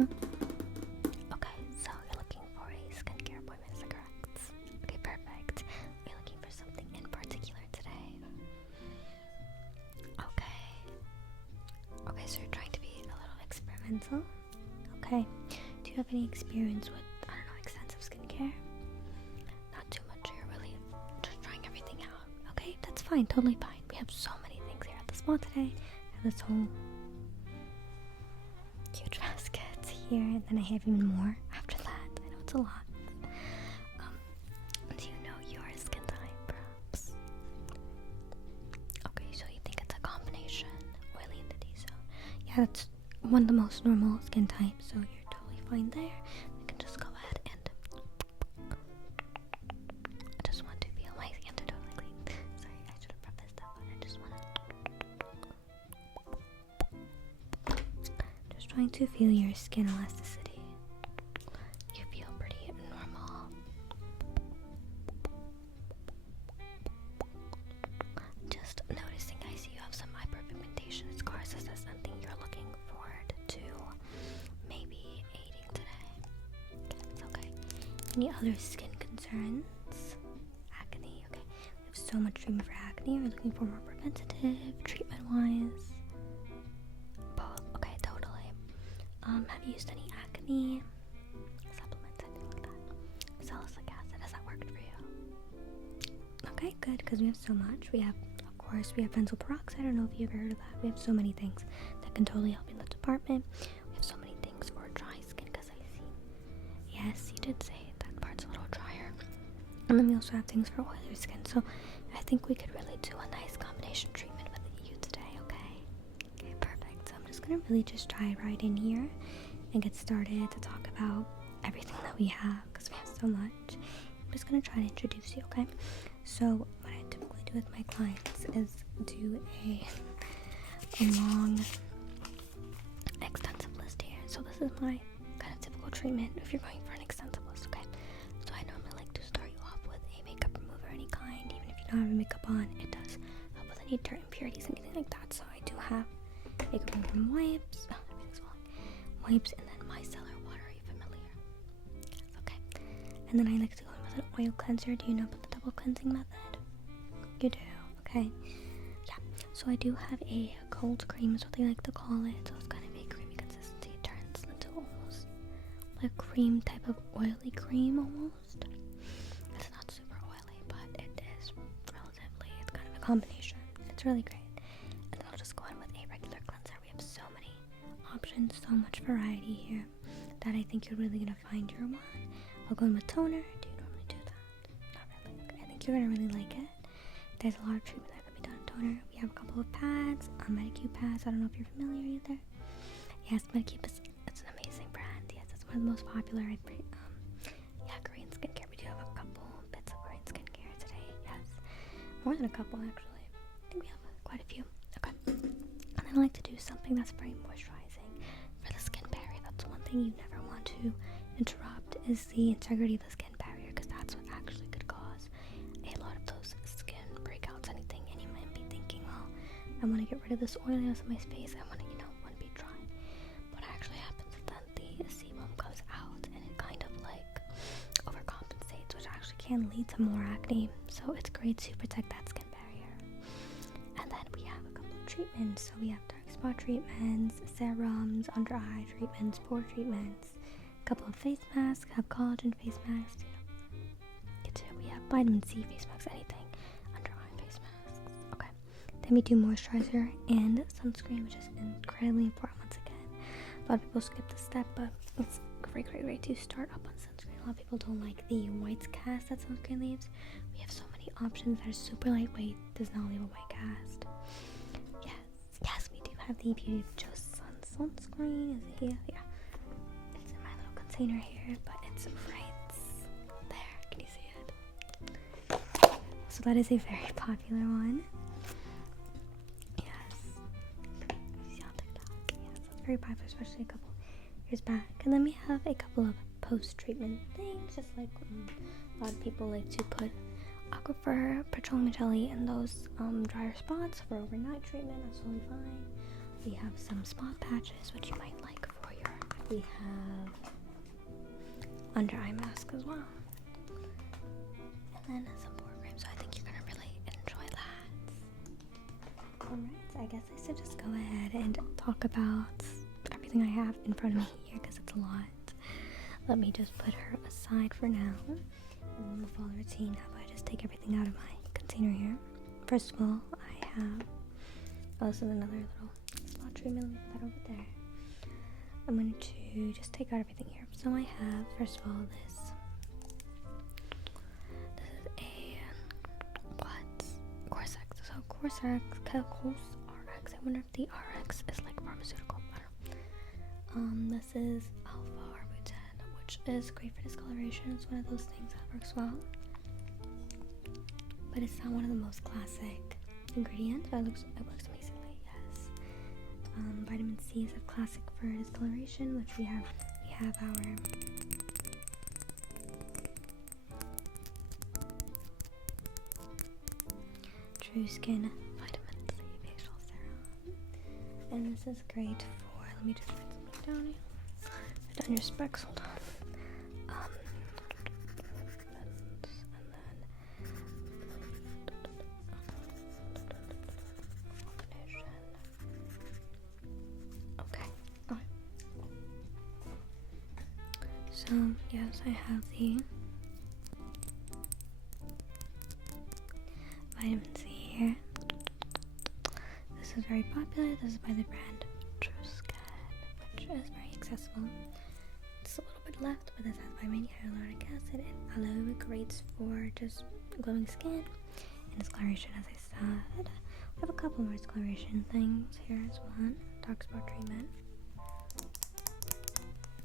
Okay, so you're looking for a skincare appointment, is that correct? Okay, perfect. Are you looking for something in particular today? Okay. Okay, so you're trying to be a little experimental? Okay. Do you have any experience with, I don't know, extensive skincare? Not too much, you're really just trying everything out. Okay, that's fine, totally fine. We have so many things here at the spa today. I have this whole huge basket here, and then I have even more after that. I know it's a lot. Do you know your skin type, perhaps? Okay, so you think it's a combination, oily and so. Yeah, that's one of the most normal skin types, so you're totally fine there. We can just go ahead and I just want to feel my hands are totally clean. Sorry, I should have prefaced that, but I just want to trying to feel your skin elasticity. You feel pretty normal. Just noticing, I see you have some hyperpigmentation scars. Is that something you're looking forward to maybe aiding today? It's okay. Any other skin concerns? Acne, okay. We have so much treatment for acne. We're looking for more preventative, treatment-wise. Have you used any acne supplements, anything like that? Salicylic acid, has that worked for you? Okay, good, because we have so much. We have, of course, we have benzoyl peroxide. I don't know if you've ever heard of that. We have so many things that can totally help in that department. We have so many things for dry skin, because I see. Yes, you did say that part's a little drier. And then we also have things for oilier skin. So I think we could really do a nice combination treatment with you today, okay? Okay, perfect. So I'm just gonna really just dive right in here and get started to talk about everything that we have, because we have so much. I'm just gonna try to introduce you, okay? So what I typically do with my clients is do a long, extensive list here. So this is my kind of typical treatment if you're going for an extensive list, okay? So I normally like to start you off with a makeup remover of any kind. Even if you don't have makeup on, it does help with any dirt, impurities, anything like that. So I do have makeup remover wipes, wipes, and then micellar water. Are you familiar? Okay. And then I like to go in with an oil cleanser. Do you know about the double cleansing method? You do? Okay. Yeah. So I do have a cold cream, is what they like to call it. So it's kind of a creamy consistency. It turns into almost like cream type of oily cream almost. It's not super oily, but it is relatively, it's kind of a combination. It's really great. And then I'll just go in with a regular cleanser. We have so many options, so much variety here that I think you're really gonna find your one. I'll go in with toner. Do you normally do that? Not really. Okay. I think you're gonna really like it. There's a lot of treatment that can be done in toner. We have a couple of pads, Medicube pads. I don't know if you're familiar either. Yes, Medicube is, it's an amazing brand. Yes, it's one of the most popular. Korean skincare. We do have a couple bits of Korean skincare today. Yes, more than a couple actually. I think we have quite a few. Okay. And then I like to do something that's very moisturizing for the skin barrier. That's one thing you never want to interrupt, is the integrity of the skin barrier, because that's what actually could cause a lot of those skin breakouts, anything. And you might be thinking, well, I want to get rid of this oiliness on my face. I want to, want to be dry. What actually happens is then the sebum comes out and it kind of like overcompensates, which actually can lead to more acne. So it's great to protect that skin barrier. And then we have a couple of treatments. So we have dark spot treatments, serums, under eye treatments, pore treatments, a couple of face masks, have collagen face masks, we have vitamin C face masks, anything, under eye face masks. Okay. Then we do moisturizer and sunscreen, which is incredibly important once again. A lot of people skip this step, but it's great to start up on sunscreen. A lot of people don't like the white cast that sunscreen leaves. We have so many options that are super lightweight, does not leave a white cast. Yes, we do have the Beauty of Joe sunscreen. Is it here? Yeah. It's in my little container here, but it's right there. Can you see it? So that is a very popular one. Yes. You see on TikTok. Yes, it's very popular, especially a couple years back. And then we have a couple of post-treatment things, just like a lot of people like to put aquifer petroleum jelly in those drier spots for overnight treatment. That's totally fine. We have some spot patches, which you might like for your we have under eye mask as well. And then some pore cream, so I think you're gonna really enjoy that. Alright, so I guess I should just go ahead and talk about everything I have in front of me here because it's a lot. Let me just put her aside for now, and then we'll follow the routine. How about I just take everything out of my container here? First of all, I have also another little spot treatment that over there. I'm going to just take out everything here. So I have, first of all, this is a Corsex. So Corsex, RX. I wonder if the RX is like pharmaceutical. I don't know. This is alpha arbutin, which is great for discoloration. It's one of those things that works well, but it's not one of the most classic ingredients. But it works amazingly. Yes. Vitamin C is a classic for discoloration, which we have our True Skin Vitamin C Facial Serum. And this is great for, let me just put something down here. Put down your specs, hold on. So, yes, I have the vitamin C here. This is very popular. This is by the brand True Skin, which is very accessible. It's a little bit left, but this has vitamin E, hyaluronic acid, and aloe. Great for just glowing skin and discoloration, as I said. We have a couple more discoloration things. Here's one, dark spot treatment.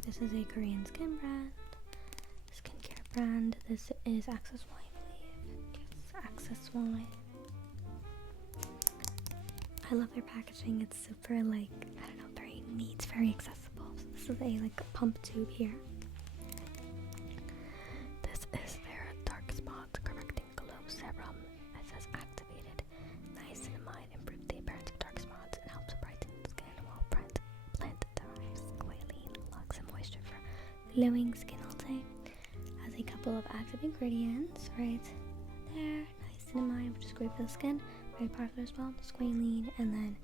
This is a Korean skincare brand. This is Access Y, I believe. Yes, Access Y. I love their packaging. It's super, like, I don't know, very neat, very accessible. So this is a, like, a pump tube here. This is their dark spot correcting glow serum. It says activated niacinamide improves the appearance of dark spots and helps brighten skin while plant dries squalene locks and moisture for glowing skin all day. Has a couple of active ingredients right there. Niacinamide, which is great for the skin, very popular as well. Squalene, and then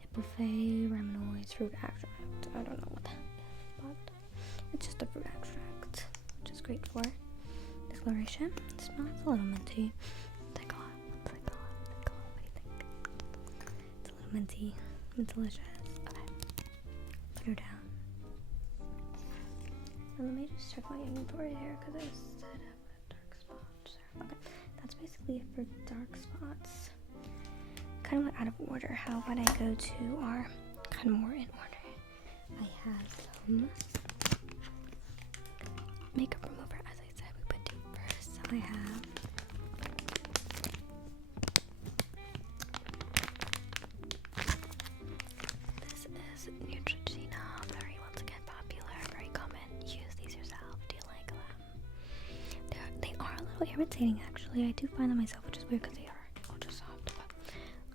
hippophae reminoids fruit extract. I don't know what that is, but it's just a fruit extract, which is great for discoloration. It smells a little minty. Take a lot. What do you think? It's a little minty, delicious. Okay, put her down. And let me just check my inventory here because I said I have dark spots. Okay, that's basically it for dark spots. Kind of went out of order. How about I go to our kind of more in order? I have some makeup remover, as I said we would do first. So I have this is Neutrogena, very once again popular, very common. Use these yourself. Do you like them? They are a little irritating actually. I do find them myself, which is weird because they are ultra soft, but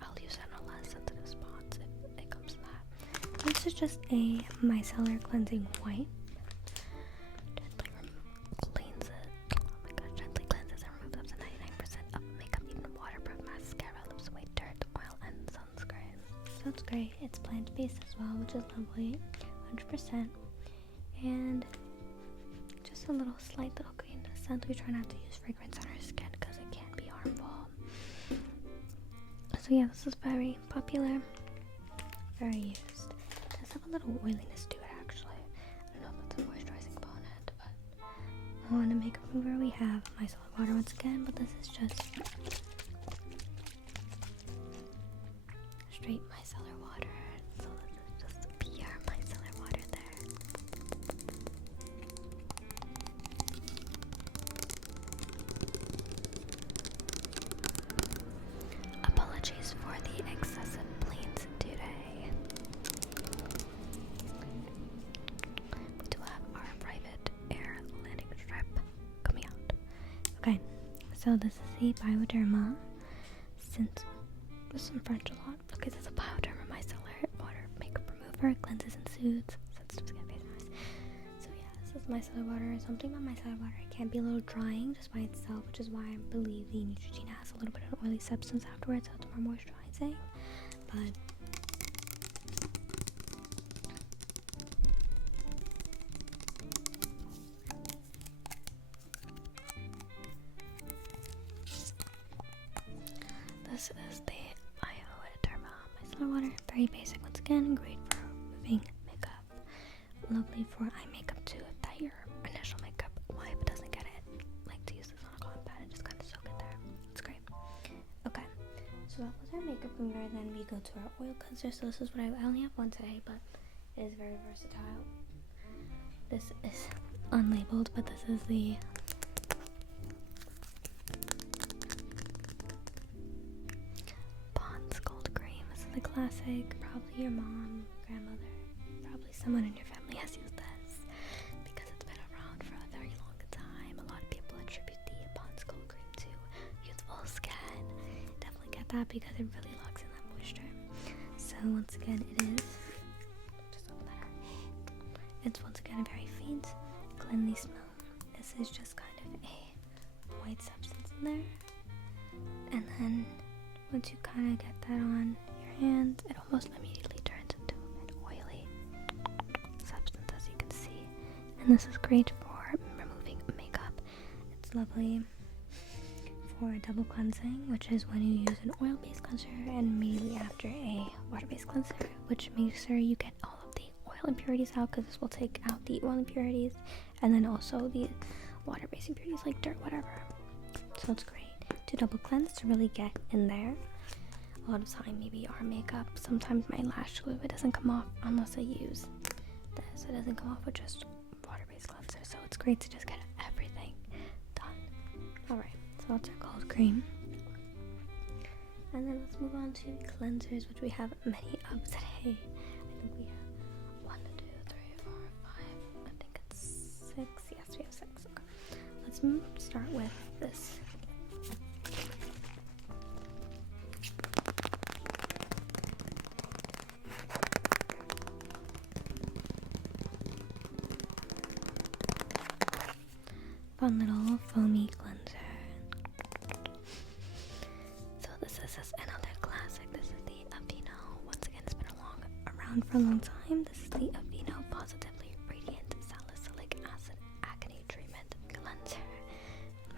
I'll use it on less sensitive spots if it comes to that. This is just a micellar cleansing wipe. Gently cleans it. Oh my god, gently cleanses and removes up to 99% of makeup, even waterproof mascara, lips away dirt, oil, and sunscreen. So it's great. It's plant-based as well, which is lovely. 100%. And just a little slight little green scent. We try not to use fragrance on our skin because it can be harmful. So yeah, this is very popular, very used. It does have a little oiliness to it actually. I don't know if that's a moisturizing component, but on a makeup remover we have micellar water once again, but this is just straight micellar water. So this is just pure micellar water there. Apologies for the excessive planes today. We do have our private air landing strip coming out. Okay, so this is the Bioderma. Since there's some French a lot. Okay, this is a Bioderma micellar water makeup remover. Cleanses and soothes sensitive skin, face, and eyes. with micellar water. Something about micellar water, it can be a little drying just by itself, which is why I believe the Neutrogena has a little bit of oily substance afterwards, so it's more moisturizing. But this is the micellar water. Very basic once again, great for removing makeup. Lovely for eye makeup too, if that your initial makeup wipe doesn't get it. Like to use this on a cotton pad and just kind of soak it there. It's great. Okay, so that was our makeup remover. Then we go to our oil cleanser. So this is what I only have one today, but it is very versatile. This is unlabeled, but this is the the classic. Probably your mom, grandmother, probably someone in your family has used this because it's been around for a very long time. A lot of people attribute the Pond's Cold Cream to youthful skin. Definitely get that because it really locks in that moisture. So once again, it is just open that up. It's once again a very faint, cleanly smell. This is just kind of a white substance in there, and then once you kind of get that on hand, it almost immediately turns into an oily substance, as you can see. And this is great for removing makeup. It's lovely for double cleansing, which is when you use an oil-based cleanser and immediately after a water-based cleanser, which makes sure you get all of the oil impurities out, because this will take out the oil impurities and then also the water-based impurities like dirt, whatever. So it's great to double cleanse to really get in there. A lot of time, maybe our makeup, sometimes my lash glue, it doesn't come off unless I use this. It doesn't come off with just water-based cleanser, so it's great to just get everything done. Alright, so that's our cold cream. And then let's move on to cleansers, which we have many of today. I think we have 1, 2, 3, 4, 5, I think it's 6. Yes, we have 6. Okay. Let's start with this. Fun little foamy cleanser. So this is another classic. This is the Aveeno. Once again, it's been around for a long time. This is the Aveeno Positively Radiant Salicylic Acid Acne Treatment Cleanser.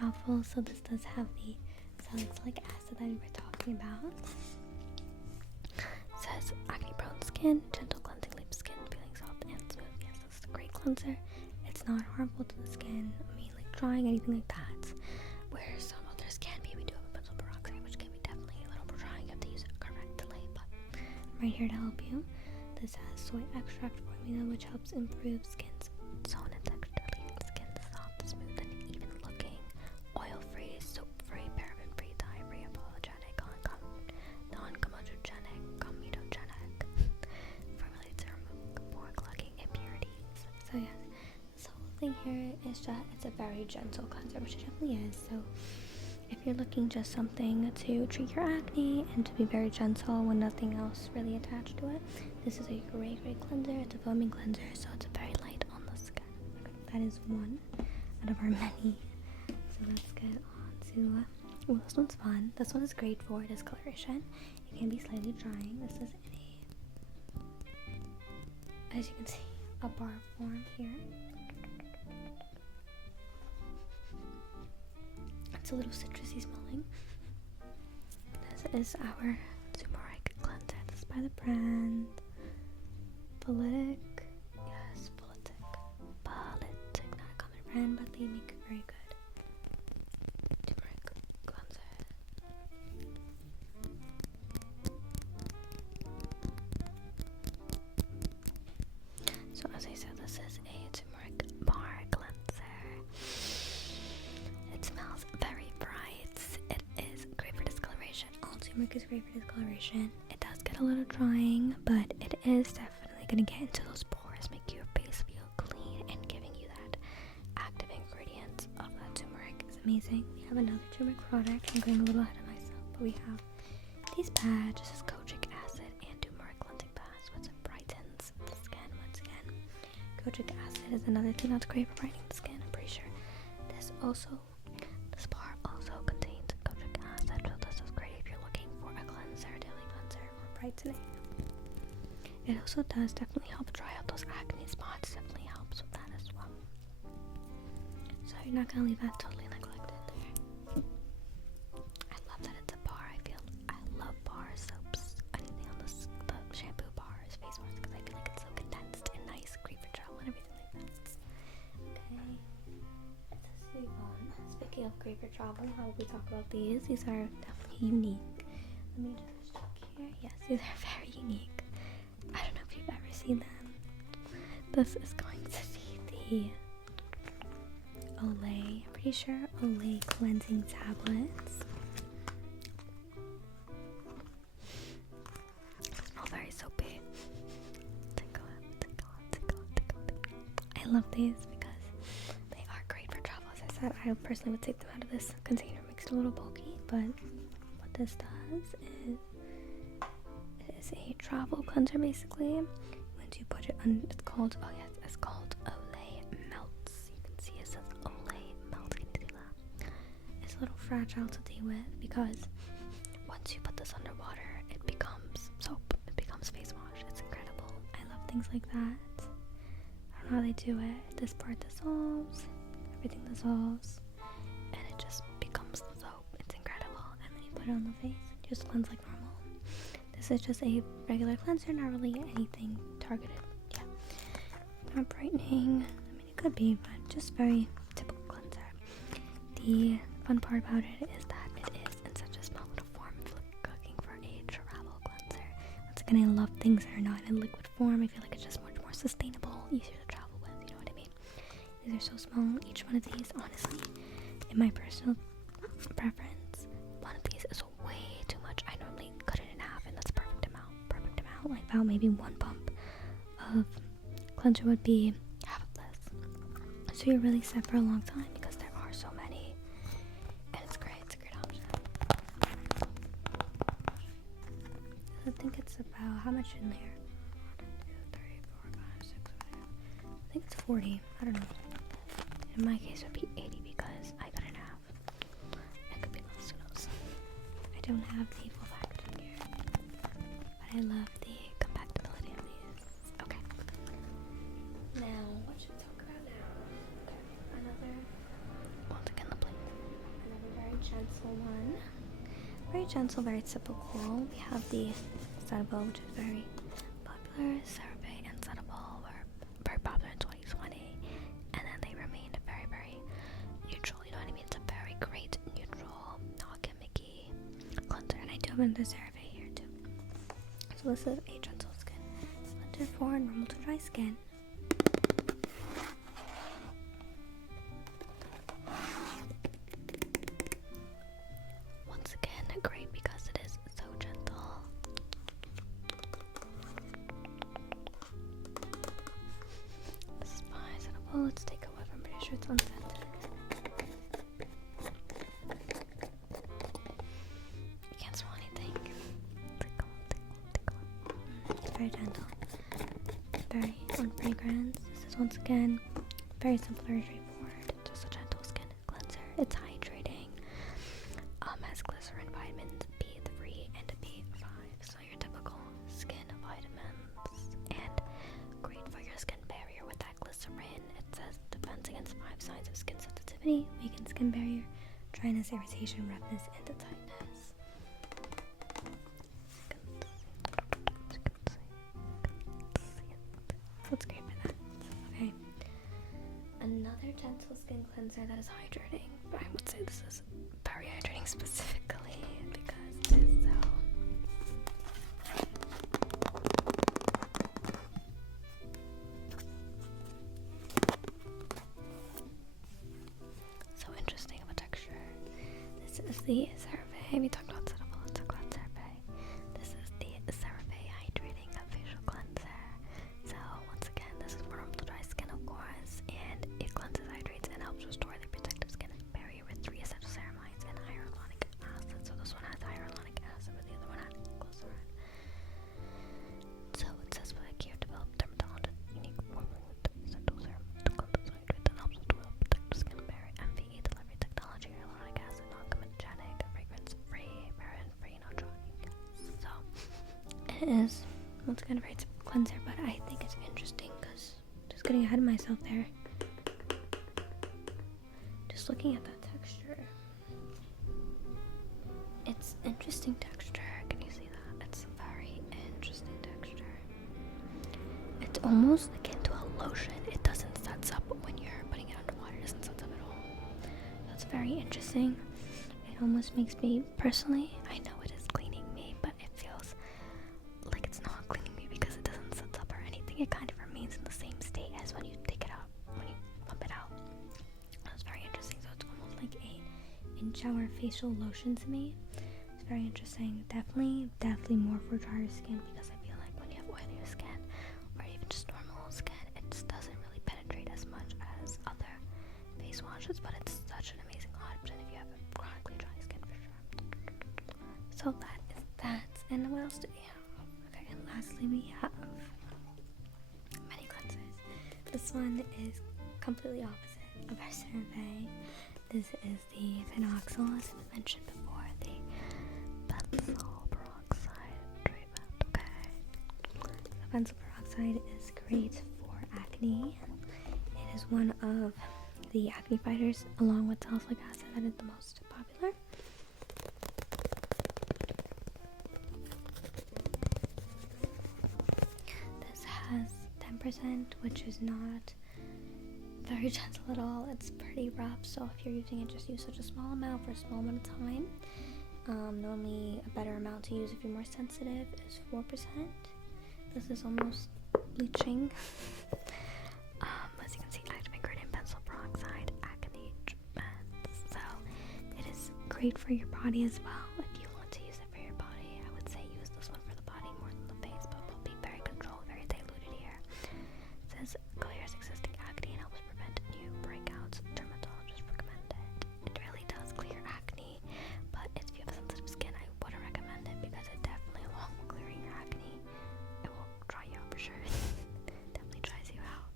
Mouthful. So this does have the salicylic acid that we were talking about. It says acne prone skin, gentle cleansing leaves skin feeling soft and smooth. Yes, this is a great cleanser. It's not harmful to the skin. Drying, anything like that, where some others can be. We do have a benzoyl peroxide, which can be definitely a little bit drying. You have to use it correctly, but I'm right here to help you. This has soy extract formula, which helps improve skin's tone and texture, leaving skin soft, smooth, and even looking. Oil-free, soap-free, paraben-free, dye-free, hypoallergenic, non-comedogenic, comedogenic. Formulated to remove pore clogging impurities. So yeah. Thing here is that it's a very gentle cleanser, which it definitely is. So if you're looking just something to treat your acne and to be very gentle when nothing else really attached to it, this is a great cleanser. It's a foaming cleanser, so it's very light on the skin. That is one out of our many. So let's get on to oh, this one's fun. This one is great for discoloration. It can be slightly drying. This is in a, as you can see, a bar form here. It's a little citrusy smelling. This is our turmeric cleanser. This is by the brand Politic. Yes, Politic. Politic, not a common brand, but they make it very good. Turmeric cleanser. So as I said, this is a turmeric bar cleanser. It smells very bright. It is great for discoloration. All turmeric is great for discoloration. It does get a little drying, but it is definitely going to get into those pores, make your face feel clean, and giving you that active ingredient of that turmeric is amazing. We have another turmeric product. I'm going a little ahead of myself, but we have these pads. This is kojic acid and turmeric cleansing pads, which brightens the skin once again. Kojic acid acid is another thing that's great for brightening the skin. I'm pretty sure this bar also contains kojic acid, so this is great if you're looking for a cleanser, daily cleanser, or brightening. It also does definitely help dry out those acne spots. Definitely helps with that as well. So you're not gonna leave that totally neglected there. I love that it's a bar. I love bar soaps. Anything on the shampoo bars, face wash, because I feel like it's so condensed and nice, great for travel and everything like that. Okay, let's move on. Speaking of great for travel, how will we talk about these? These are definitely unique. Let me just check here. Yes, these are very unique. I don't know if you've ever seen them. This is going to be the Olay, I'm pretty sure Olay cleansing tablets. They smell very soapy. Take a look. I love these because they are great for travel. As I said, I personally would take them out of this container. It makes it a little bulky, but what this does is a travel cleanser basically. Once you put it on, it's called Olay Melts. You can see it says Olay Melts. Can you see that? It's a little fragile to deal with because once you put this underwater, it becomes soap. It becomes face wash. It's incredible. I love things like that. I don't know how they do it. This part dissolves, everything dissolves, and it just becomes soap. It's incredible. And then you put it on the face, just cleanse like normal. This is just a regular cleanser, not really anything targeted. Yeah. Not brightening. I mean, it could be, but just very typical cleanser. The fun part about it is that it is in such a small little form if you're looking for a travel cleanser. Once again, I love things that are not in liquid form. I feel like it's just much more sustainable, easier to travel with, you know what I mean? These are so small. Each one of these, honestly, in my personal preference, one of these is way too much. I normally cut it in half, and that's perfect amount. Like about maybe one pump of cleanser would be half of this. So you're really set for a long time because there are so many, and it's great. It's a great option. I think it's about how much in there? 1, 2, 3, 4, 5, 6, 7. I think it's 40. I don't know. In my case, it would be 80 because I cut it in half. It could be less. Who knows? I don't have the full packaging here, but I love the compactability of these. Okay. Now, what should we talk about now? Okay. Once again, the plate. Another very gentle one. Very gentle, very typical. We have the Setable, which is very popular. CeraVe and Setable were very popular in 2020, and then they remained very, very neutral. You know what I mean? It's a very great neutral, not gimmicky cleanser, and I do have another CeraVe here too. So this is a gentle skin cleanser for normal to dry skin. Once again, great because it is so gentle. This is by Setable. Let's take a whiff. I'm pretty sure it's unscented. You can't smell anything. Very gentle. Very on fragrance. This is once again very simple, very straightforward. Just a gentle skin cleanser. It's hydrating. Has glycerin, vitamins B3 and B5. So your typical skin vitamins, and great for your skin barrier with that glycerin. It says defends against 5 signs of skin sensitivity, weakened skin barrier, dryness, irritation, roughness, and tightness. So it's great for that. Okay. Another gentle skin cleanser that is hydrating. I would say this is very hydrating specifically because it is so interesting of a texture. This is the CeraVe. We talked about Setable. Let's talk about CeraVe. This is the CeraVe Hydrating Facial Cleanser. So once again, this is for normal to dry skin, of course, and it cleanses, hydrates, and helps restore the protective skin barrier with 3 essential ceramides and hyaluronic acid. So this one has hyaluronic acid, but the other one has glycerin. So it says for a care developed dermatologist unique formula with essential ceramides. is, well, it's kind of very typical cleanser, but I think it's interesting because just getting ahead of myself there. Just looking at that texture. It's interesting texture. Can you see that? It's a very interesting texture. It's almost akin to a lotion. It doesn't suds up when you're putting it underwater. It doesn't suds up at all. That's very interesting. It almost makes me, personally, I know it is cleaning me, but it feels like it's not cleaning me because it doesn't suds up or anything. It kind of remains in the same state as when you take it out, when you pump it out. That's very interesting. So it's almost like a in-shower facial lotion to me. It's very interesting. Definitely more for drier skin, because I feel like when you have oilier skin or even just normal skin, it just doesn't really penetrate as much as other face washes, but it's such an amazing option if you have chronically dry skin for sure. So that is that. And what else do we have? Okay, and lastly we have many cleansers. This one is completely opposite of our survey. This is the phenoxyl, as I mentioned before, the benzoyl peroxide treatment. Okay. The benzoyl peroxide is great for acne. It is one of the acne fighters, along with salicylic acid, that is the most popular. This has 10%, which is not very gentle at all. It's pretty rough, so if you're using it, just use such a small amount for a small amount of time. Normally a better amount to use if you're more sensitive is 4%. This is almost bleaching. As you can see, active ingredient benzoyl peroxide acne treatment. So it is great for your body as well. If you want to use it for your body, I would say use this one for the body more than the face, but we'll be very controlled, very diluted here. It says clears existing acne and helps prevent new breakouts. Dermatologists recommend it. It really does clear acne, but if you have sensitive skin, I wouldn't recommend it because it definitely, along with clearing your acne, it will dry you out for sure. Definitely dries you out.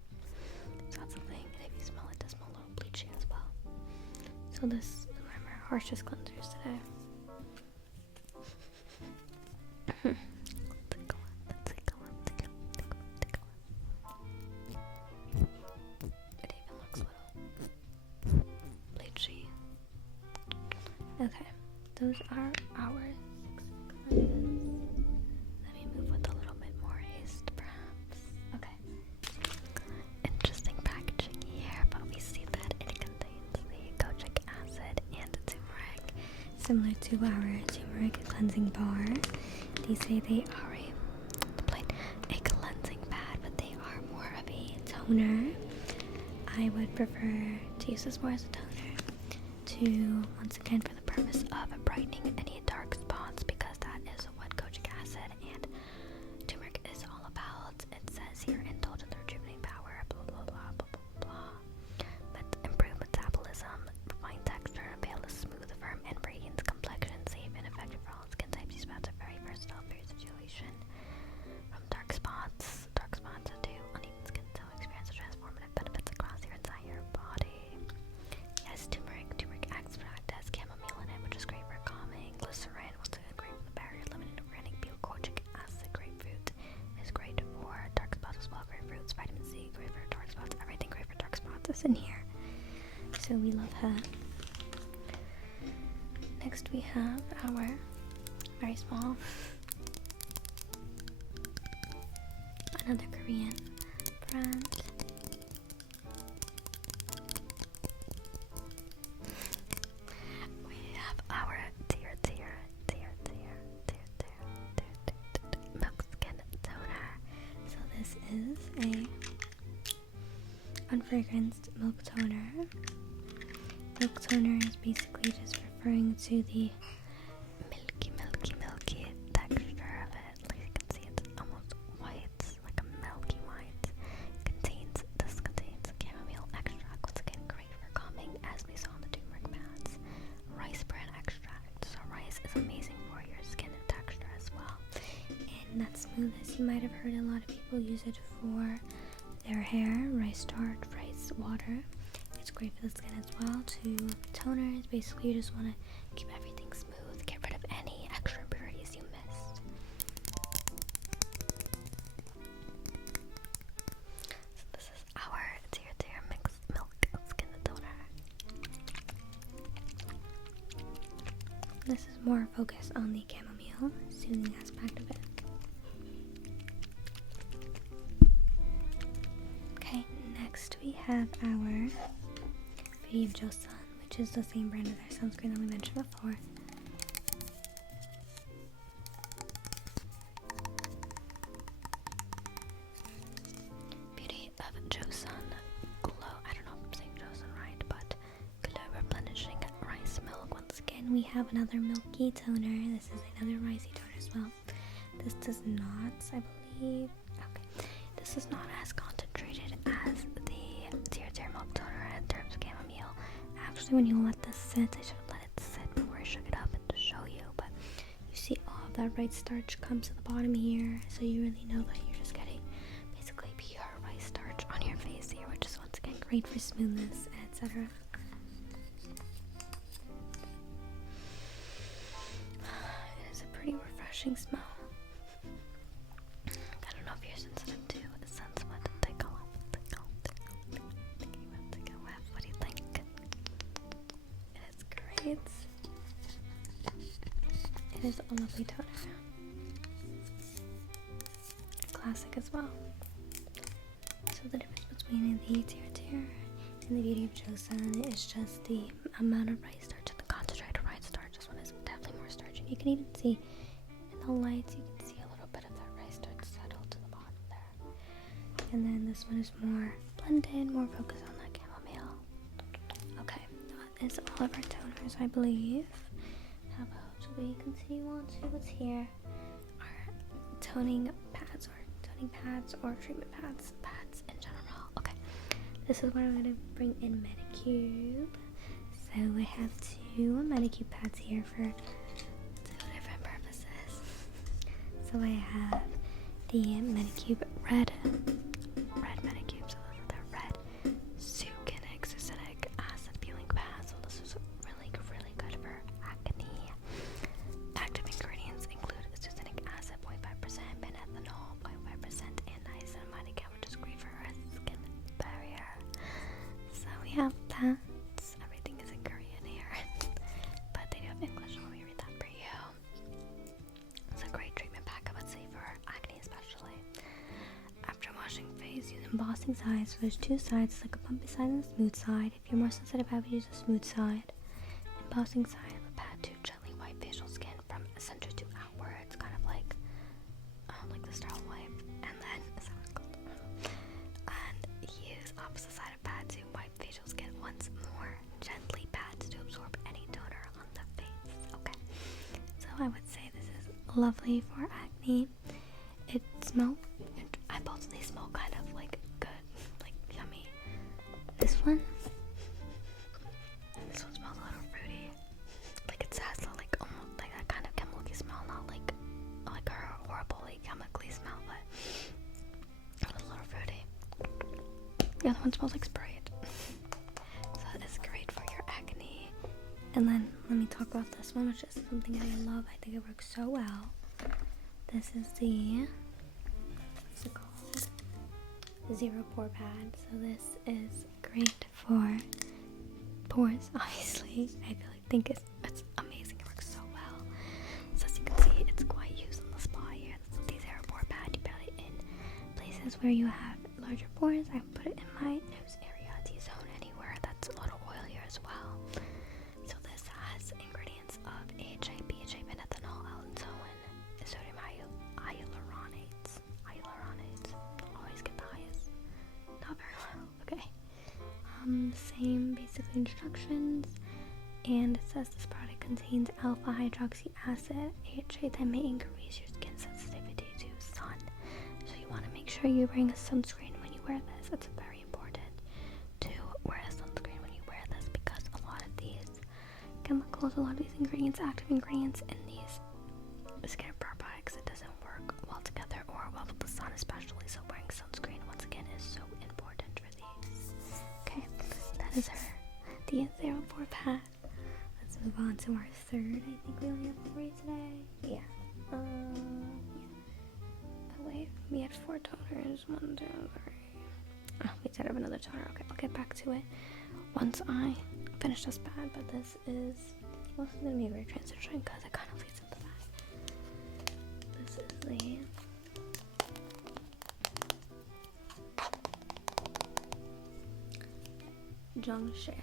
So that's the thing. And if you smell it, does smell a little bleachy as well. So this is one of our harshest cleansers today. It even looks a little bleachy. Okay, those are our 6 cleanses. Let me move with a little bit more haste, perhaps. Okay. Interesting packaging here, but we see that it contains the kojic acid and turmeric, similar to our turmeric cleansing bar. They say they are a cleansing pad, but they are more of a toner. I would prefer to use this more as a toner, to once again for the purpose of brightening any dark spots, because that is what kojic acid and turmeric is all about. It says here, indulge in the rejuvenating power, blah blah blah blah blah blah. But improve metabolism, refine texture, and pale a smooth, firm, and radiant complexion, safe and effective for all skin types. These pads are very versatile for your situation. From dark spots to uneven skin tone, experience the transformative benefits across your entire body. Yes, turmeric extract has chamomile in it, which is great for calming. Glycerin, once again great for the barrier limited organic kojic acid. Grapefruit is great for dark spots as well. Grapefruits, vitamin C, great for dark spots. Everything great for dark spots is in here. So we love her. Next we have our very small, another Korean brand. We have our Tear Milk Skin Toner. So this is a unfragranced milk toner. Milk toner is basically just referring to the milky texture of it. Like you can see, it's almost white, like a milky white. This contains chamomile extract, once again great for calming, as we saw in the turmeric pads. Rice bran extract. So rice is amazing for your skin and texture as well. And that smoothness, you might have heard a lot of people use it for their hair. Rice starch, rice water. It's great for the skin as well. To toners, basically you just want to keep everything smooth, get rid of any extra impurities you missed. This is more focused on the chamomile soothing aspect of it. Okay, next we have our Beauty of Joseon, which is the same brand as our sunscreen that we mentioned before. Beauty of Joseon Glow. I don't know if I'm saying Joseon right, but Glow Replenishing Rice Milk. Once again, we have another milky toner. This is another ricey toner as well. This does not, I believe, okay, this is not as concentrated as the Tear Milk Toner in terms of chamomile. Actually, when you let this sit, I should have let it sit before I shook it up and to show you, but you see all of that rice starch comes to the bottom here, so you really know that you're just getting basically pure rice starch on your face here, which is once again great for smoothness, etc. It is a pretty refreshing smell. I don't know if you're sensitive to the scents, but take a whiff. What do you think? It is great. It is a lovely toner. Classic as well. So the difference between the Tear and the Beauty of Joseon is just the amount of rice starch. The concentrated rice starch. This one is definitely more starchy. You can even see in the lights, you can see a little bit of that rice starch settle to the bottom there. And then this one is more blended, more focused on that chamomile. Okay, that is all of our toners, I believe. How about we continue on to what's here? Our toning pads or treatment pads in general. Okay, this is what I'm going to bring in MacLeod. So we have two MacLeod pads here for two different purposes. So I have the MacLeod red MacLeod. So those are the red succinate acid peeling pads. So this is really good for acne. Active ingredients include succinate acid, 0.5%, ethanol, 0.5%, and niacinamide, which is great for our skin barrier. So we have that. Everything is in Korean here, but they do have English, so let me read that for you. It's a great treatment pack, I would say, for acne especially. After washing face, use embossing sides. So there's two sides, like a bumpy side and a smooth side. If you're more sensitive, I would use a smooth side. Embossing side of the pad to gently wipe facial skin from center to outwards, kind of like the sterile wipe. And then, and use opposite side of pad to wipe facial skin once more. Gently pads to absorb any toner on the face. Okay, so I would say this is lovely for acne. It smells, both of these smell kind of like good, like yummy. This one smells a little fruity. Like it has like almost like that kind of chemical smell, not like a horribly chemically smell, but a little fruity. The other one smells like Sprite. So that is great for your acne. And then let me talk about this one, which is something that I love. I think it works so well. This is the, what's it called? The Zero Pore Pad. So this is great for pores, obviously. I think it's amazing. It works so well. So as you can see, it's quite used on the spot here. This is the Zero Pore Pad. You put it in places where you have larger pores. I put it in my nose area, T-zone, anywhere that's a little oilier as well. So this has ingredients of AHA, BHA, ethanol, allantoin, sodium hyaluronides. Always get the highest. Not very well. Okay. Same basic instructions, and it says this product contains alpha hydroxy acid, AHA, that may increase your skin sensitivity to sun. So you want to make sure you're wearing a sunscreen when you wear this. It's very important to wear a sunscreen when you wear this, because a lot of these chemicals, a lot of these ingredients, active ingredients in these skin products, it doesn't work well together or well with the sun especially. So wearing sunscreen once again is so important for these. Okay, that is the Zero Pore Pad. Let's move on to our third. I think we only have 3 today. Yeah. Oh wait, we had 4 toners. 1, 2, 3. Oh, we did have another toner. Okay, I'll get back to it once I finish this pad. But this is also going to be a great transition because it kind of leads into that. This is the Jungshea.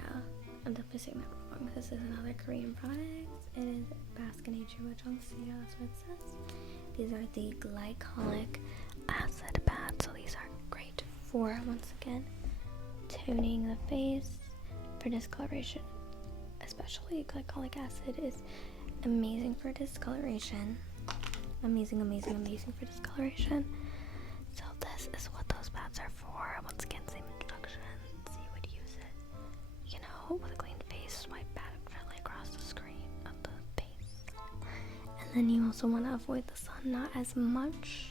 I'm definitely saying that wrong. This is another Korean product. It is Basque Nature with Jungshea, that's what it says. These are the glycolic acid pads, so these are great for, once again, toning the face for discoloration. Especially glycolic acid is amazing for discoloration. Amazing for discoloration. So this is what those pads are for. Once again, same instructions. You would use it, you know, with a clean face, swipe back gently across the screen of the face. And then you also want to avoid the sun, not as much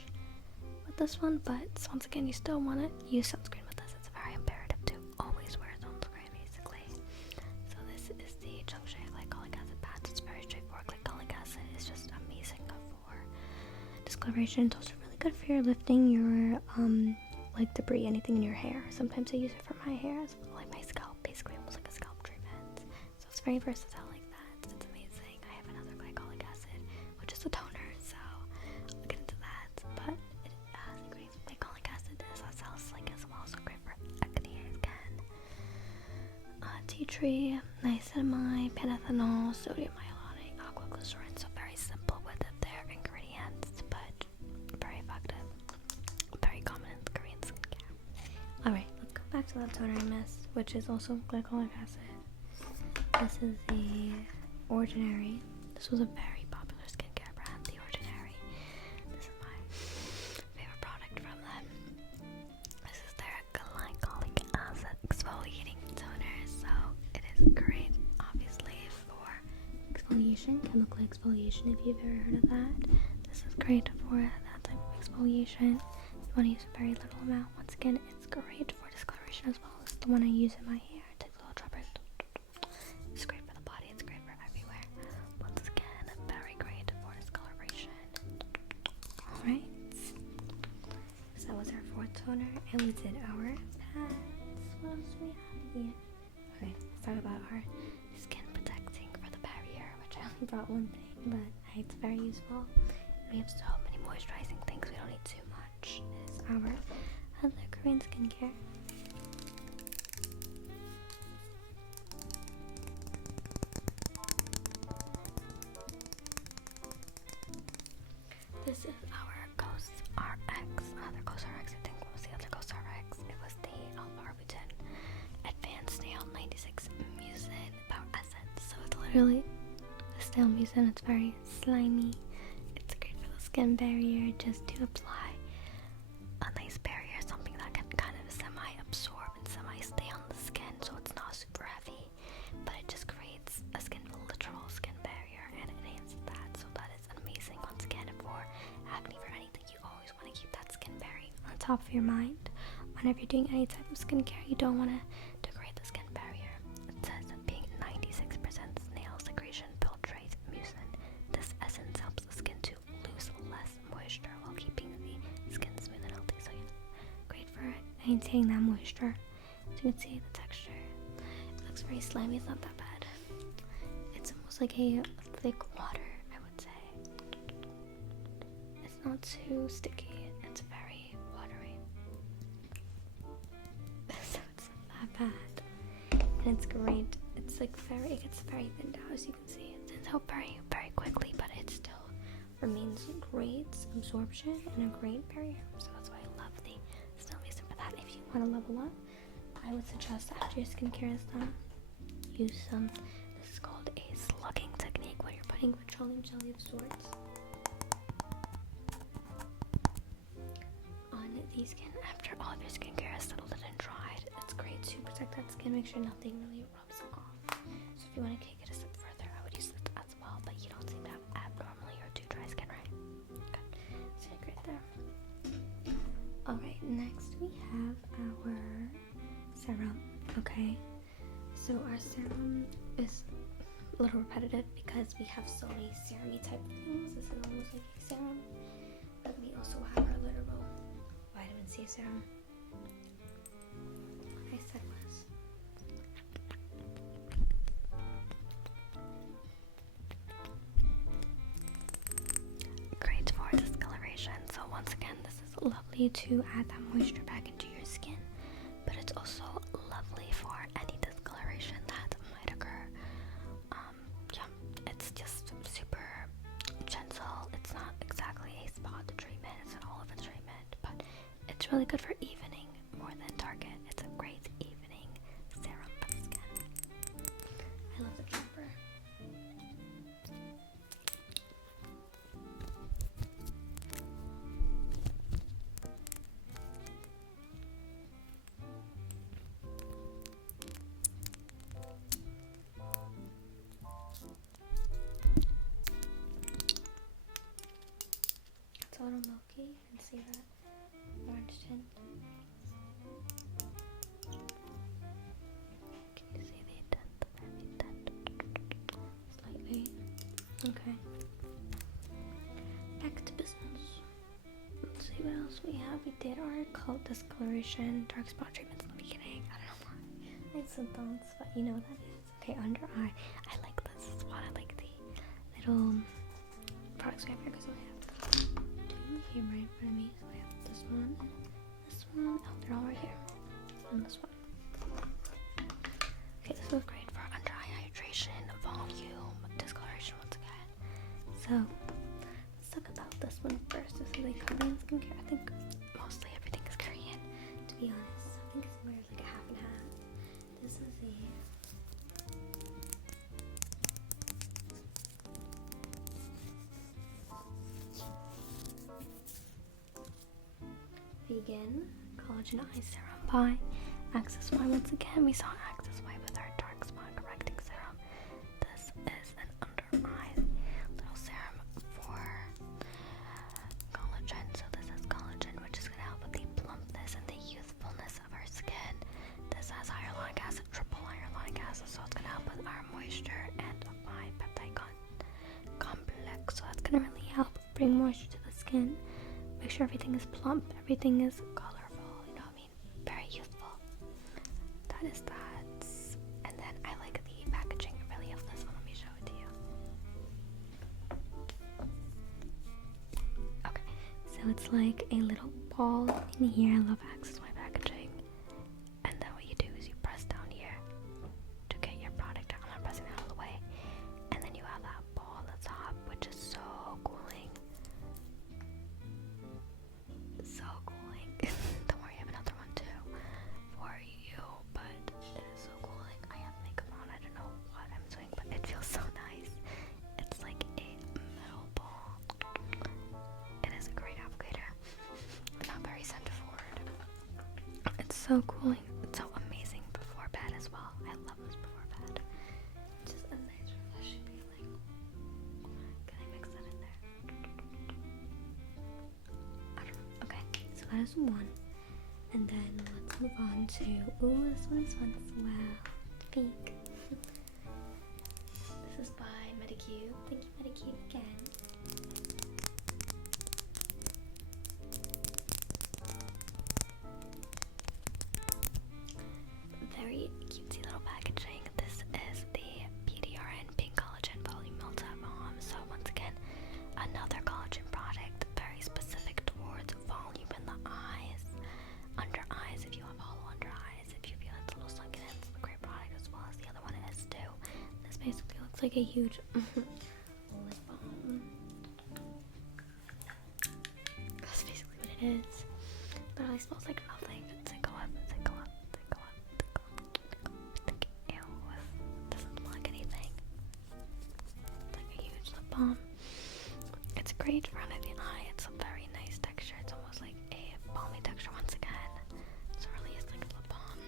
with this one, but once again, you still want to use sunscreen with this. It's very imperative to always wear sunscreen, basically. So this is the Jungshea glycolic acid pads. It's very straightforward. Glycolic acid is just amazing for discoloration. It's also really good for your lifting your like debris, anything in your hair. Sometimes I use it for my hair as well, like my scalp, basically almost like a scalp treatment. So it's very versatile like that. It's amazing. I have another glycolic acid, which is a toner, so I'll get into that. But it has a great glycolic acid. This is salicylic as well, so great for acne again. Tea tree, niacinamide, panethanol, sodium hyaluronic, aqua glycerin. So very simple with their ingredients, but very effective. Very common in Korean skincare. Alright, let's go back to that toner mist, which is also glycolic acid. This is the Ordinary. This was a very popular skincare brand, the Ordinary. This is my favorite product from them. This is their glycolic acid exfoliating toner, so it is great, obviously, for exfoliation, chemical exfoliation, if you've ever heard of that. This is great for that type of exfoliation. You want to use a very little amount. Once again, it's great for discoloration as well. This is the one I use in my hair. It takes a little droppers. It's great for the body. It's great for everywhere. Once again, very great for discoloration. Alright. So that was our fourth toner. And we did our pads. What else do we have here? Okay, let's talk about our skin protecting for the barrier, which I only brought one thing, but it's very useful. We have so many moisturizing things, we don't need too much. This is our other Korean skincare. This is our Ghost RX. Other Ghost RX, I think. What was the other Ghost RX? It was the alpha-arbutin advanced snail 96 mucin power essence. So it's literally the snail mucin. It's very slimy. It's great for the skin barrier, just to apply a nice barrier, something that can kind of semi-absorb and semi-stay on the skin, so it's not super heavy, but it just creates a literal skin barrier, and it enhances that, so that is amazing. Once again, for acne, for anything, you always want to keep that skin barrier on top of your mind. Whenever you're doing any type of skincare, you don't want to degrade the skin barrier. It says that being 96% snail secretion filtrates mucin. This essence helps the skin to lose less moisture while keeping the skin smooth and healthy. So yeah, great for maintaining that moisture. As you can see, the texture, it looks very slimy. It's not that bad. It's almost like a thick water, I would say. It's not too sticky. It's very watery. So it's not that bad. And it's great. It's like it gets very thinned out, as you can see. It thins out very, very quickly, but it still remains great absorption and a great barrier. So that's why I love the snail mucin for that. If you want to level up, I would suggest after your skincare is done, use some. This is called a slugging technique, where you're putting petroleum jelly of sorts on the skin after all of your skincare has settled and dried. It's great to protect that skin, make sure nothing really rubs off. So if you want to take it a step further, I would use this as well, but you don't seem to have abnormally or too dry skin, right? Good. So you're great there. Alright, next we have our serum. Okay, so our serum is a little repetitive because we have so many serum-y type of things. This is almost like a serum, but we also have our literal vitamin C serum. What I said was lovely to add that moisture back into your skin, but it's also lovely for any discoloration that might occur. Yeah, it's just super gentle. It's not exactly a spot treatment, it's an all over treatment, but it's really good for evening more than Target. It's a great evening serum for the skin. I love the pamper. It's a little milky. You can see that orange tint. Can you see the tint? Slightly. Okay. Back to business. Let's see what else we have. We did our coat discoloration, dark spot treatments in the beginning. I don't know why. I had some thoughts, but you know what that is. Okay, under eye. I like this spot. I like the little products we have here because we have two here right in front of me. So I have this one, this one. Oh, they're all right here. And this one. Okay, this is great for under eye hydration, volume, discoloration once again. So let's talk about this one first. This is like Korean skincare. I think mostly everything is Korean, to be honest. I think it's more like a half and half. This is a vegan collagen eye serum by Access Y. Once again, we saw Access Y with our dark spot correcting serum. This is an under eye little serum for collagen. So this has collagen, which is going to help with the plumpness and the youthfulness of our skin. This has hyaluronic acid, triple hyaluronic acid, so it's going to help with our moisture and peptide complex. So that's going to really help bring moisture to the skin. Make sure everything is plump, everything is colorful, you know what I mean? Very youthful. That is that. And then I like the packaging really of this one. Let me show it to you. Okay, so it's like a little ball in here. I love Access Y packaging. And then what you do is you press down here to get your product out. I'm not pressing it all the way. And then you have that ball at the top, which is so cooling. So cooling. Don't worry, I have another one too for you, but it is so cooling. I have makeup on. I don't know what I'm doing, but it feels so nice. It's like a metal ball. It is a great applicator. Not very scent forward. It's so cooling. It's so amazing before bed as well. I love this before bed. Just a nice refreshing feeling. Can I mix that in there? I don't know. Okay, so that is one. And then let's move on to, ooh, this one is fun as well. Pink. This is by MacLeod. Thank you, MacLeod, again. Very cutesy little packaging. This is the PDRN Pink Collagen Volume Multi Balm. So once again, another collagen product, very specific towards volume in the eyes, under eyes. If you have hollow under eyes, if you feel it's a little sunken, it's a great product as well as the other one is too. This basically looks like a huge lip balm. That's basically what it is. Literally smells like nothing. Take a whip, take a whip, take a whip, take a whip. Ew, doesn't smell like anything. It's like a huge lip balm. It's great for under the eye. It's a very nice texture. It's almost like a balmy texture once again. So it really is like a lip balm.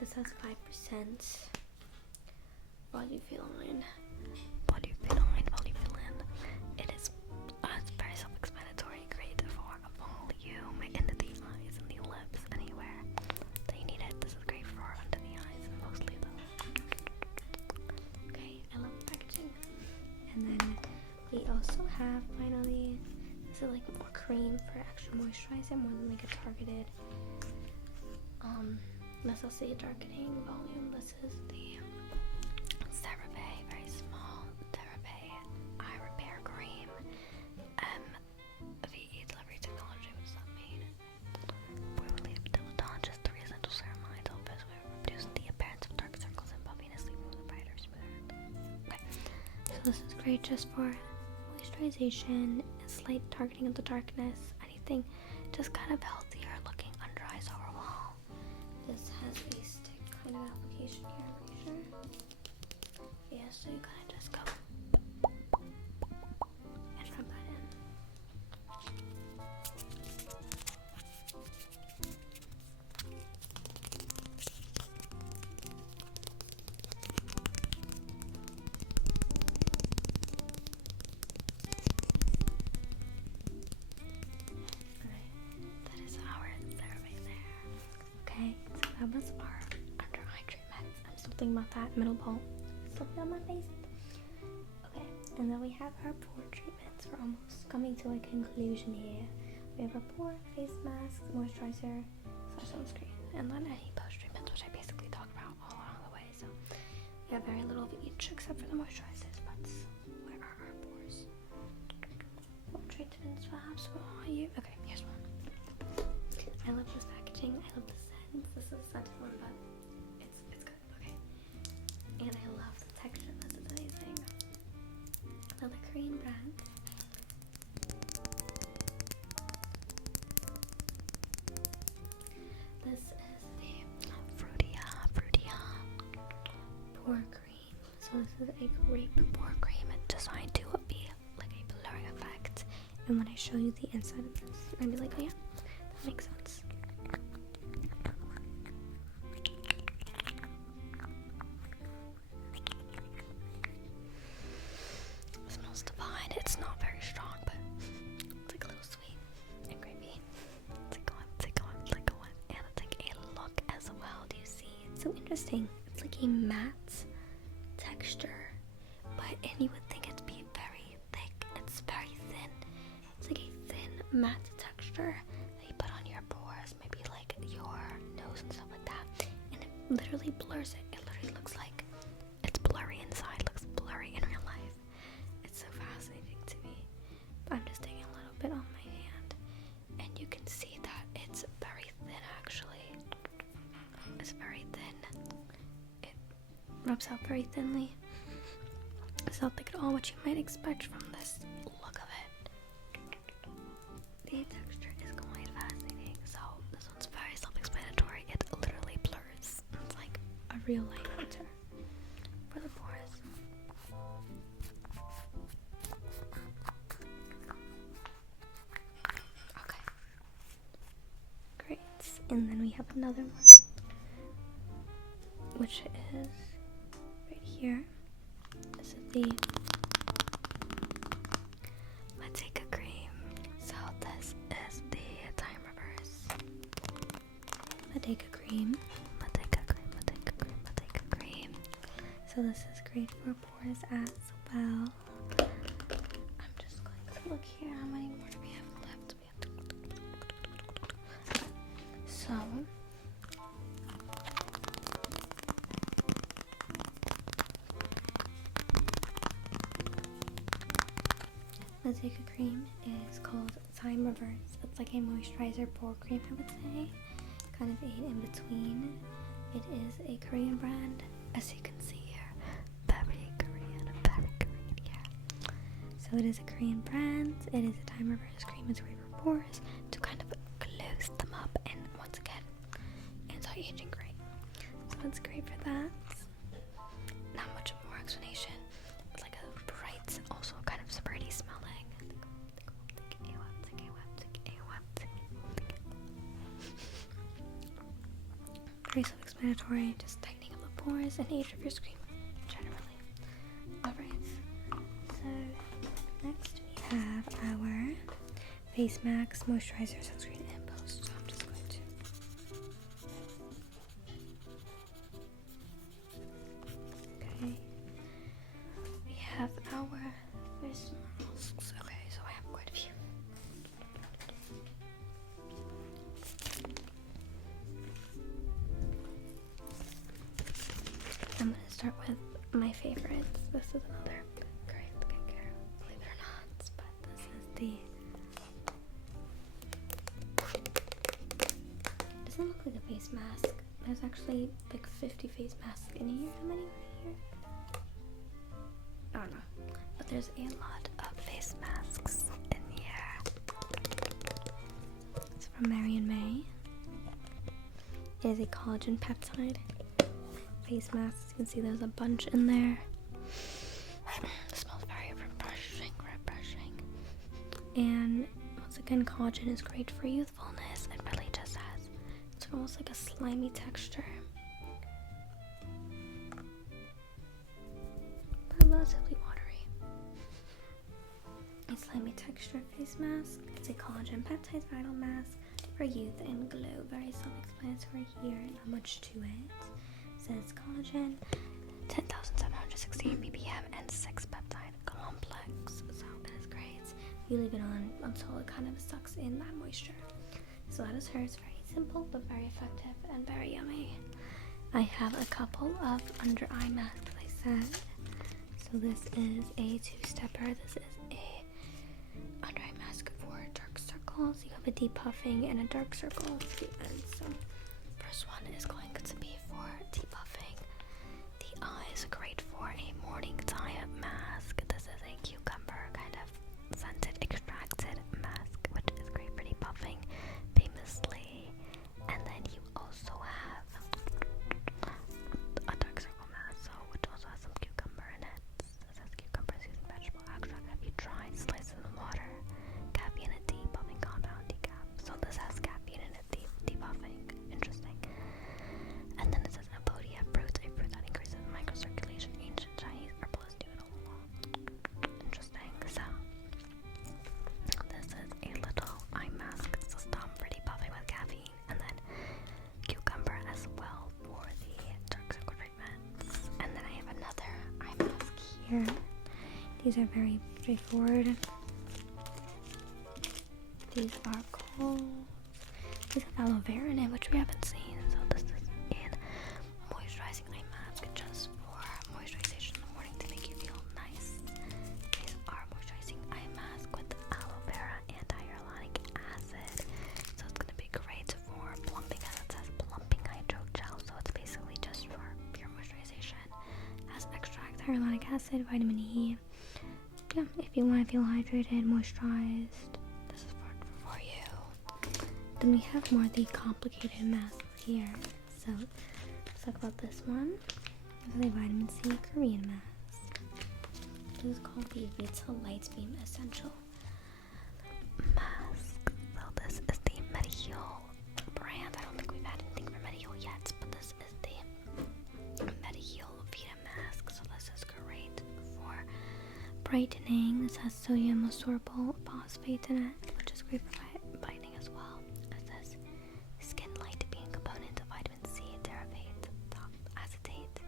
This has 5% polyphenol. Polyphenol. It is it's very self-explanatory. Great for a volume into the eyes and the lips, anywhere that you need it. This is great for under the eyes, mostly though. Okay, I love the packaging. And then we also have finally, this is like more cream for extra moisturizer, more than like a targeted let's say darkening volume. This is the CeraVe, very small CeraVe eye repair cream. VE delivery technology. What does that mean? this is great just for moisturization, slight targeting of the darkness, anything just kind of healthier looking under eyes overall. This has a stick kind of application here, I'm pretty sure. Yeah, so you kind of just go and rub that in. Okay, so that was our under eye treatment. I'm still thinking about that middle bowl. Still feel my face. Okay, and then we have our pore treatments. We're almost coming to a conclusion here. We have our pore, face mask, moisturizer, sunscreen, and then any post treatments, which I basically talk about all along the way. So we have very little of each except for the moisturizers. But where are our pores? What treatments perhaps for you? Okay, here's one. I love this packaging. I love the scent. This is such one, but it's good. Okay, and I love the texture. This is amazing. Another Korean brand. This is the Frutia pore cream. So this is a grape pore cream. It's designed to be like a blurring effect. And when I show you the inside of this, you're gonna be like, oh yeah, that makes sense. It smells divine. It's not very strong, but it's like a little sweet and grapey. It's like one, and it's like a look as well. Do you see? It's so interesting. It's like a matte texture, and you would think it'd be very thick. It's very thin. It's like a thin matte texture that you put on your pores, maybe like your nose and stuff like that, and it literally blurs it. It literally looks like it's blurry inside, looks blurry in real life. It's so fascinating to me. I'm just taking a little bit on my hand, and you can see that it's very thin actually. It's very thin. It rubs out very thinly. It's not thick at all, what you might expect from this look of it. The texture is quite fascinating. So this one's very self-explanatory. It literally blurs. It's like a real life filter for the pores. Okay. Great. And then we have another one, which is right here. This is the Mateka cream. So this is the time reverse. Mateka cream. So this is great for pores as well. I'm just going to look here. How many more do we have left? So Mateka cream is called Time Reverse. It's like a moisturizer pore cream, I would say. Kind of a in between. It is a Korean brand, as you can see here. Very Korean here. So it is a Korean brand. It is a Time Reverse cream. It's great for pores to kind of close them up, and once again, anti-aging great. So it's great for that. Not much more explanation. It's like a bright, also kind of spritty smelling. Very self-explanatory, just tightening of the pores and age of your skin generally. Alright, so next we have our face mask, moisturizer, sunscreen, and post. So I'm just going to okay. We have our face masks. Okay, so I have quite a few. I'm going to start with my favorites. This is another great skincare, believe it or not, but this is the, it doesn't look like a face mask. There's actually like 50 face masks in here. How many are here? don't know. But there's a lot of face masks in here. It's from Mary and May. It is a collagen peptide face mask. You can see there's a bunch in there. It smells very refreshing. And once again, collagen is great for youthfulness. It really just has, it's almost like a slimy texture, but relatively watery. A slimy texture face mask. It's a collagen peptide vital mask for youth and glow. Very self-explanatory here, not much to it. It says collagen, 10,768 ppm and 6 peptide complex. So it is great. You leave it on until it kind of sucks in that moisture. So that is hers. Very simple but very effective and very yummy. I have a couple of under eye masks, I said. So this is a two-stepper. This is a under eye mask for dark circles. You have a depuffing and a dark circle at the end. So first one is going to be for depuffing the eyes. Great for a morning time mask. This is a cucumber kind of scented extracted mask, which is great for depuffing famously. And then you also have a dark circle mask, so which also has some cucumber in it. It says cucumbers using vegetable extract that you dry, slice in water, caffeine and depuffing compound decaf. So this has caffeine in it, depuffing. Interesting. And then it says Apodia fruit, a fruit that increases microcirculation, ancient Chinese herbalist do it all. Interesting. So this is a little eye mask. So stop for depuffing with caffeine, and then cucumber as well for the dark circle treatments. And then I have another eye mask here. These are very straightforward. These are called, these have aloe vera in it, which we haven't seen. So this is an moisturizing eye mask just for moisturization in the morning to make you feel nice. These are moisturizing eye mask with aloe vera and hyaluronic acid. So it's going to be great for plumping, as it says plumping hydro gel. So it's basically just for pure moisturization. It has extract, hyaluronic acid, vitamin E. Yeah, if you want to feel hydrated, moisturized, this is for you. Then we have more of the complicated masks here. So let's talk about this one. This is a vitamin C Korean mask. This is called the Vita Light Beam Essential Mask. So this is the Mediheal brand. I don't think we've had anything from Mediheal yet, but this is the Mediheal Vita mask. So this is great for brightening. This has sodium sorbitol phosphate in it, which is great for brightening as well. It says skin light being component of vitamin C, terephthalate, top acetate,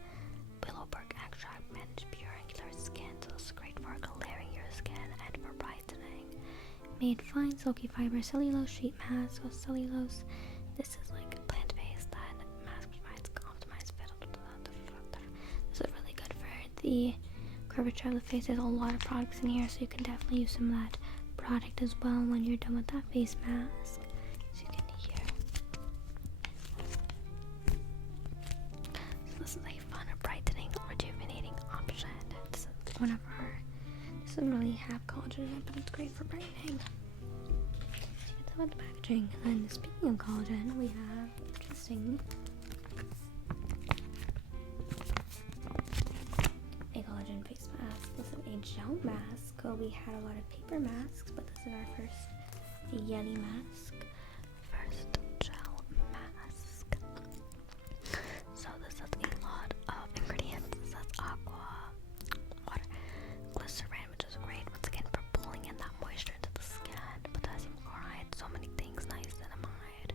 willowberg extract, manage pure angular skin. So it's great for clearing your skin and for brightening. Made fine silky fiber cellulose sheet mask with cellulose. This is like plant-based and mask provides optimized fit. This is really good for the curvature of the face. There's a lot of products in here, so you can definitely use some of that product as well when you're done with that face mask. As you can hear. So this is a fun, brightening, rejuvenating option. This is one of our, this doesn't really have collagen in it, but it's great for brightening. So you can tell about the packaging. And then speaking of collagen, we have interesting a collagen face mask. This is a gel mask. We had a lot of paper masks, but this is our first yeti mask. First gel mask. So this has a lot of ingredients. This has aqua, water, glycerin, which is great once again for pulling in that moisture into the skin. Potassium chloride, so many things, niacinamide,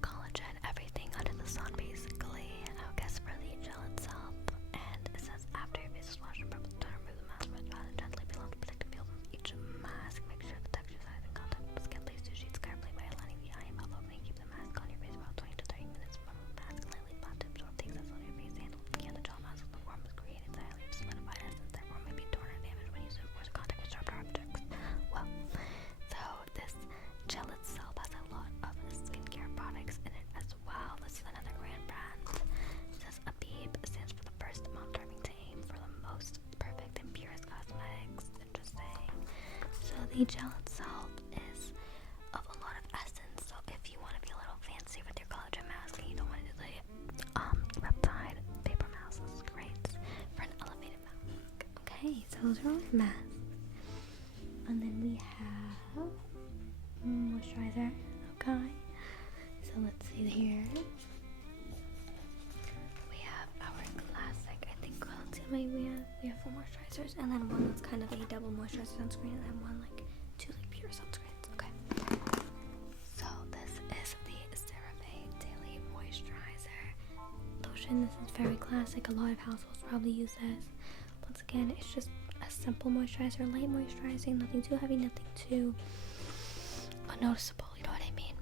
collagen, everything under the sun basically. I guess for the gel itself. And it says after your face is washed and prepped, don't remove the mask, but rather gently peel off the protective film from each mask. Make sure the texture, size, and contact with the skin. Place 2 sheets the gel itself is of a lot of essence, so if you want to be a little fancy with your collagen mask and you don't want to do the peptide paper mask, this is great for an elevated mask. Okay, so those are all our masks. And then we have moisturizer. Okay, so let's see here. We have our classic, I think, let's see how many we have 4 moisturizers, and then one that's kind of a double moisturizer sunscreen, and then one like 2 like pure sunscreens. Okay, so this is the CeraVe Daily Moisturizer Lotion. This is very classic. A lot of households probably use this. Once again, it's just a simple moisturizer, light moisturizing, nothing too heavy, nothing too unnoticeable, you know what I mean?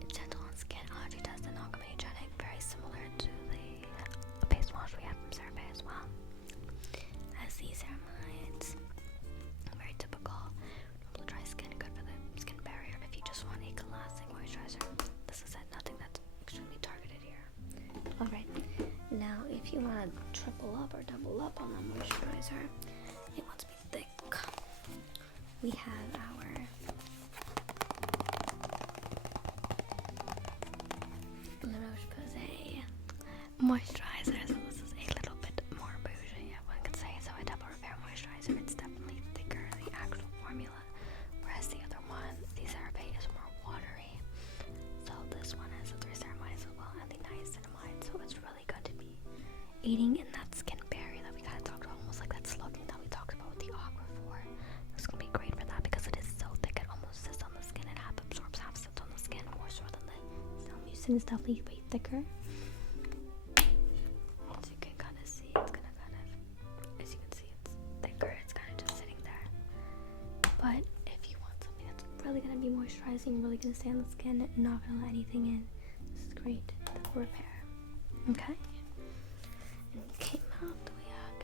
It's gentle on skin, allergy test, and non-comedogenic, very similar to the face wash we have from CeraVe as well. Has these ceramides, very typical, normal dry skin, good for the skin barrier. If you just want a classic moisturizer, this is it, nothing that's extremely targeted here. Alright, now if you want to triple up or double up on that moisturizer, it wants to be thick. We have our La Roche-Posay moisturizer. So this is a little bit more bougie, one could say. So a double repair moisturizer. It's definitely thicker, the actual formula, whereas the other one, the CeraVe, is more watery. So this one has the 3 ceramides as well and the niacinamide. So it's really good to be aiding in that skin barrier that we kind of talked about, almost like that slugging that we talked about with the Aquaphor. This is going to be great for that because it is so thick it almost sits on the skin and half absorbs, half sits on the skin, more so than the mucin is definitely way thicker. As you can kind of see, it's going to kind of, as you can see, it's thicker, it's kind of just sitting there. But if you want something that's really going to be moisturizing, really going to stay on the skin and not going to let anything in, this is great for repair. Okay? And came out, we have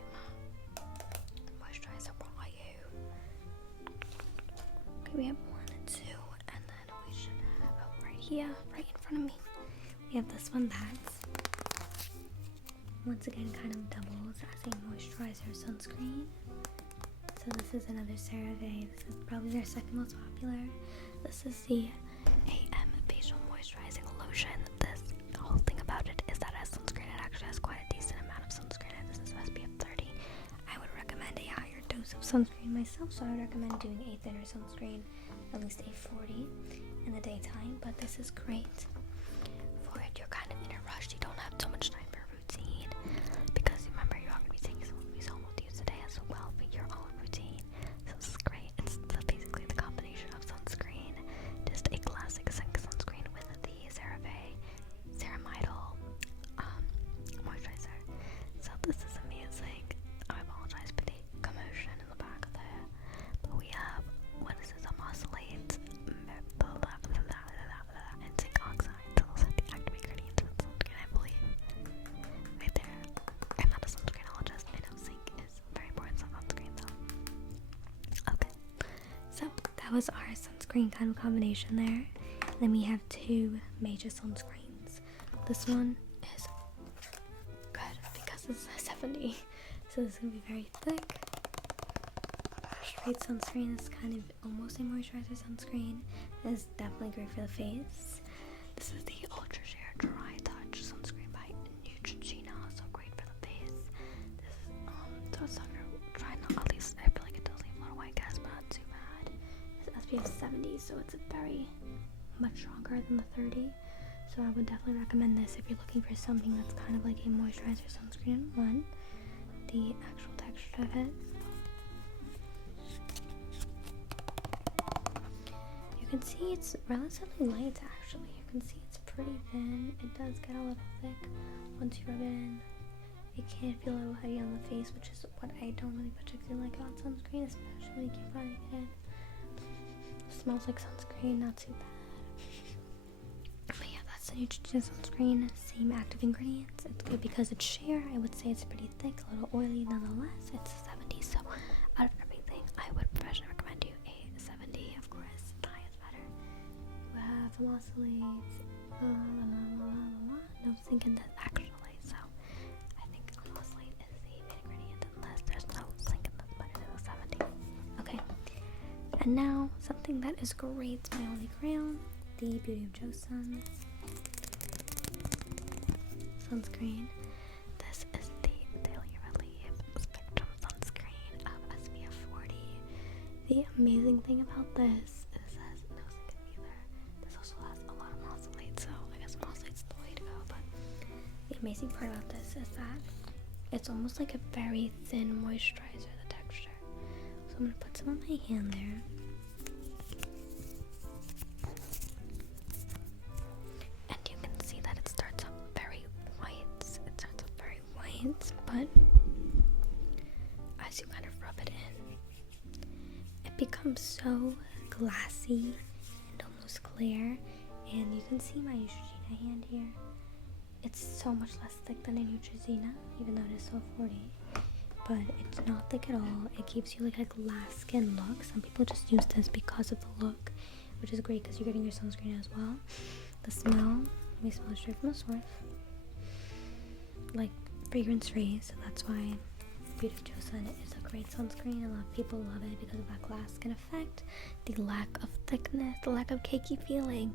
moisturizer for you. Okay, we have 1 and 2, and then we should have right here, right in front of me. We have this one that's once again kind of doubles as a moisturizer sunscreen. So this is another CeraVe. This is probably their second most popular. This is the AM Facial Moisturizing Lotion. The whole thing about it is that as sunscreen, it actually has quite a decent amount of sunscreen. This is SPF 30. I would recommend a higher dose of sunscreen myself, so I would recommend doing a thinner sunscreen, at least a 40 in the daytime. But this is great for it. You're kind of in a rush. You don't have so much time for routine because remember you're all going to be taking some of these home with you today as well for your own routine. So this is great. It's basically the combination of sunscreen, just a classic sunscreen with the CeraVe ceramidal moisturizer. So this is amazing. I apologize for the commotion in the back there, but we have, what is this, amosylate and zinc oxide. So those are the active ingredients in sunscreen, I believe, right there. I'm not a sunscreenologist. I know zinc is very important in sunscreen though. Okay, so that was our sunscreen kind of combination there. Then we have 2 major sunscreens. This one is good because it's a 70, so this is going to be very thick. Straight sunscreen is kind of almost a moisturizer sunscreen. It's definitely great for the face. This is the Ultra Sheer Dry Touch Sunscreen by Neutrogena, so great for the face. This so it's not gonna try not, at least I feel like it does leave a lot of white cast, but not too bad. It's SPF 70, so it's very much stronger than the 30. So I would definitely recommend this if you're looking for something that's kind of like a moisturizer sunscreen in one. The actual texture of it. You can see it's relatively light actually. You can see it's pretty thin. It does get a little thick once you rub it in. It can feel a little heavy on the face, which is what I don't really particularly like about sunscreen, especially if you're rubbing it in. Smells like sunscreen, not too bad. But yeah, that's the Neutrogena sunscreen. Same active ingredients. It's good because it's sheer. I would say it's pretty thick, a little oily nonetheless. It's 70, so out of everything, I would professionally recommend you a 70. Of course, high is better. You have amosylate, no zinc in this actually, so I think amosylate is the main ingredient unless there's no zinc in this, but it is a 70. Okay, and And now, something that is great, my only grail, the Beauty of Joseon sunscreen. This is the Daily Relief Spectrum Sunscreen of SPF 40. The amazing thing about this is it says no skin either. This also has a lot of mosylate, so I guess mosylate's the way to go. But the amazing part about this is that it's almost like a very thin moisturizer, the texture. So I'm going to put some on my hand there. And you can see that it starts off very white. But as you kind of rub it in, it becomes so glassy and almost clear. And you can see my Neutrogena hand here. It's so much less thick than a Neutrogena, even though it is so 40. But it's not thick at all. It gives you like a glass skin look. Some people just use this because of the look, which is great because you're getting your sunscreen as well. The smell, we smell it straight from the source, like fragrance free. So that's why Beauty of Joseon is a great sunscreen. A lot of people love it because of that glass skin effect, the lack of thickness, the lack of cakey feeling,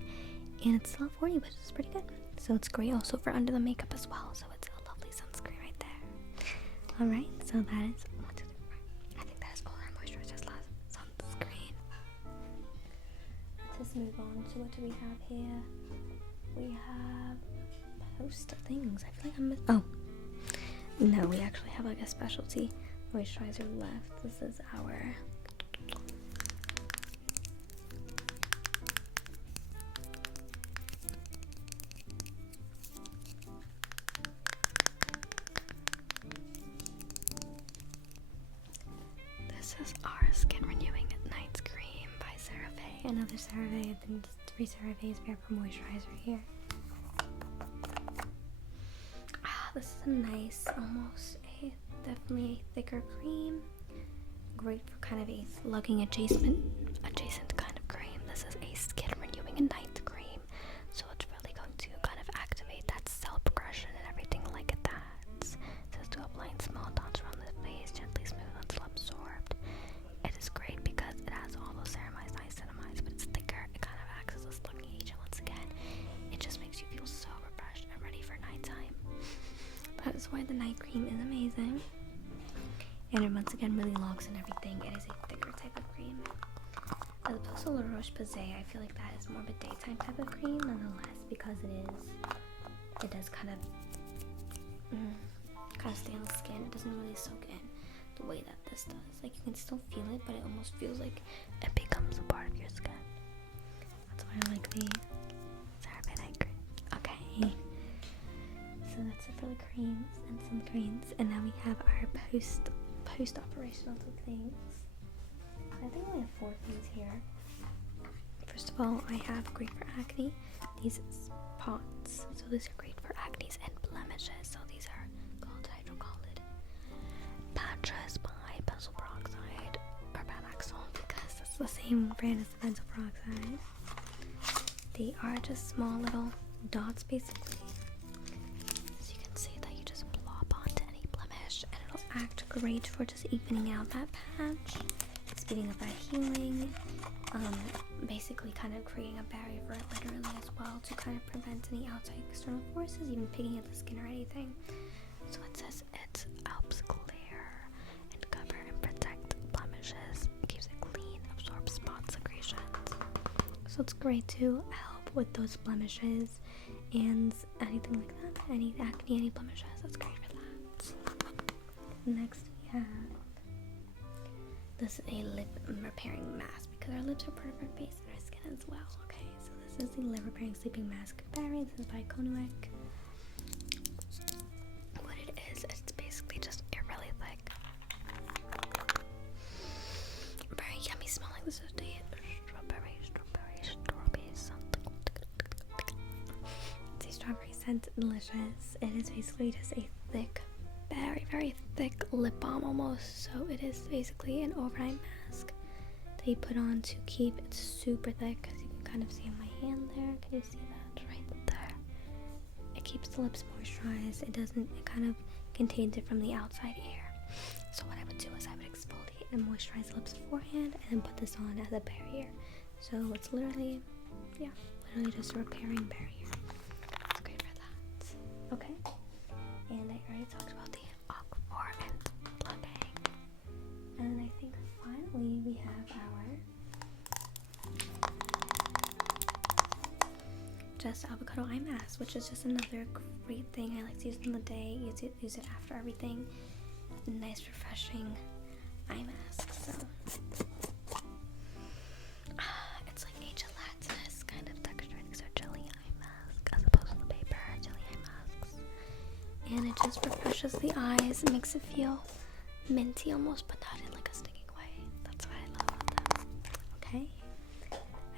and it's not 40, which is pretty good. So it's great also for under the makeup as well. So it's a lovely sunscreen right there. Alright, so that is I think that is all our moisturizers last sunscreen. Let's just move on to what do we have here? We have a host of things. I feel like I'm oh no, we actually have like a specialty moisturizer left. This is our Skin Renewing Night Cream by CeraVe. Another CeraVe. I've been 3 CeraVe's Vapor Moisturizer here. This is a nice, definitely a thicker cream. Great for kind of a slugging adjacent kind of cream. This is a Skin Renewing Night Cream, so it's really going to kind of activate that cell progression and everything like that. It says to apply in small dots around the face, gently smooth until absorbed. It is great because it has all those ceramides, niacinamides, but it's thicker. It kind of acts as a slugging agent once again. It just makes you feel so refreshed and ready for nighttime. That is why the night cream is amazing. And it once again really locks in everything. It is a thicker type of cream. As opposed to La Roche-Posay, I feel like that is more of a daytime type of cream nonetheless, because it does kind of stay on the skin. It doesn't really soak in the way that this does. Like, you can still feel it, but it almost feels like it becomes a part of your skin. That's why I like the CeraVe night cream. Okay. So that's it for the creams and sunscreens, and now we have our post-operational things. I think we have 4 things here. First of all, I have great for acne, these spots. So these are great for acne and blemishes. So these are called hydrocolloid patches by benzoyl peroxide or Bamaxol, because it's the same brand as the benzoyl peroxide. They are just small little dots basically. Act great for just evening out that patch, speeding up that healing, basically kind of creating a barrier for it literally as well to kind of prevent any outside external forces even picking at the skin or anything. So it says it helps clear and cover and protect blemishes, keeps it clean, absorbs spot secretions. So it's great to help with those blemishes and anything like that, any acne, any blemishes. That's great for that. Next we have this is a lip repairing mask because our lips are part of our face and our skin as well. Okay, so this is the lip repairing sleeping mask berry. This is by Konuek. What it is, it's basically just a really thick, very yummy smelling. This is the strawberry scent. It's a strawberry scent, delicious. It is basically just a thick, very thick lip balm almost. So it is basically an overnight mask that you put on to keep it super thick, as you can kind of see on my hand there. Can you see that right there? It keeps the lips moisturized. It kind of contains it from the outside air. So what I would do is I would exfoliate and moisturize the lips beforehand, and then put this on as a barrier. So it's literally, yeah, literally just a repairing barrier. It's great for that. Okay. And I already talked about the aquaphor and plugging. And I think finally we have our just avocado eye mask, which is just another great thing. I like to use it in the day, use it after everything. Nice, refreshing eye mask. So it's like a gelatinous kind of texture. These are jelly eye masks as opposed to the paper jelly eye masks. And it just refreshes the eyes. It makes it feel minty almost, but not in like a stinging way. That's what I love about them. Okay,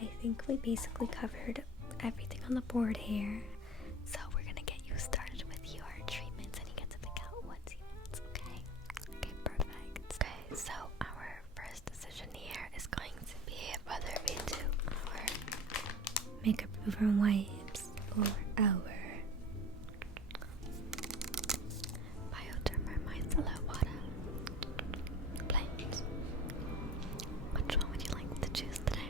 I think we basically covered everything on the board here, so we're gonna get you started with your treatments and you get to pick out what's yours. Okay, perfect. Okay, so our first decision here is going to be whether we do our makeup remover wipes or our bioderma micellar water blend. Which one would you like to choose today?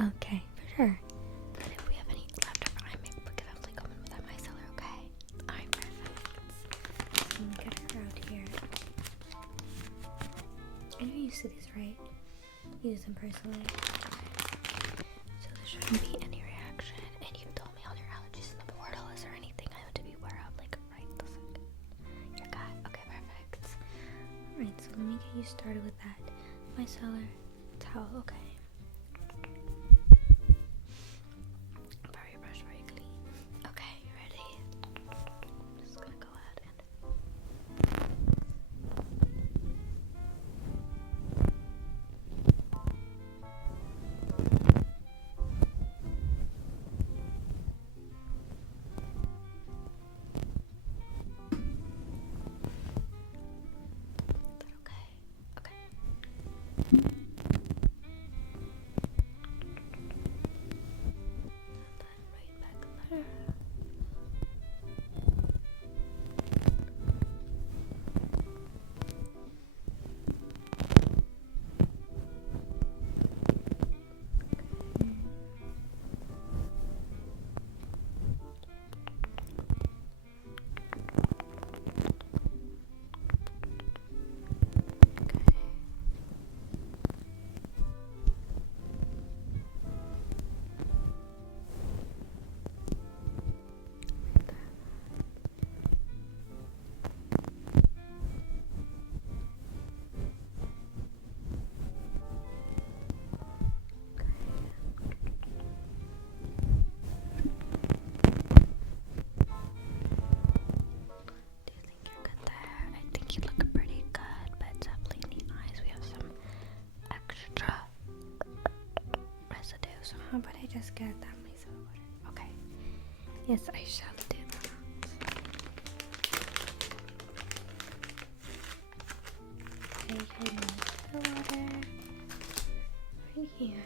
Okay, for sure. And if we have any leftover eye makeup, we can definitely come in with that micellar, okay? Alright, perfect. So get her out here. And you're used to these, right? You use them personally. Okay. So there shouldn't be any reaction. And you told me all your allergies in the portal. Is there anything I have to be aware of? Like, right this second. You're good. Okay, perfect. Alright, so let me get you started with that micellar towel, okay? How about I just get that micellar water? Okay. Yes, I shall do that. Take the water right here.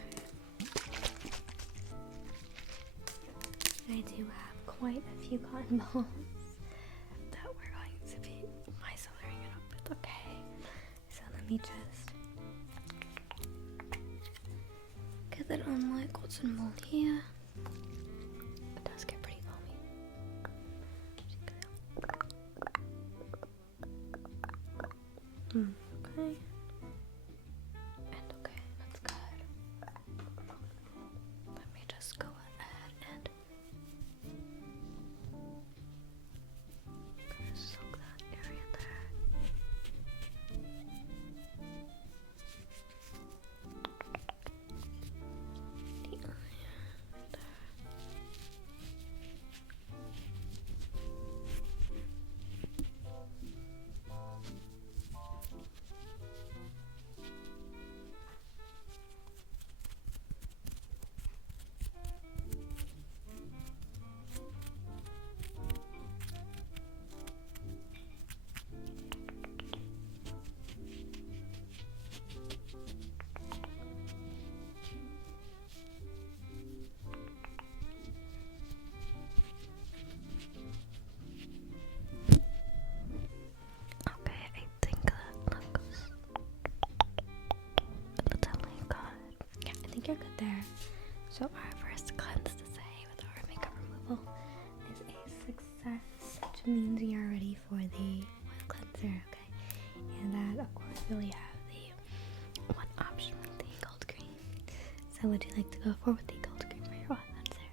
I do have quite a few cotton balls that we're going to be micellaring it up with. Okay. So let me just get that on my cotton ball here. It does get pretty foamy. Okay. And okay, that's good. Let me just go ahead and soak that area there. The eye there. means you're ready for the oil cleanser, okay? And that, of course, really have the one option with the gold cream. So would you like to go for with the gold cream for your oil cleanser?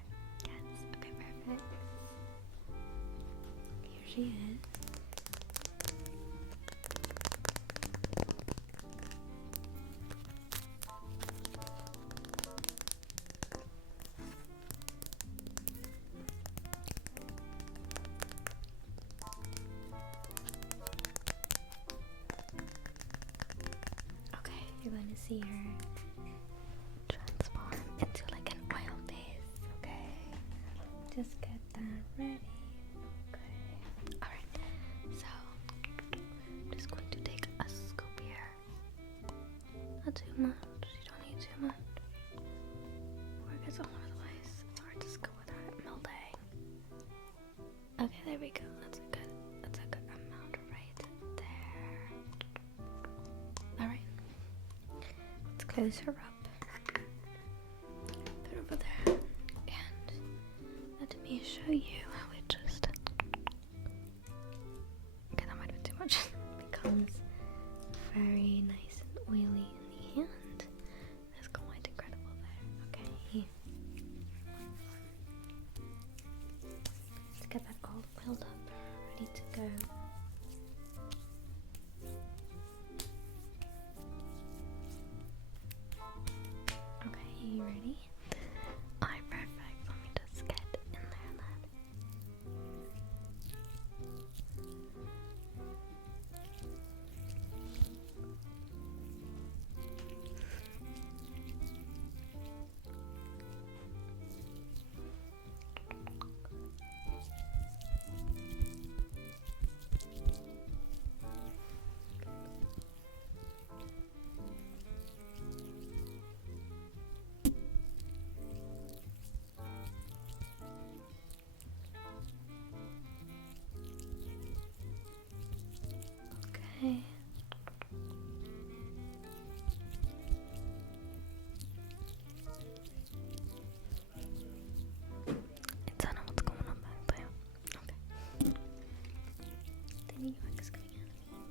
Yes. Okay, perfect. Here she is. You're going to see her transform into like an oil base, okay? Just get that ready, okay? Alright, so I'm just going to take a scoop here. Not too much, you don't need too much. Or it gets all over the place. It's hard to scoop without it melting. Okay, there we go. That's a good amount right there. Alright. Close her up. Put her over there. And let me show you how it just... Okay, that might be too much. Becomes very nice and oily in the hand. That's quite incredible there. Okay. Let's get that all oiled up. Ready to go. You ready? Alright, perfect. Let me just get in there then. Okay. It's not what's going on back there. Okay. The New York is coming out of me.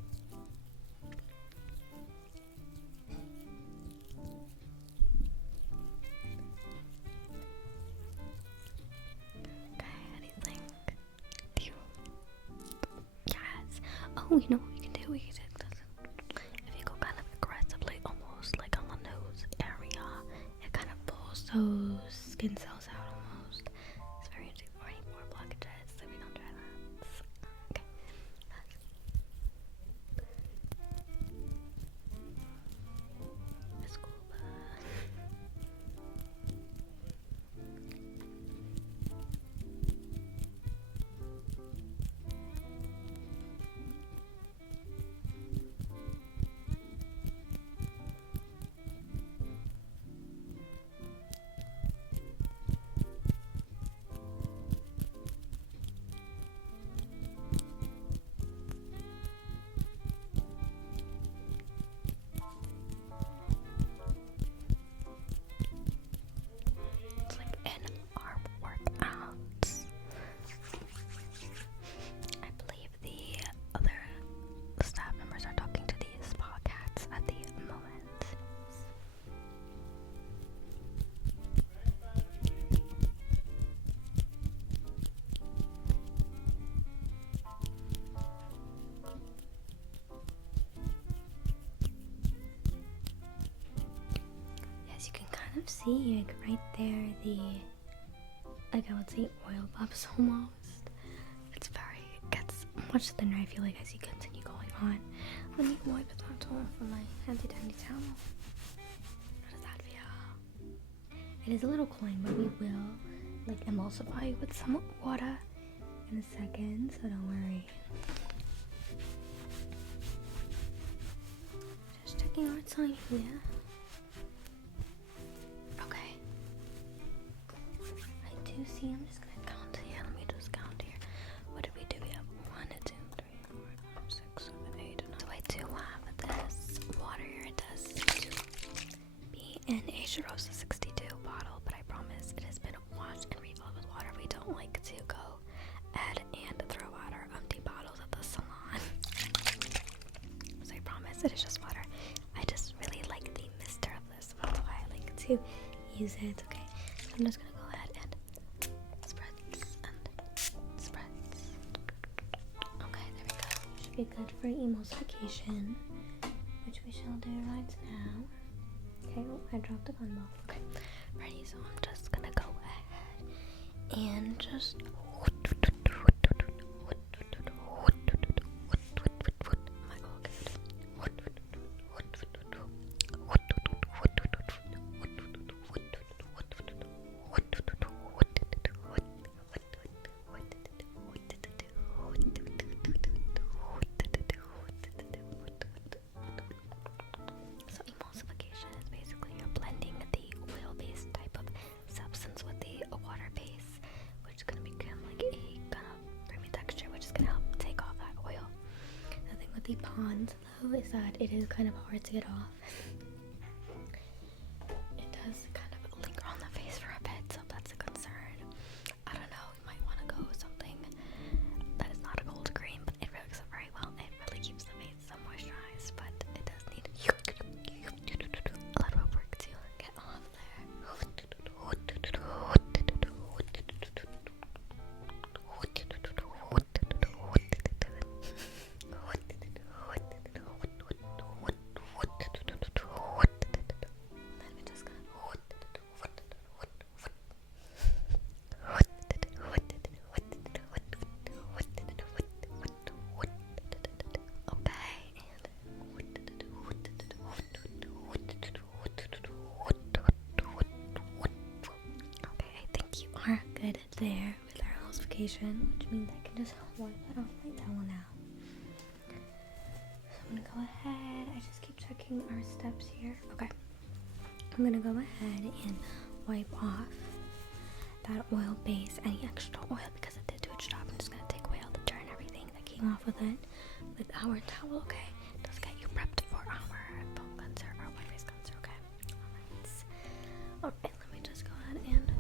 Okay, how do you think? Yes. Oh, you know what we can do? We can do if you go kind of aggressively, almost like on the nose area, it kind of pulls those skin cells out almost. It's very easy for any pore blockages, so we don't try that. Okay. That's cool. See, like right there, the, like I would say, oil bubs almost. It's gets much thinner, I feel like, as you continue going on. Let me wipe it out from my handy dandy towel. How does that feel? It is a little cloying, but we will like emulsify it with some water in a second, so don't worry. Just checking our time here. See, I'm just gonna count here. Let me just count here. What did we do? We have 1, 2, 3, 4, 5, 6, 7, 8, 9. So I do have this water here. It does be an Asia Rosa 62 bottle, but I promise it has been washed and refilled with water. We don't like to go add and throw water this. It is just water. I just really like the mister of this. That's why I like to use it. Okay, so I'm just gonna go ahead and spritz and spritz. Okay, there we go. Should be good for emulsification, which we shall do right now. Okay, oh, I dropped the gun ball. Okay, ready, so I'm just gonna go ahead and just the ponds though is that it is kind of hard to get off. It does kind of linger on the face for a bit, so that's a concern. I don't know, you might want to go with something that is not a gold green, but it works very well. It really keeps the face so moisturized, but it does need a lot of work to get off there. Are good there with our emulsification, which means I can just wipe that off my towel now. So I'm gonna go ahead, I just keep checking our steps here. Okay, I'm gonna go ahead and wipe off that oil base, any extra oil, because it did do its job. I'm just gonna take away all the dirt and everything that came off with it with our towel. Okay, just get you prepped for our foam cleanser, our white face cleanser. Okay, alright, let me just go ahead and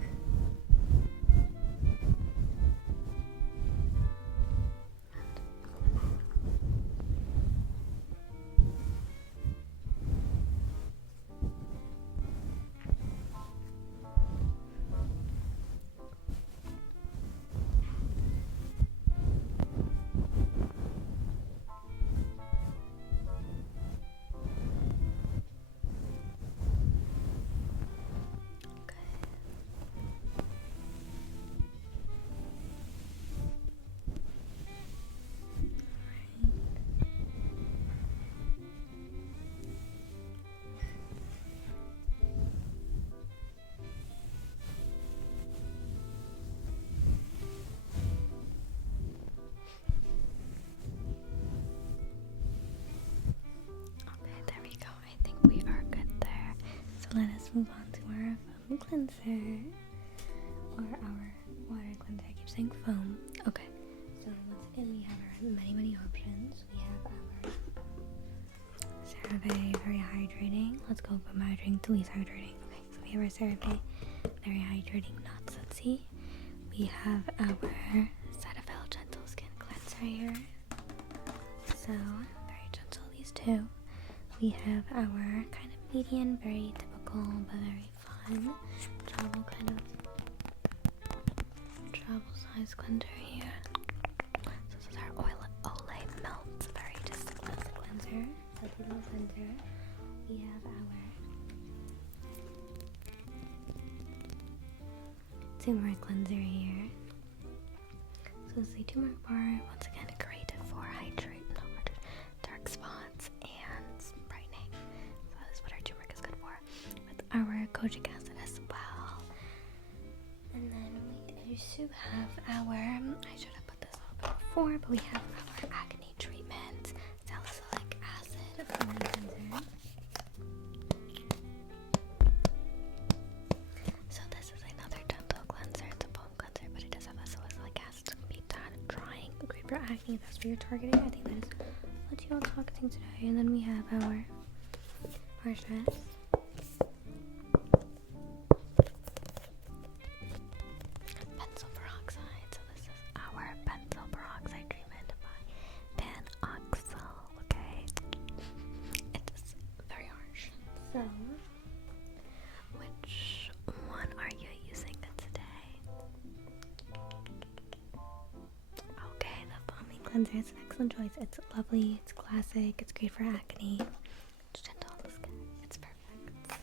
let us move on to our foam cleanser, or our water cleanser. I keep saying foam. Okay, so once again we have our many options. We have our CeraVe Very Hydrating. Let's go from hydrating to least hydrating. Okay, so we have our CeraVe Very Hydrating Not Sudsy. We have our Cetaphil Gentle Skin Cleanser here. So, very gentle, these two. We have our kind of medium, very typical but very fun travel size cleanser here. So this is our Olay Melt, very just classic cleanser, little cleanser. We have our turmeric cleanser here. So this is the turmeric bar, once again great for hydrating dark spots and brightening. So that is what our turmeric is good for. With our kojic acid as well. And then we also have our, I should have put this a little bit before, but we have our acne treatment, salicylic acid foam cleanser. So this is another dental cleanser. It's a foam cleanser, but it does have a salicylic acid to be drying, great for acne. That's what you're targeting. I think that is what you all targeting today. And then we have our stress. Benzoyl peroxide. So this is our benzoyl peroxide treatment by Panoxyl. Okay. cleanser. It's an excellent choice. It's lovely, it's classic, it's great for acne. It's gentle on the skin. It's perfect.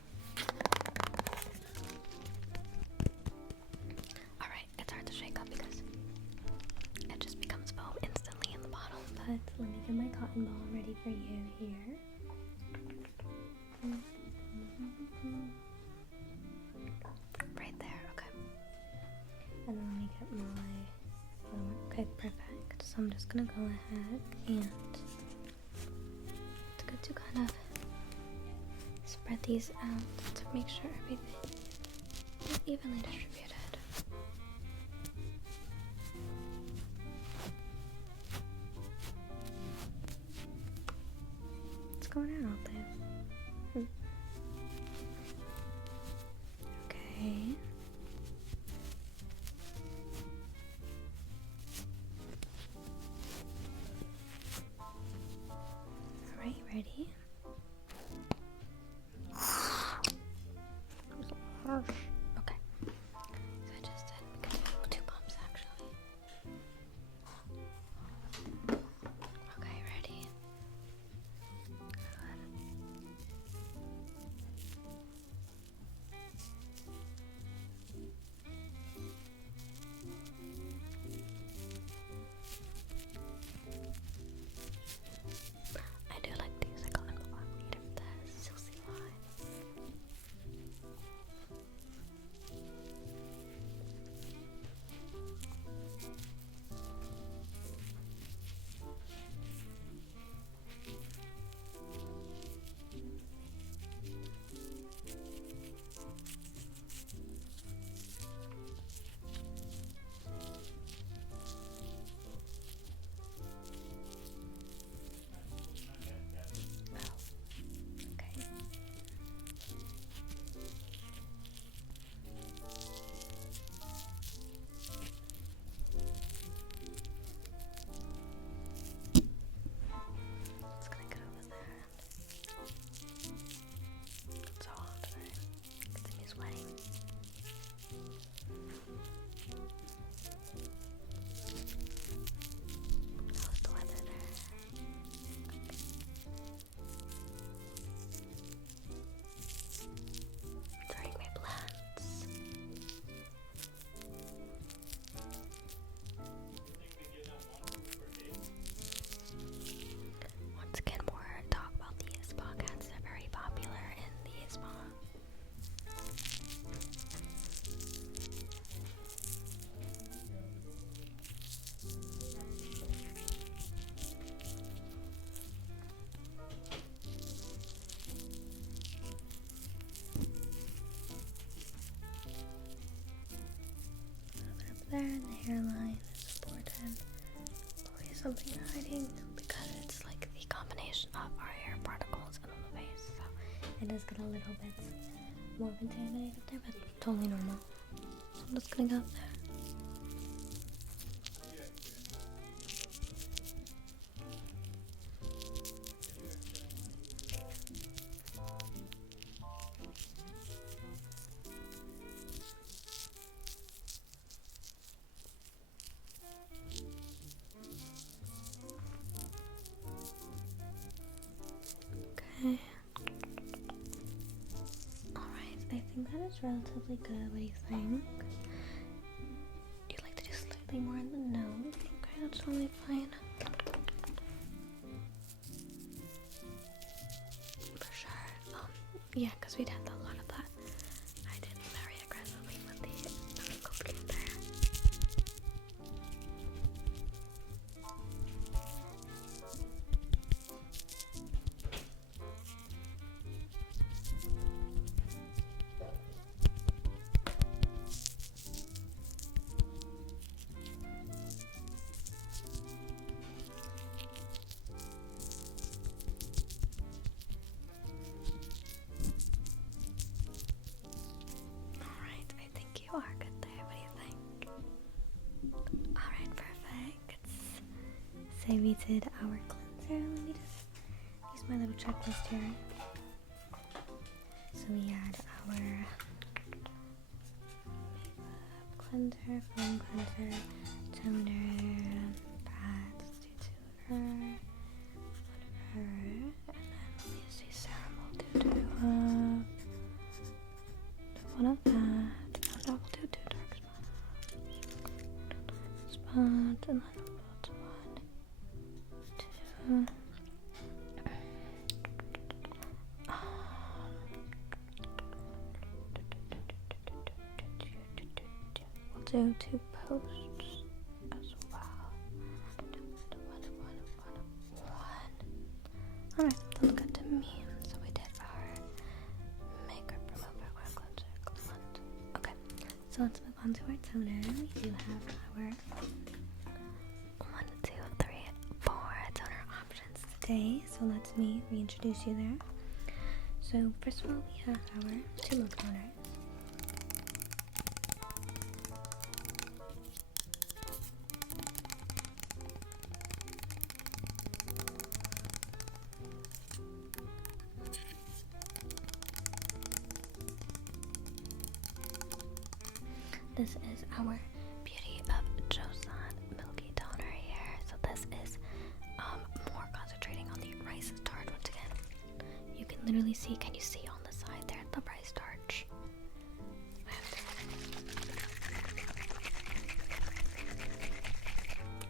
Alright, it's hard to shake up because it just becomes foam instantly in the bottle. But let me get my cotton ball ready for you here. Right there, okay. And then let me get my okay, perfect. So I'm just gonna go ahead and it's good to kind of spread these out to make sure everything is evenly distributed. What's going on out there? Okay. Alright, ready? Okay. So I just did we could do 2 pumps actually. Okay, ready? Good. I do like to use a cotton block leader for this. You'll see why. Okay. Just gonna get over there. It's so hot today. It's in me sweating. How's the weather there? During my plants. Once again, more talk about the spa cats. They're very popular in the spa. Up there in the hairline is important. Always something hiding because it's like the combination of our hair particles and on the face. So it does get a little bit more contaminated up there, but totally normal. So I'm just gonna go up there. Okay. Alright, I think that is relatively good. What do you think? Do you like to do slightly more in the nose? Okay, that's totally fine. For sure. Yeah, because we'd had a lot of that. I did very aggressively with the cocaine there. You are good there. What do you think? Alright, perfect. Say we did our cleanser. Let me just use my little checklist here. So we had our makeup cleanser, foam cleanser, toner, pads. Let's do do 2 posts as well. Alright, sounds good to me. So we did our makeup remover, oil cleanser, cleanse. Okay, so let's move on to our toner. We do have our 1, 2, 3, 4 toner options today. So let me reintroduce you there. So first of all, we have our 2 milk toners. This is our Beauty of Joseon Milky Toner here. So this is more concentrating on the rice starch. Once again, you can literally see, can you see on the side there, the rice starch?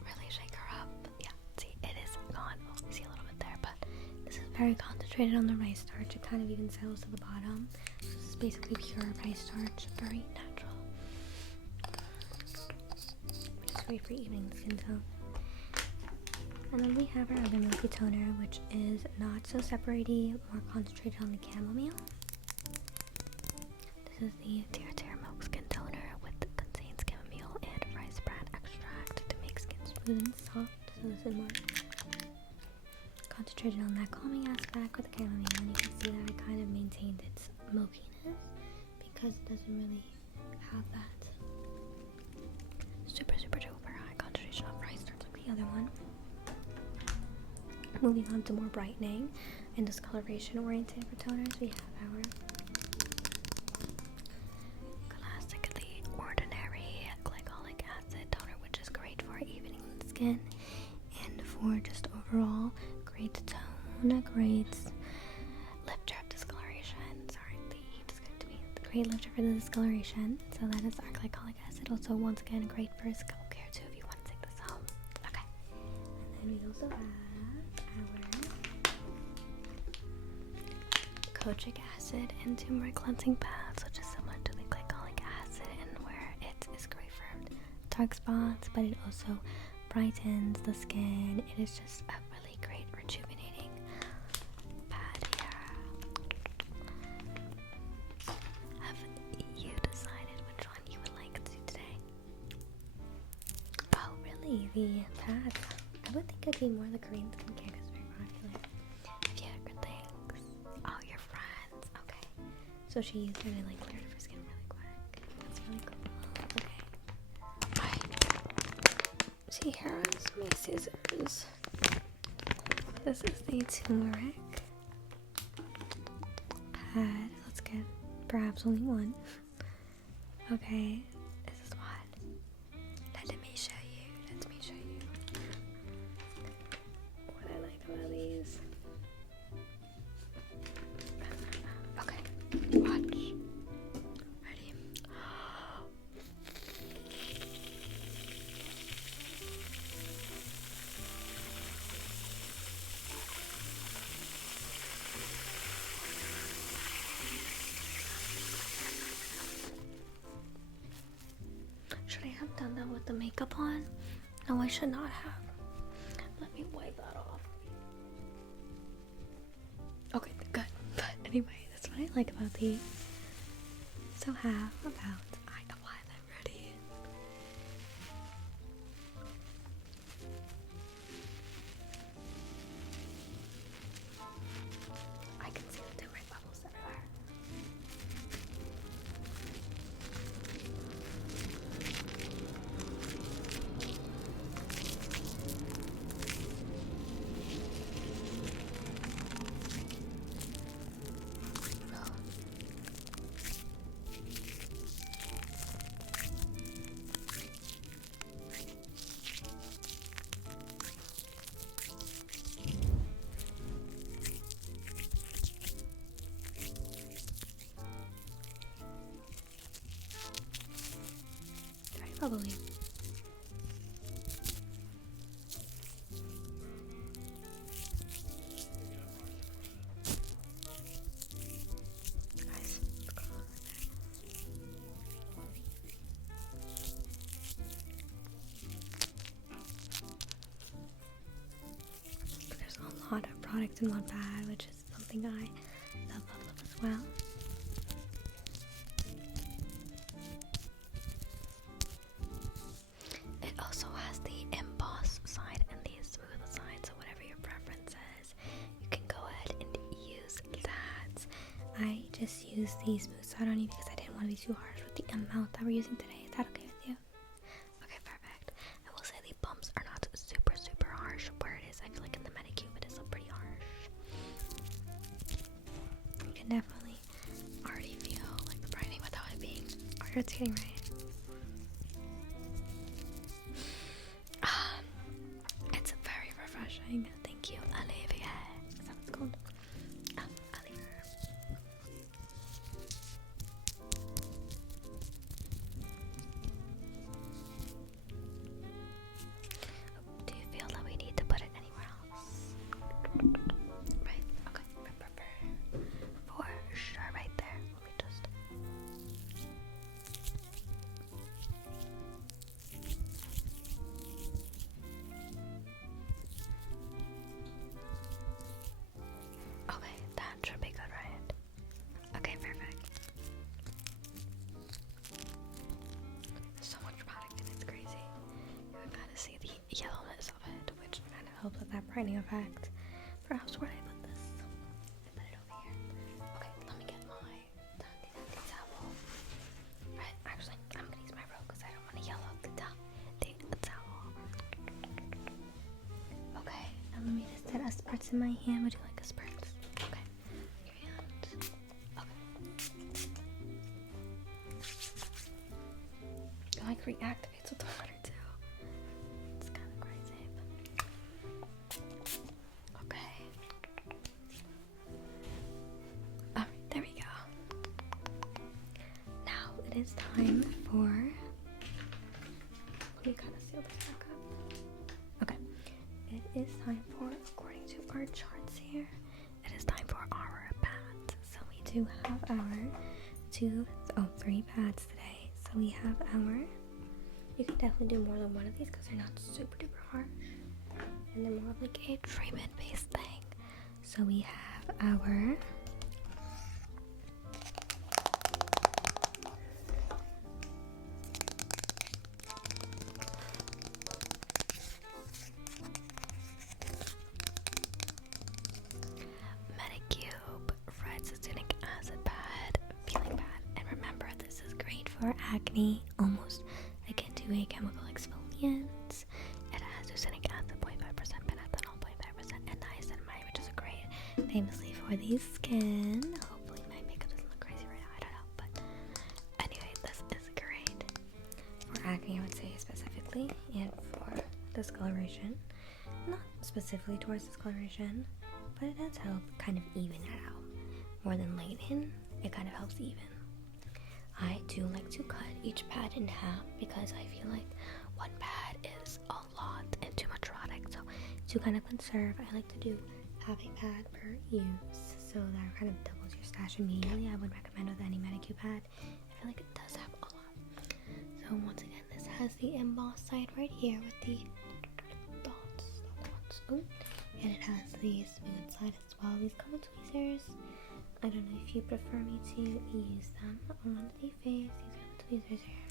Really shake her up. Yeah, see, it is gone. Oh, you see a little bit there, but this is very concentrated on the rice starch. It kind of even settles to the bottom. So this is basically pure rice starch, very natural. Great for evening skin tone. And then we have our other milky toner, which is not so separaty, more concentrated on the chamomile. This is the Tear Milk Skin Toner, which contains chamomile and rice bran extract to make skin smooth and soft. So this is more concentrated on that calming aspect with the chamomile, and you can see that it kind of maintained its milkiness because it doesn't really have that super duper high concentration of rice starch like the other one. Moving on to more brightening and discoloration oriented for toners, we have our classically ordinary glycolic acid toner, which is great for evening skin and for just overall great tone, great lifter of discoloration. Sorry, the heat is good to me. Great lifter for the discoloration. So that is our glycolic acid. Also, once again, great for scalp care too if you want to take this home. Okay. And then we also have our kojic acid and turmeric cleansing pads, which is similar to the glycolic acid and where it is great for dark spots, but it also brightens the skin. It is just a really great rejuvenating pad here. Have you decided which one you would like to today? Oh, really? The pads? I would think it'd be more the Korean skincare because it's very popular. If you had good things. Oh, your friends. Okay. So she used it and like cleared her skin really quick. That's really cool. Okay. Alright. See, here is my scissors. This is the turmeric pad. Let's get perhaps only one. Okay. This is what. Let me show you. Let me show you. What I like about these. Okay. Watch. Ready? Should I have done that with the makeup on? No, I should not have. Let me wipe that off. Okay, good. But anyway, that's what I like about these. So how about I apply them ready? I can see the turmeric bubbles everywhere. Very bubbly. Nice. products in one pad, which is something I love as well. It also has the emboss side and the smooth side, so whatever your preference is, you can go ahead and use that. I just used the smooth side on you because I didn't want to be too harsh with the amount that we're using today. Is that okay with you? Okay, perfect. I will say the bumps are not super harsh where it is. I feel like in the Medicube it is pretty harsh. You can definitely already feel like the brightening without it being irritating, right? It's very refreshing. Thank you, Olivia. Is that what it's called? Olivia. Do you feel that we need to put it anywhere else? Right, okay, for sure, right there. Let me just... Okay, that should be good, right? Okay, perfect. There's so much product and it's crazy. You can kind of see the yellowness of it, which kind of helps with that brightening effect. Perhaps where I put this? I put it over here. Okay, let me get my dandy towel. Right, actually, I'm gonna use my robe because I don't want to yell out the towel. Okay, now let me just set a spritz in my hand. Would you like a spritz? Okay, your hand. Okay. It like reactivates with the water too. It's kind of crazy. Okay. Alright, there we go. Now it is time for... Let me kind of seal this back up. Okay. It is time for, according to our charts here, it is time for our pads. So we do have our 3 pads today. So we have our... You can definitely do more than one of these because they're not super duper harsh. And they're more of like a treatment based thing. So we have our Medicube Red Sucrinic Acid Pad Peeling Pad. And remember, this is great for acne, almost akin to a chemical exfoliant. It has sucrinic acid 0.5%, penethanol 0.5%, and niacinamide, which is great famously for the skin. Hopefully my makeup doesn't look crazy right now, I don't know, but anyway, this is great for acne, I would say, specifically, and for discoloration. Not specifically towards discoloration, but it does help kind of even it out. More than lighten, it kind of helps even. I do like to cut each pad in half because I feel like one pad is a lot and too much product. So to kind of conserve, I like to do half a pad per use, so that kind of doubles your stash immediately. I would recommend with any Medicube pad. I feel like it does have a lot. So once again, this has the emboss side right here with the dots. Oh, and it has the smooth side as well. These come with tweezers. I don't know if you prefer me to use them on the face. These are the tweezers here.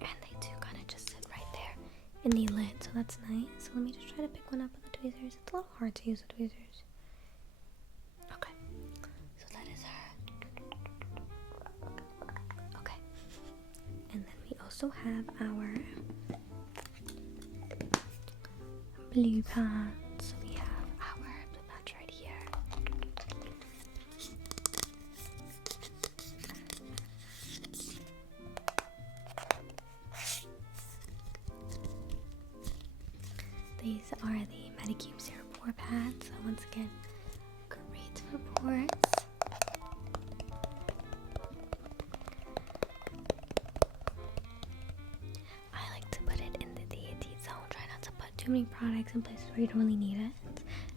And they do kind of just sit right there in the lid, so that's nice. So let me just try to pick one up with the tweezers. It's a little hard to use the tweezers. Okay, so that is her. Okay, and then we also have our blue pads. So we have our blue patch right here. These are the Medicube Serum Pore Pads. So once again, great for pores. I like to put it in the DAT zone. Try not to put too many products in places where you don't really need it.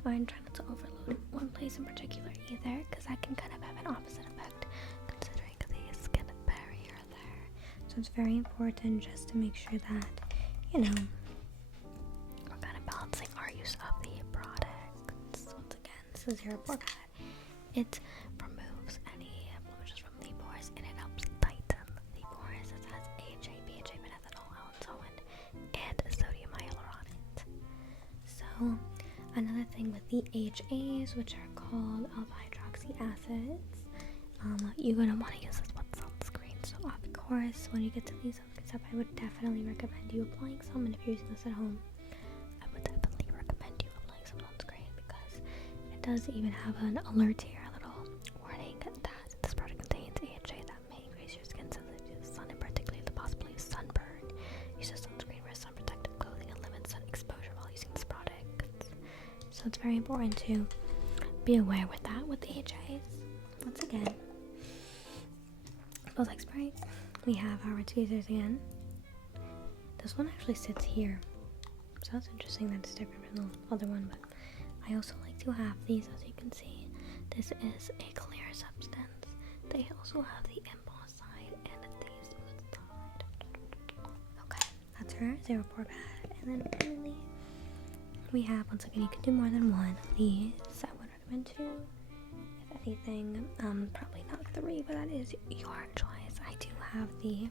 And try not to overload one place in particular either, because that can kind of have an opposite effect considering the skin barrier there. So it's very important just to make sure that, you know, use of the product. Once again, this is your pore pad. It removes any blemishes from the pores and it helps tighten the pores. It has AHA, BHA, methanol, allantoin, and sodium hyaluronate. So another thing with the AHAs, which are called alpha hydroxy acids, you're gonna want to use this with sunscreen. So of course, when you get to the sunscreen step, I would definitely recommend you applying some. And if you're using this at home, I would definitely recommend you applying some sunscreen because it does even have an alert here, a little warning that this product contains AHA that may increase your skin sensitivity to the sun and particularly the possibility of sunburn. Use a sunscreen, wear sun protective clothing, and limit sun exposure while using this product. So it's very important to be aware with that with the AHAs. Once again, smells like Sprite. We have our tweezers again. This one actually sits here, so that's interesting that it's different from the other one, but I also like to have these. As you can see, this is a clear substance. They also have the embossed side and the smooth side. Okay, that's her zero pore pad. And then finally, we have, once again, you can do more than one of these. I would recommend two. If anything, probably not three, but that is your choice. I do have the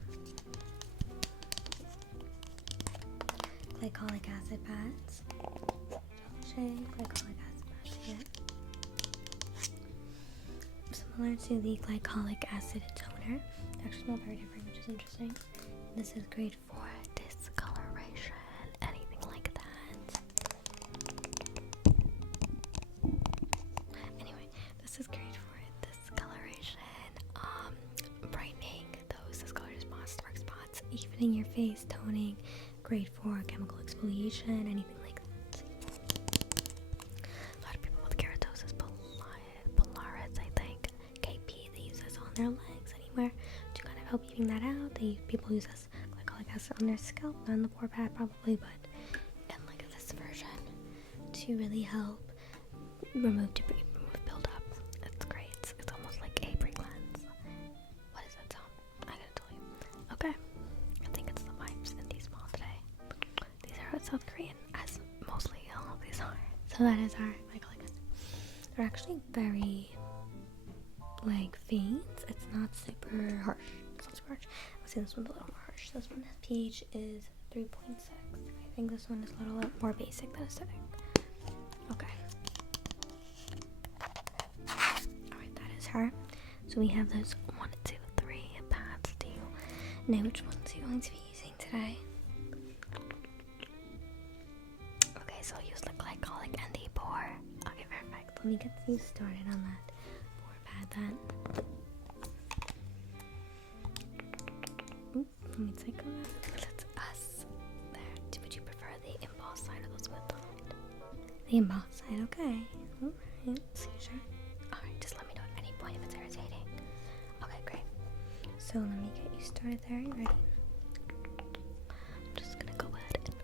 glycolic acid pads. Glycolic acid pads here. Similar to the glycolic acid toner. They actually smell very different, which is interesting. This is great for discoloration, anything like that. Anyway, this is great for discoloration, brightening those discolored spots, dark spots, evening your face, toning, great for chemical exfoliation, anything like that. A lot of people with keratosis pilaris, I think, KP, they use this on their legs, anywhere, to kind of help even that out. People use this glycolic acid on their scalp, not on the pore pad probably, but in like this version to really help remove debris, remove buildup. It's great. It's almost like a pre-cleanse. What is that sound? I gotta tell you. Okay. I think it's the vibes in these malls today. These are South Korean, as mostly all of these are. So that is our glycolic acid. They're actually very like faint. It's not super harsh. It's not super harsh. I would say this one's a little more harsh. This one pH is 3.6. I think this one is a little more basic than acidic. Okay. Alright, that is her. So we have those 1, 2, 3 pads. Do you know which ones you're going to be using today? Okay, so I'll use the glycolic and the pore. Okay, perfect. Let me get you started on that pore pad then. Oop, let me take a look. That's us. There. Would you prefer the embossed side or the smooth side? The embossed side, okay. Alright, see you sure. Alright, just let me know at any point if it's irritating. Okay, great. So let me get you started there. You ready? I'm just gonna go ahead and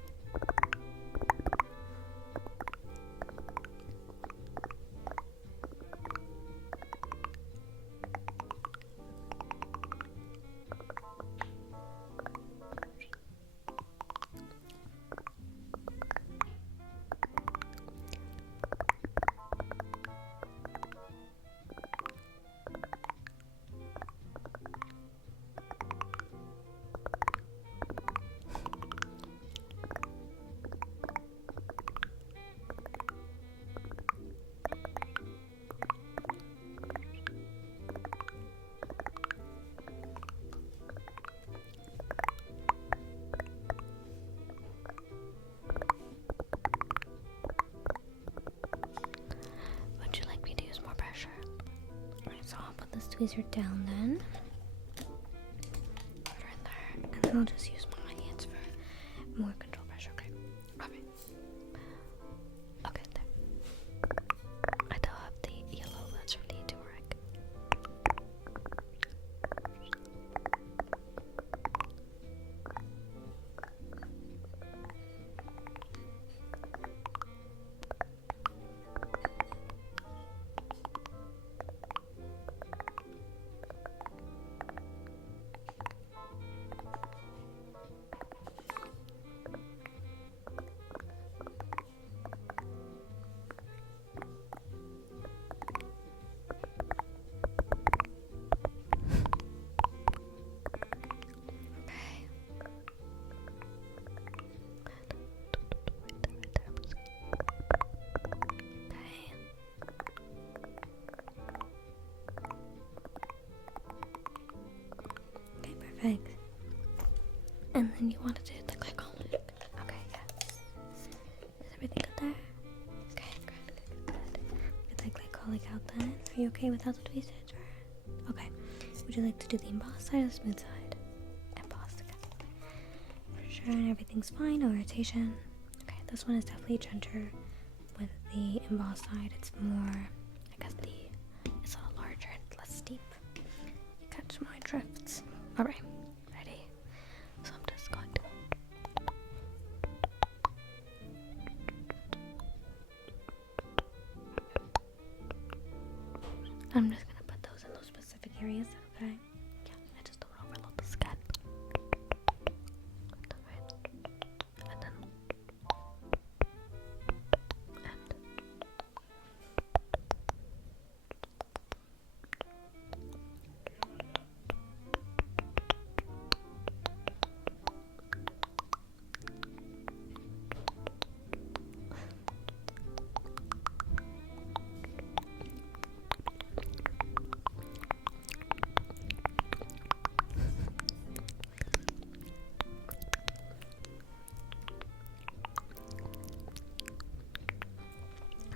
tweezer down then. Put her in there. And then I'll just use my hands for more control pressure. Okay. Okay. Okay, there. I still have the yellow that's from the turmeric. And then you want to do the glycolic. Okay, yes. Is everything good there? Okay, good. Get that glycolic out then. Are you okay without the tweezers? Or? Okay. Would you like to do the embossed side or the smooth side? Embossed, okay. For sure, and everything's fine, no irritation. Okay, this one is definitely gentler with the embossed side. It's more, I guess it's a little larger and less steep. You catch my drifts. Alright, ready? So I'm just going to I'm just gonna put those in those specific areas, okay? Yeah, I just don't overload the skin.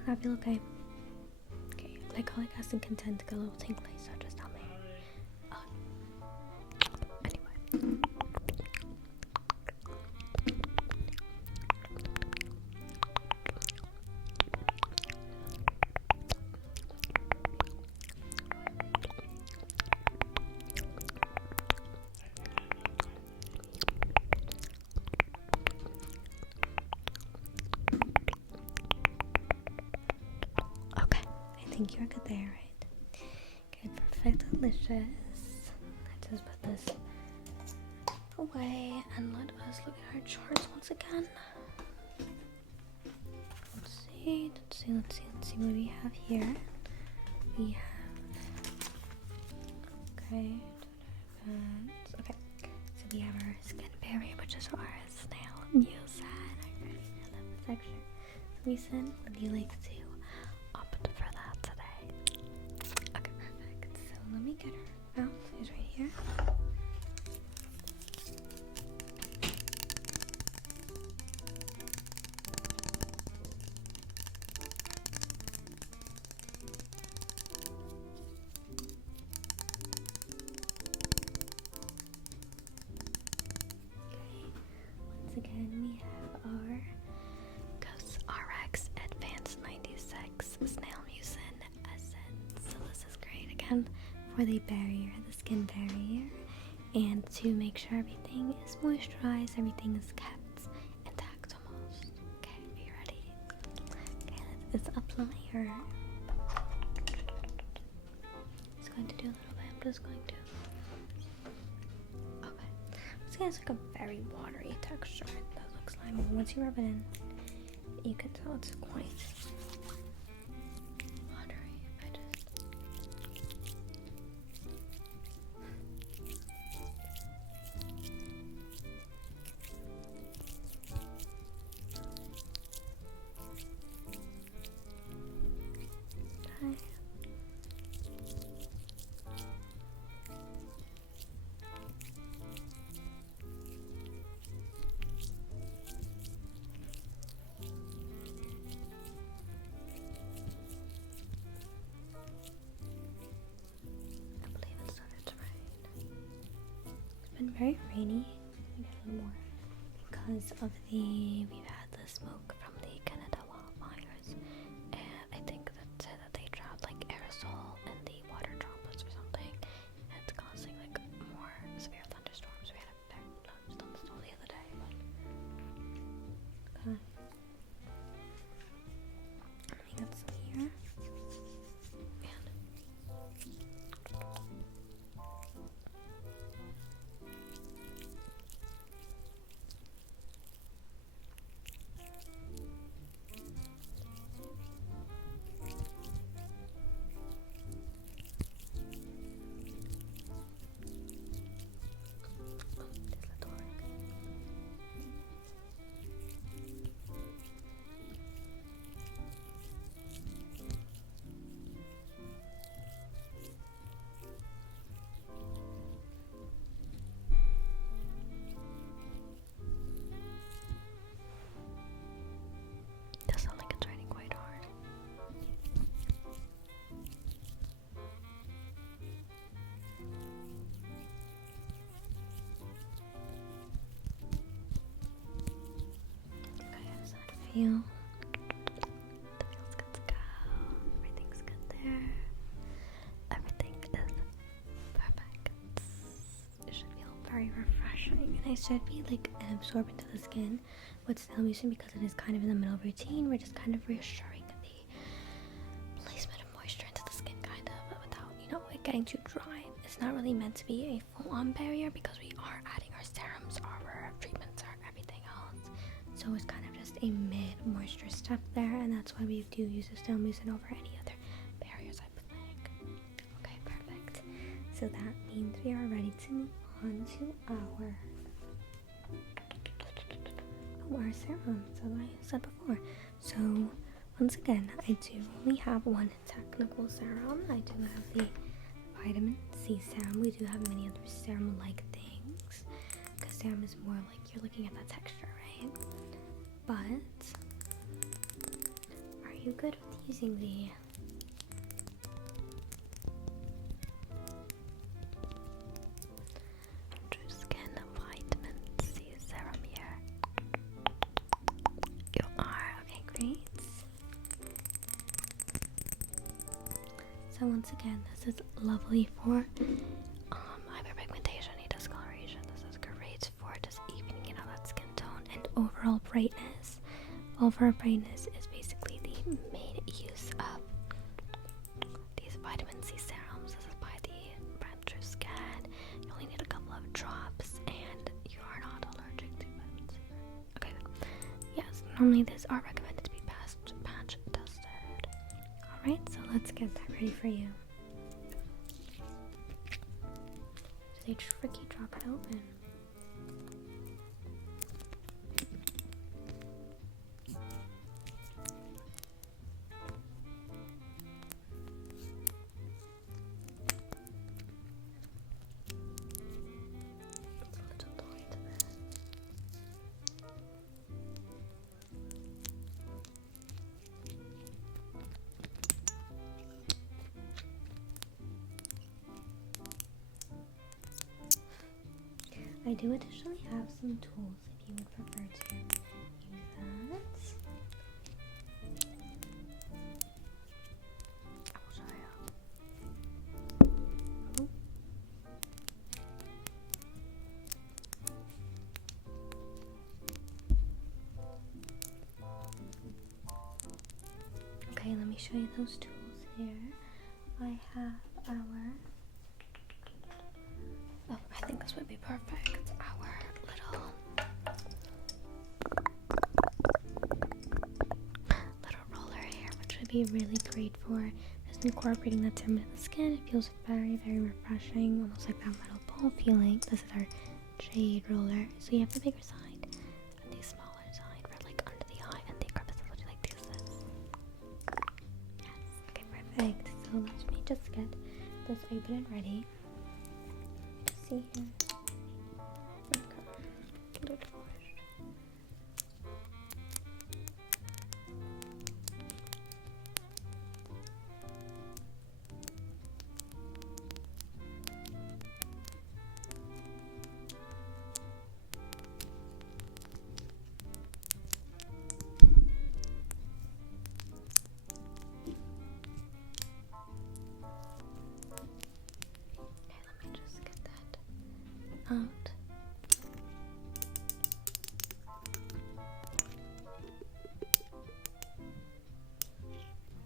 And then I feel okay. Okay, glycolic acid can tend to get a little tingly, so just tell me. Anyway. I think you're good there, right? Good, perfect, delicious. Let's just put this away and let us look at our charts once again. Let's see what we have here. We have, okay, so we have our skin barrier, which is our snail mucin. I really love the texture. Mucin, would you like to opt for that today? Okay, perfect. So let me get her out. She's right here. Once again, we have our Ghost RX Advanced 96 Snail Mucin Essence. So this is great again for the barrier, the skin barrier, and to make sure everything is moisturized, everything is kept intact almost. Okay, are you ready? Okay, let's apply her. Just going to do a little bit. I'm just going to. Okay. It's like a very watery texture. It does look slimy. Once you rub it in, you can tell it's quite watery. Okay. Very rainy. I get a little more because of we've had the smoke from the Canada wildfires, and I think that they dropped like aerosol in the water droplets or something, and it's causing like more severe thunderstorms. We had a very large thunderstorm the other day, but okay. Let me get some here. for you. That feels good to go. Everything's good there. Everything is perfect. It should feel very refreshing, and it should be like absorbed into the skin with snail mucin because it is kind of in the middle of routine. We're just kind of reassuring the placement of moisture into the skin, kind of, but without, you know, it getting too dry. It's not really meant to be a full-on barrier because we are adding our serums, our treatments, our everything else. So it's kind of just a mid-moisture step there, and that's why we do use the snail mucin over any other barriers, I think. Okay, perfect. So that means we are ready to move on to our serum, as I said before. So once again, I do only have one technical serum. I do have the vitamin C serum. We do have many other serum-like things, because serum is more like you're looking at that texture, right? But are you good with using the Skin Vitamin C serum here? You are. Okay, great. So once again, this is lovely for hyperpigmentation, discoloration. This is great for just evening out that skin tone and overall brightness. Overall brightness is basically the main use of these vitamin C serums. This is by the brand True Skin. You only need a couple of drops, and you are not allergic to vitamin C. Okay, yes, normally these are recommended to be patch tested. Alright, so let's get that ready for you. It's a tricky drop it open. I do additionally have some tools if you would prefer to use that. I will show you. Oh. Okay, let me show you those tools here. I have our... Oh, I think this would be perfect. Our little roller here, which would be really great for just incorporating that serum into the skin. It feels very, very refreshing, almost like that metal ball feeling. This is our jade roller. So you have the bigger side and the smaller side for like under the eye and the crevices. Would you like to use this? Yes. Okay, perfect. So let me just get this open and ready. See here. Okay. Let me just get that out.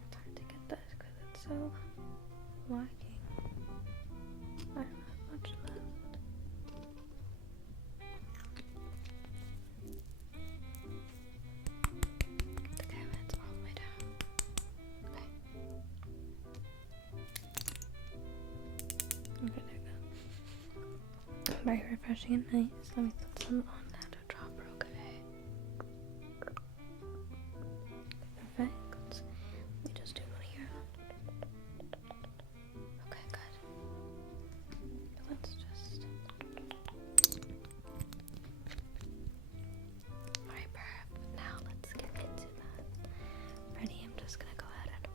It's hard to get this because it's so lacking. I don't have much left. Okay, it's all the way down. Okay, there you go. Very refreshing and nice. Let me put some on that dropper, okay? Perfect. Let me just do one here. Okay, good. Let's just... Alright, perfect. Now let's get into that. Ready? I'm just gonna go ahead and...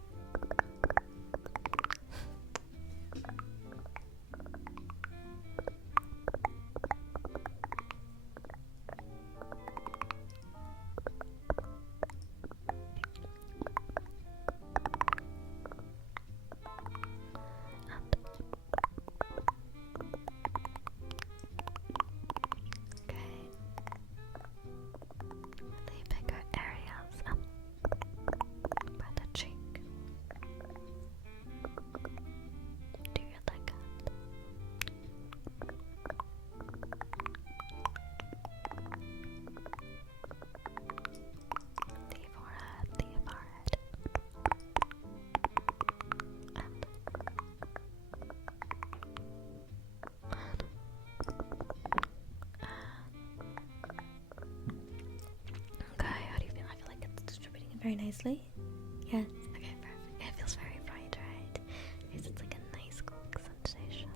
very nicely. Yes. Okay, perfect. It feels very bright, right? Because it's like a nice cooling sensation.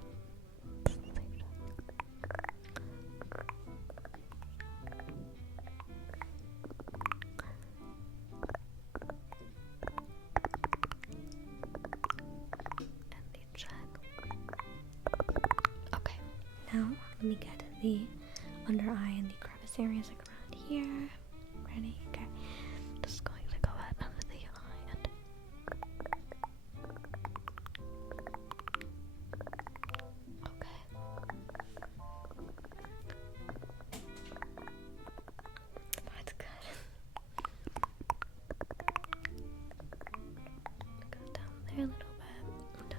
Okay, now let me get the under eye and the crevice areas like around here. Ready? Okay. Just going to go ahead under the eye and okay. That's good. Go down there a little bit.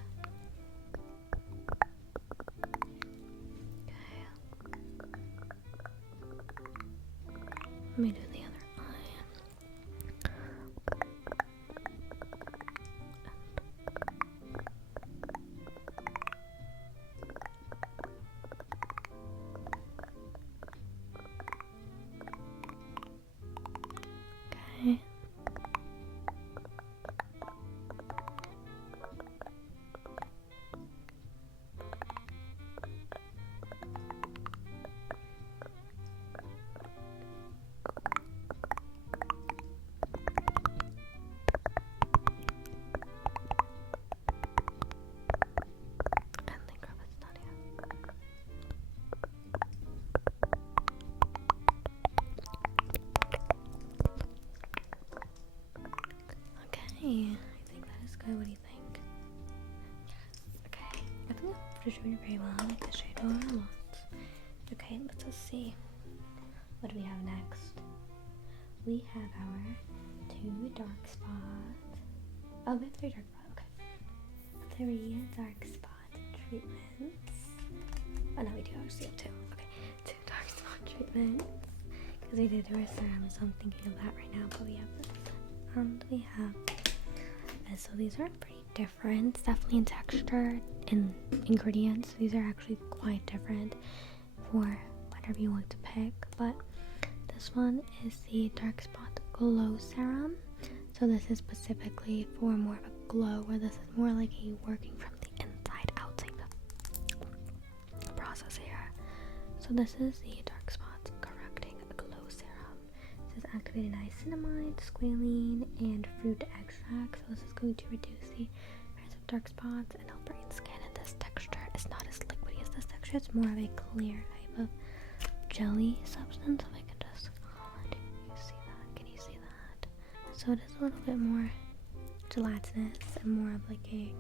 Let me do the other eye. Okay. Okay, I think that is good. What do you think? Okay, I think I'm doing very well. I like the shade a lot. Okay, let's just see. What do we have next? We have our 2 dark spots. Oh, we have 3 dark spots. Okay. 3 dark spot treatments. Oh no, we do actually have 2. Okay, 2 dark spot treatments. Because we did do our serum, so I'm thinking of that right now. But we have this. And we have. So these are pretty different. It's definitely in texture and ingredients. These are actually quite different for whatever you want to pick. But this one is the Dark Spot Glow Serum. So this is specifically for more of a glow, where this is more like a working from the inside out type of process here. So this is the Dark Spots Correcting Glow Serum. This is activated niacinamide, squalene, and fruit extract. So this is going to reduce the appearance of dark spots and help brighten skin. And this texture is not as liquidy as this texture. It's more of a clear type of jelly substance. If I can just, do you see that? Can you see that? So it is a little bit more gelatinous and more of like a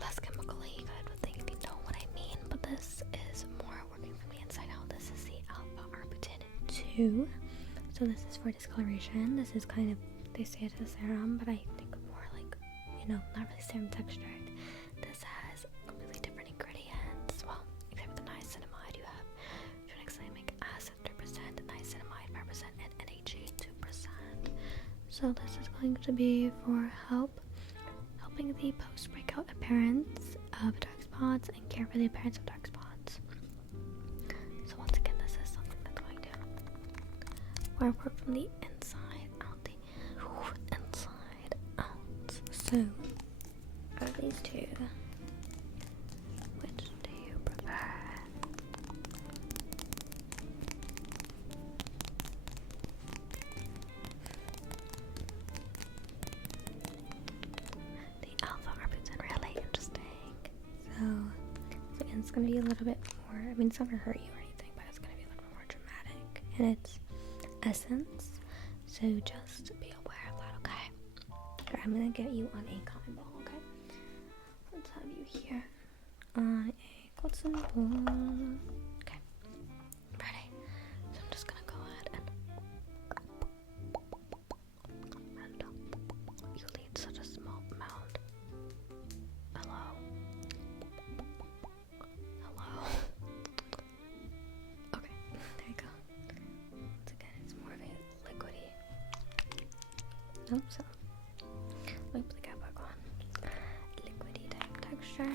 less chemically kind of thing, if you know what I mean. But this is more working from the inside out. This is the alpha arbutin 2. So this is for discoloration. This is kind of, they say it's a serum, but I think more like, not really serum textured. This has completely different ingredients. Well, except for the niacinamide, you have tranexamic acid 3%, niacinamide 5%, and NHA 2%. So this is going to be for helping the post-breakout appearance of dark spots and care for the appearance of dark spots. So once again, this is something that's going to work from the inside out. So, out of these 2, which do you prefer? The alpha arbutin, really interesting. So again, it's going to be a little bit more, it's not going to hurt you or anything, but it's going to be a little bit more dramatic. And it's essence, so just be aware of that, okay? I'm gonna get you on a cotton ball, okay? Let's have you here on a cotton ball. Okay, ready? So I'm just gonna go ahead and you leave such a small amount. Hello. Okay, there you go. Once again, it's more of a liquidy. Nope, so let me put the cap back on. Liquidy type texture.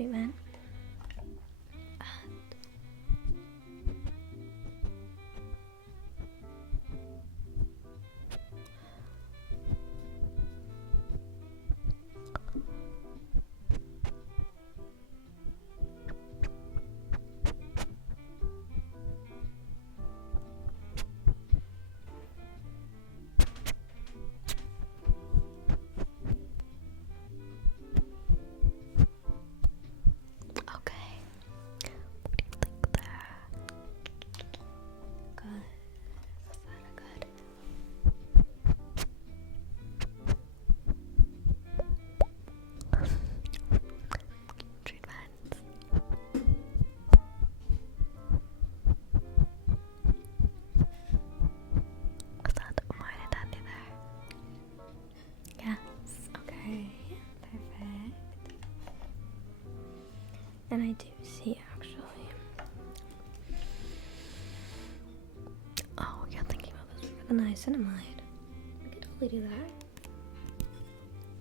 treatment. And I do see actually. Oh, you're thinking about this for the niacinamide. We could totally do that.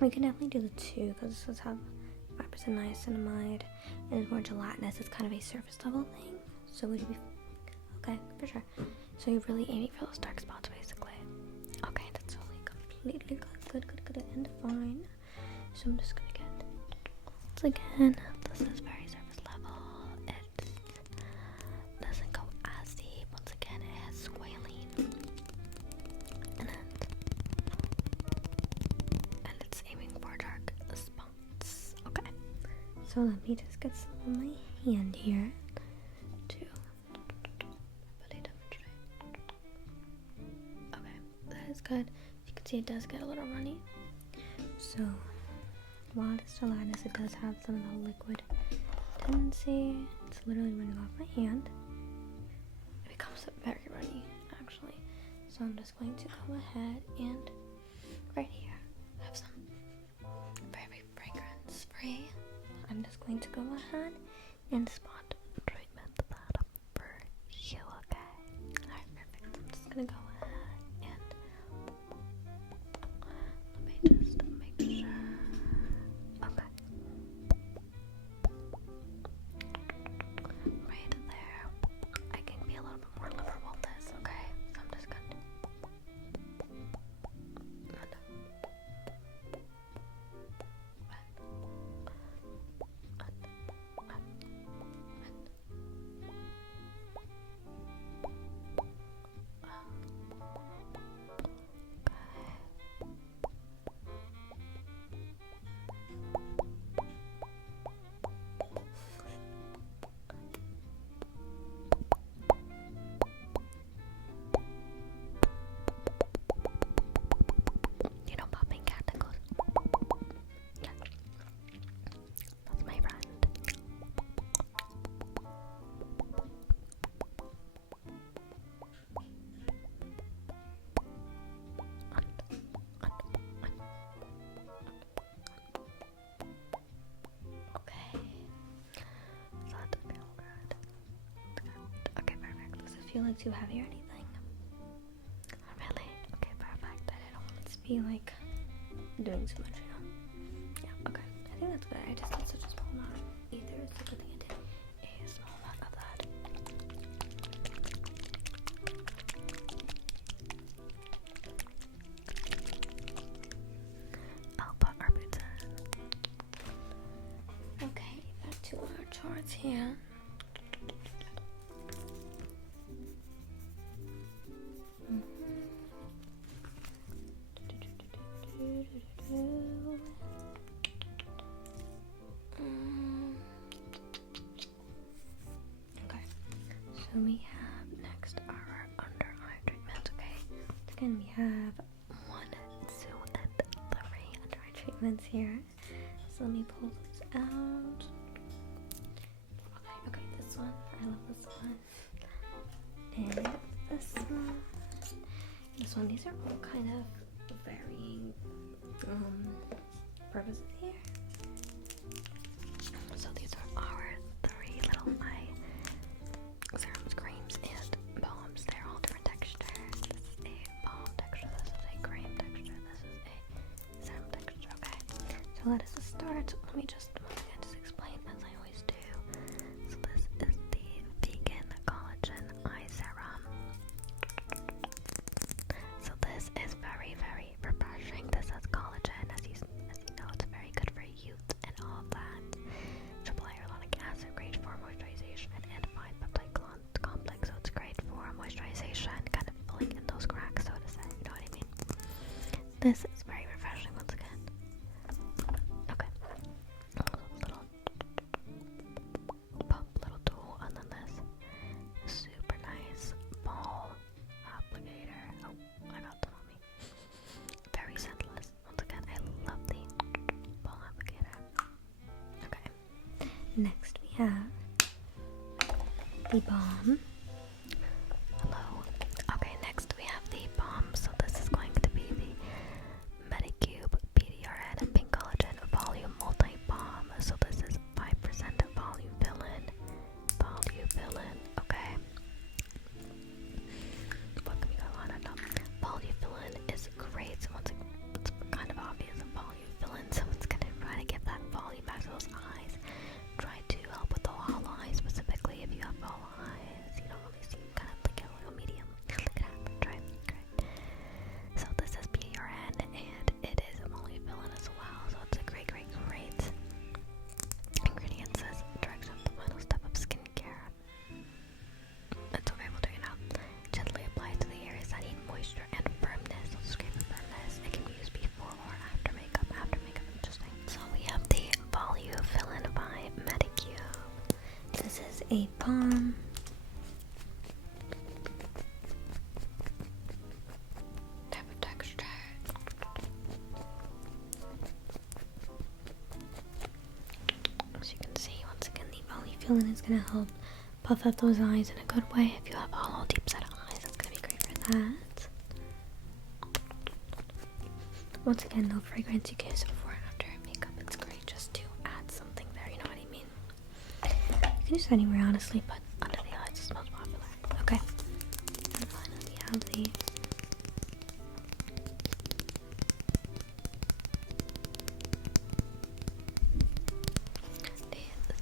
We can definitely do the 2 because this does have 5% niacinamide and it's more gelatinous. It's kind of a surface level thing. So would you be okay for sure? So you're really aiming for those dark spots basically. Okay, that's totally completely good and fine. So I'm just gonna get once again. This is very surface level. It doesn't go as deep. Once again, it has squalene. And it's aiming for dark spots. Okay. So let me just get some on my hand here to demonstrate. Okay, that is good. You can see it does get a little runny. So while it's gelatinous, it does have some of the liquid tendency. It's literally running off my hand. It becomes very runny, actually. So I'm just going to go ahead and right here, I have some very fragrance free. I'm just going to go ahead and spot treatment that for you, okay? Alright, perfect. I'm just gonna go ahead and let me just make sure. Okay. Right there. I can be a little bit more liberal with this, okay? So I'm just gonna popping cat tickles. Yeah. That's my friend. Okay. So that feel good. Okay, perfect. Does it feel like too heavy or anything? Oh, really? Okay, perfect. I don't want it to be like doing too much, you know? Yeah, okay. I think that's good. I just did such a small amount of ether. It's a good thing I did a small amount of that. I'll put our boots in. Okay, back to our charts here. Okay, so we have next our under eye treatment. Okay, again we have 1, 2, and 3 under eye treatments here. So let me pull those out. Okay, this one. I love this one. And this one. This one. These are all kind of varying purposes here. So these are our 3 little eye serums, creams, and balms. They're all different textures. This is a balm texture, this is a cream texture, this is a serum texture, okay? So let us start. Let me just once again just explain as I this is very refreshing once again. Okay. Little pump, little tool, and then this super nice ball applicator. Oh, I got them on me. Very scentless. Once again, I love the ball applicator. Okay. Next we have the balm. Hello. Okay, next we have the balm. So this is going to be the Medicube PDRN Pink Collagen Volume Multi Balm. So this is 5% volume fill-in. Okay. What can we go on? I don't know. Volume fill-in is great. So once it's kind of obvious a volume fill-in, so it's gonna try to get that volume back to those eyes. Try to help with the hollow eyes specifically if you have hollow eyes. You don't really see kind of like a little medium. Look at that. Try. Great. So this is PDRN and it is a volume fill-in as well. So it's a great ingredient. Says direction of the final step of skincare. That's okay, we'll do it now. Gently apply to the areas that need moisture and firmness. So scrape the firmness. It can be used before or after makeup. Interesting. So we have the Volume Fill-In by Medicube. This is a balm. Type of texture. As you can see, once again, the Volume Fill-In is going to help puff up those eyes in a good way. If you have hollow, deep set eyes, that's going to be great for that. Once again, no fragrance. You can use it before and after makeup. It's great just to add something there, you know what I mean? You can use it anywhere, honestly, but under the eyes is most popular. Okay. And finally, we have the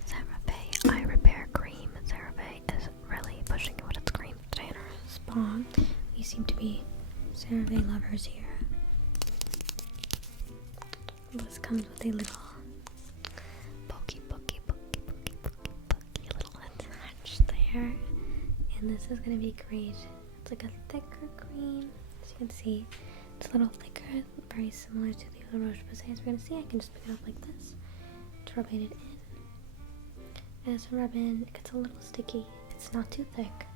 CeraVe Eye Repair Cream. CeraVe is really pushing it with its cream today in our spa. We seem to be CeraVe lovers here. This comes with a little pokey little attach there. And this is going to be great. It's like a thicker cream. As you can see, it's a little thicker, very similar to the other Roche-Posay. As we're going to see, I can just pick it up like this to rub it in. And as I rub in, it gets a little sticky. It's not too thick.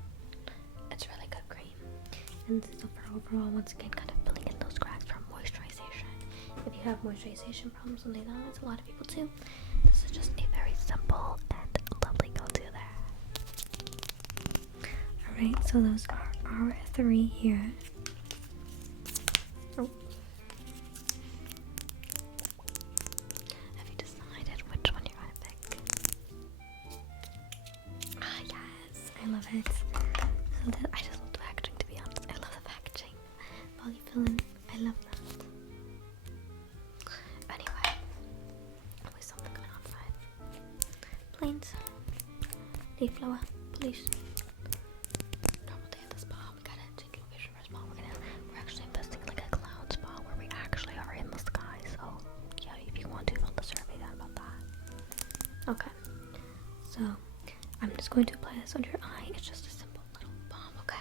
It's really good cream. And this is for overall, once again, kind of filling in those cracks from moisturization. If you have moisturization problems, something like that, it's a lot of people too. This is just a very simple and lovely go-to there. Alright, so those are our 3 here. Oh. Have you decided which one you're going to pick? Ah, yes, I love it. So I just love the packaging, to be honest. I love the packaging. Volume Fill-In, I love that. Anyway, always something going on outside. Planes, leaf blower, police. Normal day at the spa. We got a take location for a spa. We're actually investing in like a cloud spa where we actually are in the sky. So yeah, if you want to fill the survey out about that. Okay. So I'm just going to apply this on your eye. It's just a simple little balm. Okay.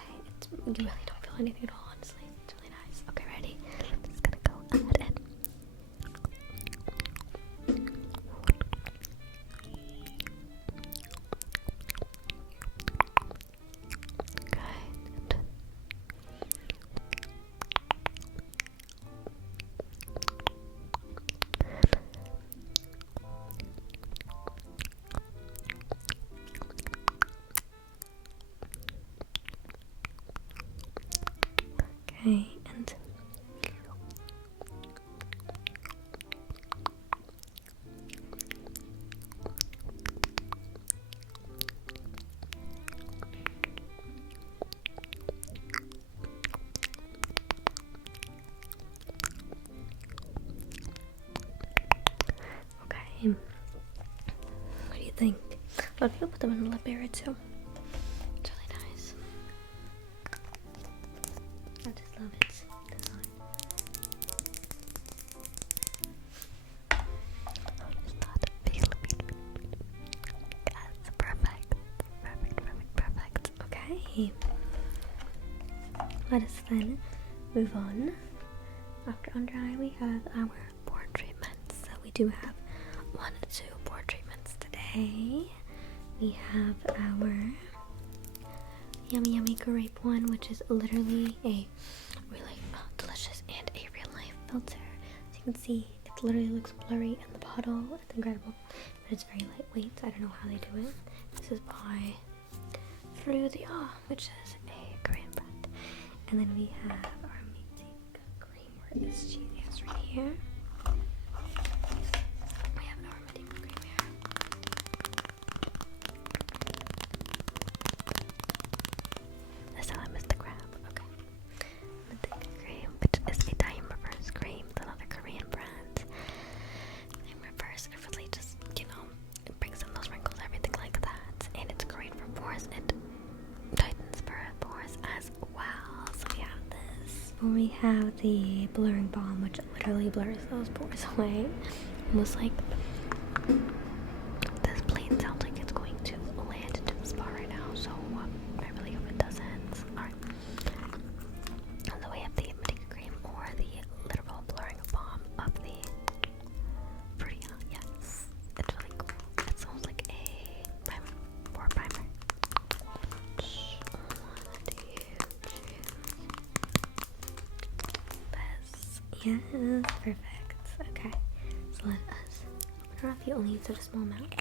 You really don't feel anything at all. Honestly, it's really nice. Okay, ready? I'm just gonna go ahead and okay, and okay. What do you think? A lot of people put them in the lip area too. It's really nice. I just love its design. Yes, perfect. Okay. Let us then move on after under eye, we have our pore treatments. So we do have 1 or 2 pore treatments today. We have our yummy grape one, which is literally a really delicious and a real life filter. As you can see, it literally looks blurry in the bottle. It's incredible, but it's very lightweight. I don't know how they do it. This is by which is a Korean brand. And then we have our amazing cream, where this genius right here. We have our amazing cream here. That's how I missed the crab. Okay. Amazing cream, which is a time reverse cream. It's another Korean brand. Time reverse, it really just, you know, it brings in those wrinkles, everything like that. And it's great for pores. It tightens for pores as well. So we have this. We have the blurring balm, which literally blurs those pores away. Almost like this plane sounds like it's going to land into the spot right now. So I really hope it doesn't. Alright. And then we have the Medica cream, or the literal blurring balm of the Pretty. Yes. It's really cool. It sounds like a primer. Pore primer. Yes, perfect. Okay, so let us open her up. You only use it a small amount.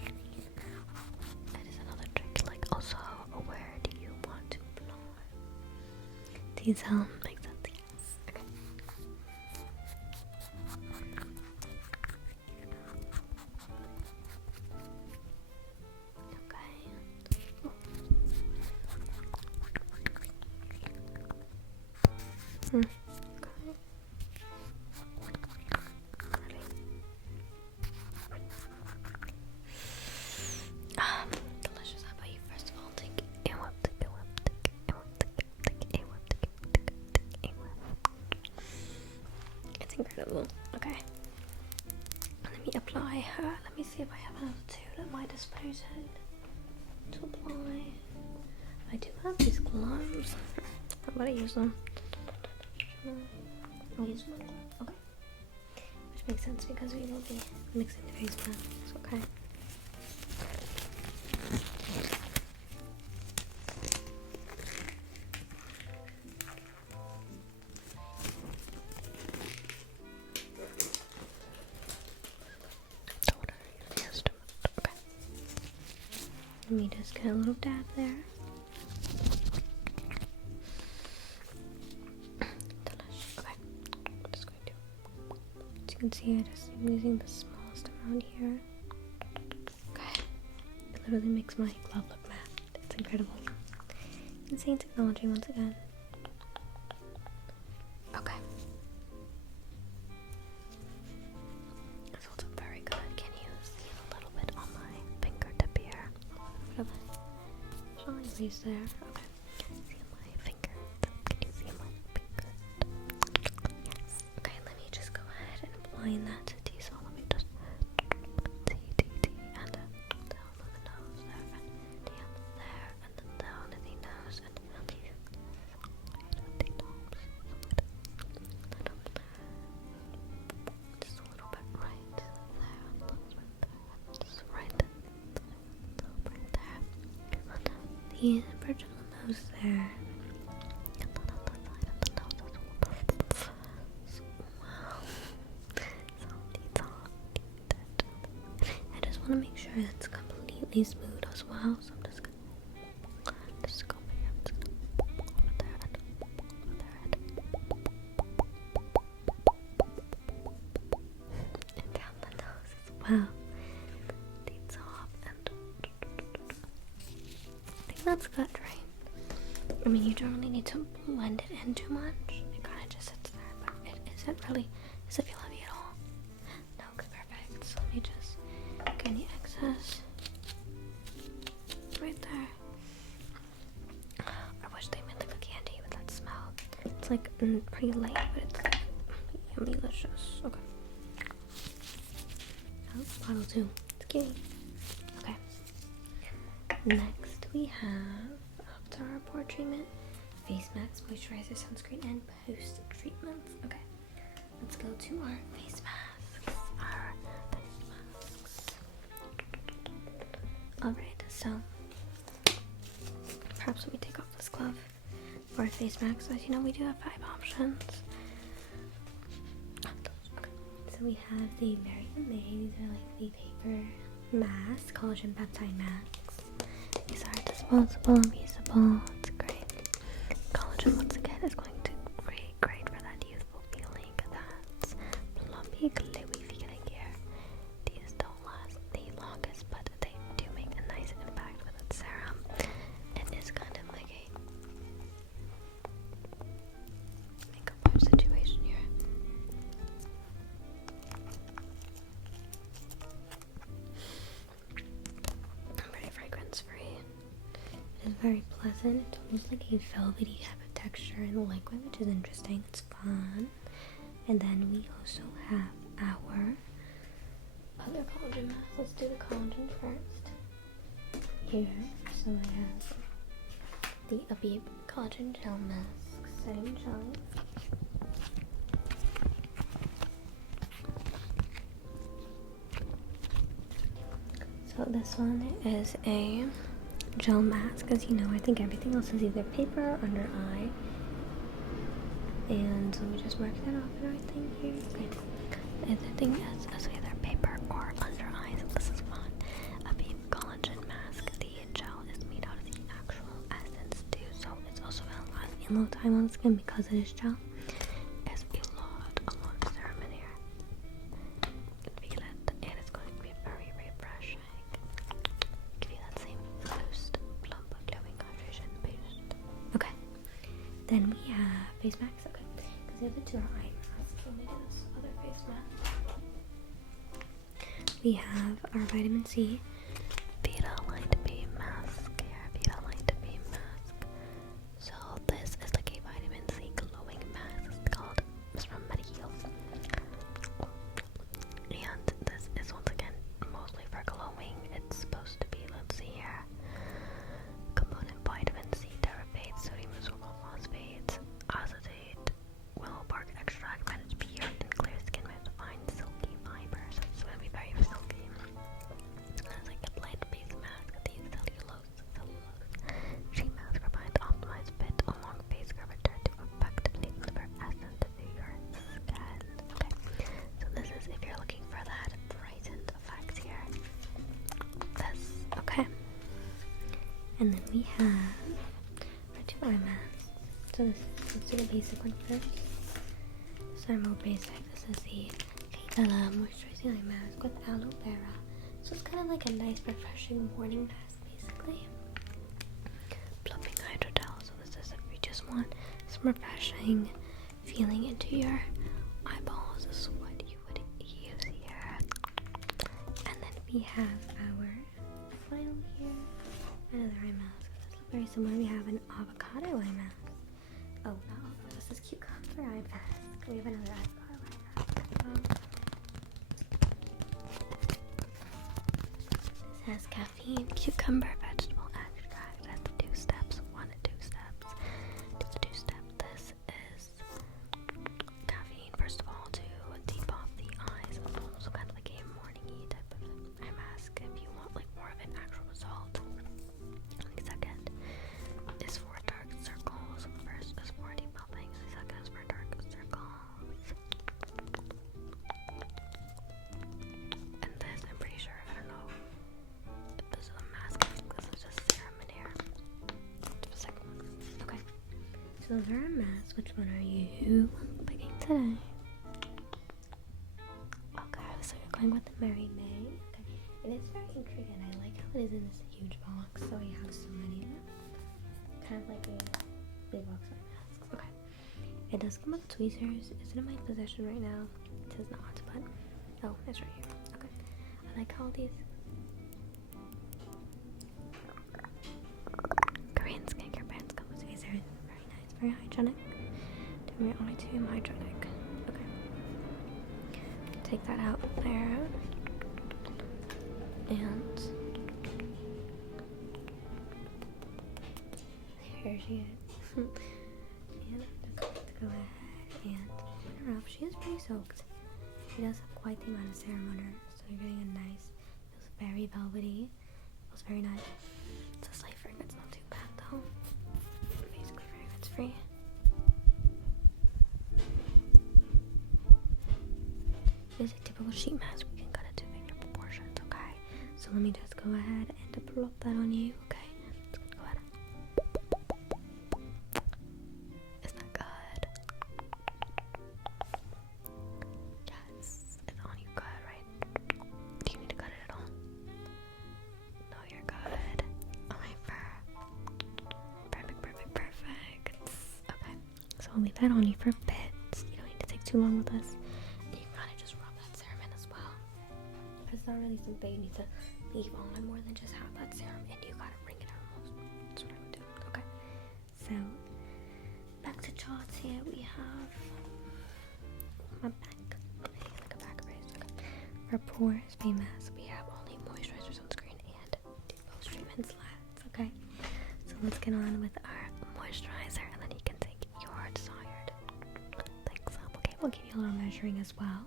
That is another trick. Like, also, where do you want to apply? These make sense. Yes. Okay. Okay. Delicious. How about you first of all take a whip, take a whip, take a whip, take a whip, take a whip. It's incredible. Okay. Let me apply her. Let me see if I have another tool at my disposal to apply. I do have these gloves. How about I use them? I'll use my glove. Okay. Which makes sense because we will be mixing the face masks. Okay. Okay. Let me just get a little dab there. Delish. Okay. I'm just going to. As you can see, I just am using the smallest amount here. Okay. It literally makes my glove look matte. It's incredible. Insane technology once again. Okay. It's also very good. Can you see a little bit on my fingertip here? A little bit of shine place there. Okay. See my finger? Can you see my finger? Yes. Okay, let me just go ahead and apply that to T. So let me just and down to the nose there, and down there, and then down to the nose, and down to the nose. Just a little bit right there, just right there, the bridge of the nose there. And then on the side of the nose as well. So, wow. I just want to make sure it's completely smooth as well, so I'm just gonna just go over here, just over there and over there and down the nose as well. The top and I think that's good, right? I mean, you don't really need to blend it in too much. It kind of just sits there, but it isn't really. Does it feel heavy at all? No, good, perfect. So let me just get any excess right there. I wish they made like a candy with that smell. It's like pretty light, but it's like yummicilious. Okay. Oh, bottle 2. It's cute. Okay. Next we have, after our pore treatment, face mask, moisturizer, sunscreen, and post treatments. Okay. let's go to our face masks. Alright, so perhaps let me take off this glove for our face masks. As you know, we do have 5 options. Okay. So we have the Mary and May. These are like the paper masks, collagen peptide masks. These are disposable and reusable. It's great. Collagen, once again, is going to be great for that youthful feeling, that's plumpy, glowy feeling here. These don't last the longest, but they do make a nice impact with its serum. It is kind of like a makeup wipe situation here. Pretty fragrance free. It is very pleasant. It's almost like a velvety type of texture in the liquid, which is interesting. It's fun. And then we also have our other collagen mask. Let's do the collagen first. Here, so I have the Abib collagen gel mask, setting gel. So this one is a gel mask. As you know, I think everything else is either paper or under eye. And so we just mark that off in our thing here. Okay. Everything is either paper or under eye, so this is fun. A Beam collagen mask. The gel is made out of the actual essence too, so it's also gonna last a long time on the skin because it is gel. There's a lot of serum in here. You can feel it, and it's going to be very refreshing. Give you that same boost, plump, glowing hydration boost. Okay. Then we have face masks. Okay. Because the other two are eye masks. Let me do this other face mask. We have our vitamin C Vita Light Beam mask here. Vita Light Beam mask. So this is like a vitamin C glowing mask. It's from MacLeod. And this is once again mostly for glowing. It's supposed to be, let's see here, component vitamin C terephthalate, sodium sulfophosphate, acetate, willow bark extract, and it's pure and clear skin with fine silky fibers. So it's going to be very silky. It's like a blend face mask with the cellulose. Sheet mask provides optimized fit along face curvature to effectively deliver essence to your skin. Okay, so this is if you're looking for that brightened effect here. This, okay. And then we have our 2 eye masks. So let's do the basic one first. So more basic. This is the Hello moisturizing eye mask with aloe vera. So it's kind of like a nice refreshing morning mask basically. Plumping hydrogel. So this is if you just want some refreshing feeling into your eyeballs. This is what you would use here. And then we have our final here. Another eye mask. This looks very similar. We have an avocado eye mask. Oh, not avocado. This is cucumber eye mask. We have another avocado eye mask. This has caffeine, cucumber, vegetable extract. It has the 2 steps. 1 and 2 steps. The 2 step. This is caffeine, first of all, to depuff the eyes. Also kind of like a morning-y type of eye mask if you want like more of an actual result. The second is for dark circles. First is for depuffing. The second is for dark circles. And this, I'm pretty sure, I don't know if this is a mask. This is just serum in here. The second one. Okay. So those are our masks. Which one are you picking today? Okay, so you're going with the Mary May. Okay. It is very intriguing. I like how it is in this huge box, so we have so many of them. Kind of like a big box of masks. Okay. It does come with tweezers. Is it in my possession right now? It does not, but oh, it's right here. Okay. I like how these Korean skincare brands come with tweezers. Very nice, very hygienic. They're only 2 hygienic. Okay. Take that out there. And here she is. And I'm going to go ahead and her up. She is pretty soaked. She does have quite the amount of serum on her, so you're getting a nice, feels very velvety, feels very nice. It's a slight fragrance, not too bad though. Basically fragrance free. It's a typical sheet mask. We can cut it to finger proportions, okay? So let me just go ahead and plop that on you, okay? Let's go ahead. Isn't that good? Yes, it's on you good, right? Do you need to cut it at all? No, you're good. Alright, perfect. Okay, so I'll leave that on you for a bit. You don't need to take too long with this. And you can kind of just rub that serum in as well. It's not really something you need to leave on more than just have that serum, and you gotta bring it out almost. That's what I would do. Okay, so back to charts here. We have my back, like a back brace. Okay. For pores, mask, we have only moisturizer, sunscreen, and post treatment slats. Okay, so let's get on with our moisturizer, and then you can take your desired things up. Okay, we'll give you a little measuring as well,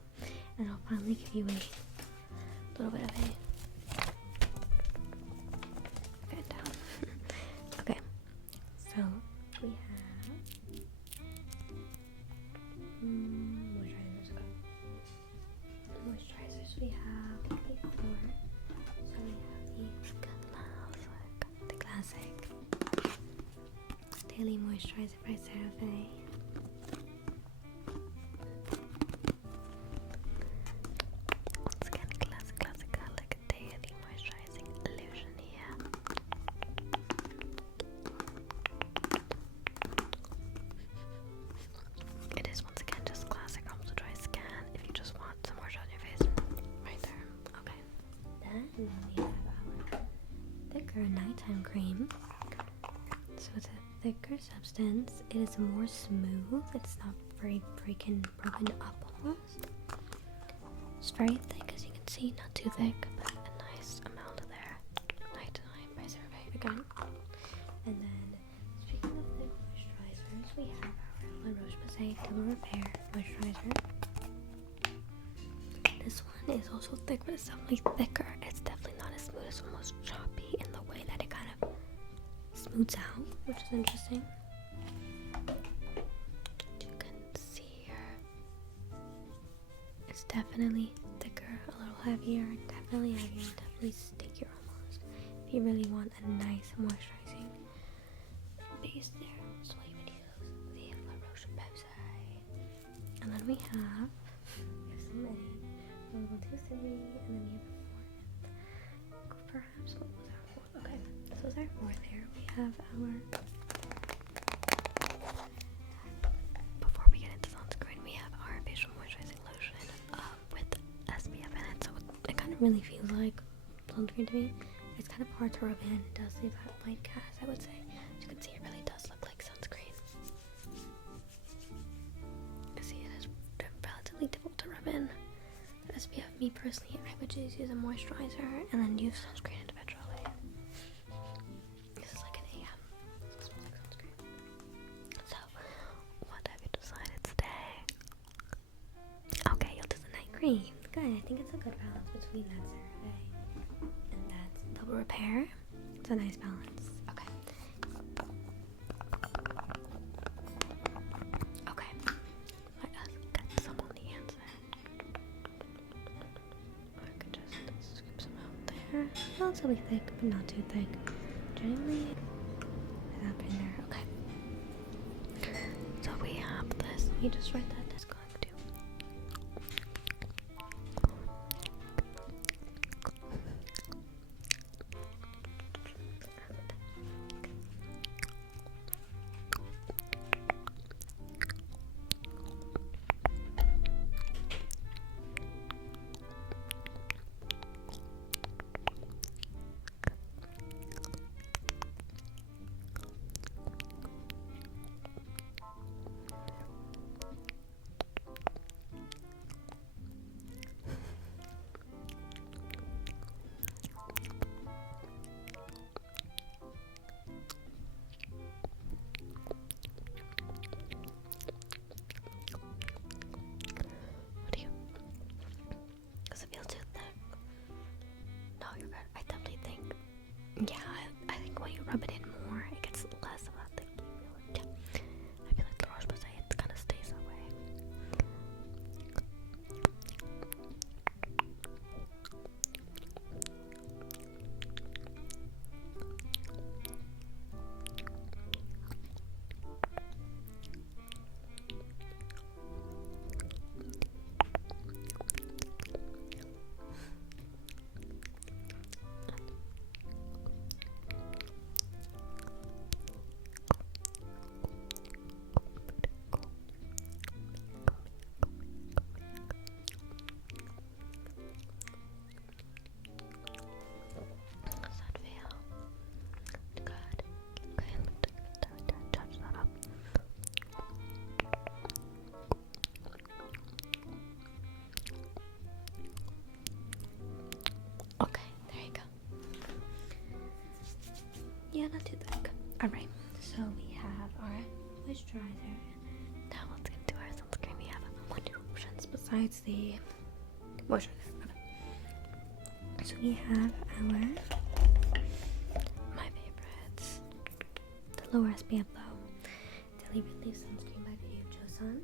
and I'll finally give you a little bit of a fit down. Okay, so we have moisturizers. Moisturizers we have before. So we have the classic daily moisturizer by CeraVe. Once again, classic, like a daily moisturizing lotion here. It is once again just classic almost a dry skin if you just want some moisture on your face. Right there. Okay. Then we have our thicker nighttime cream. So it's a thicker substance. It is more smooth. It's not very broken up almost. It's very thick, as you can see, not too thick, but a nice amount there. Nighttime by CeraVe again. And then, speaking of thick moisturizers, we have our La Roche-Posay Double Repair Moisturizer. This one is also thick, but it's definitely thicker. It's definitely not as smooth. It's almost choppy in the way that it kind of smooths out, which is interesting. You can see here. It's definitely thicker, a little heavier, definitely stickier almost. If you really want a nice moisturizing base there, that's what you would use the La Roche-Posay. And then we have so many. A little too silly, and then we have perhaps what was our fourth? Okay, this was our fourth here. We have our, before we get into sunscreen, we have our facial moisturizing lotion with SPF in it, so it kind of really feels like sunscreen to me. It's kind of hard to rub in. It does leave that white cast, I would say. As you can see, it really does look like sunscreen. You see, it is relatively difficult to rub in. SPF, me personally, I would just use a moisturizer and then use sunscreen individually. This is like an AM. This smells like sunscreen. So, what have you decided today? Okay, you'll do the night cream. Good, I think it's a good balance between that CeraVe and that Double Repair. It's a nice balance. Okay. Okay. Let us get some on the hands there. I could just scoop some out there. Relatively thick, but not too thick. Generally, that in there. Okay. So we have this. Let me just write that disc on too. Yeah, I think when you rub it in more, it gets less of a thick feeling. Yeah, I feel like the Roche-Posay, it kind of stays that way. Yeah, not too thick. Alright, so we have our moisturizer. Now let's get into our sunscreen. We have one two options besides the moisturizer. Okay. So we have my favorites. The lower SPF though. Daily Relief Sunscreen by Sun.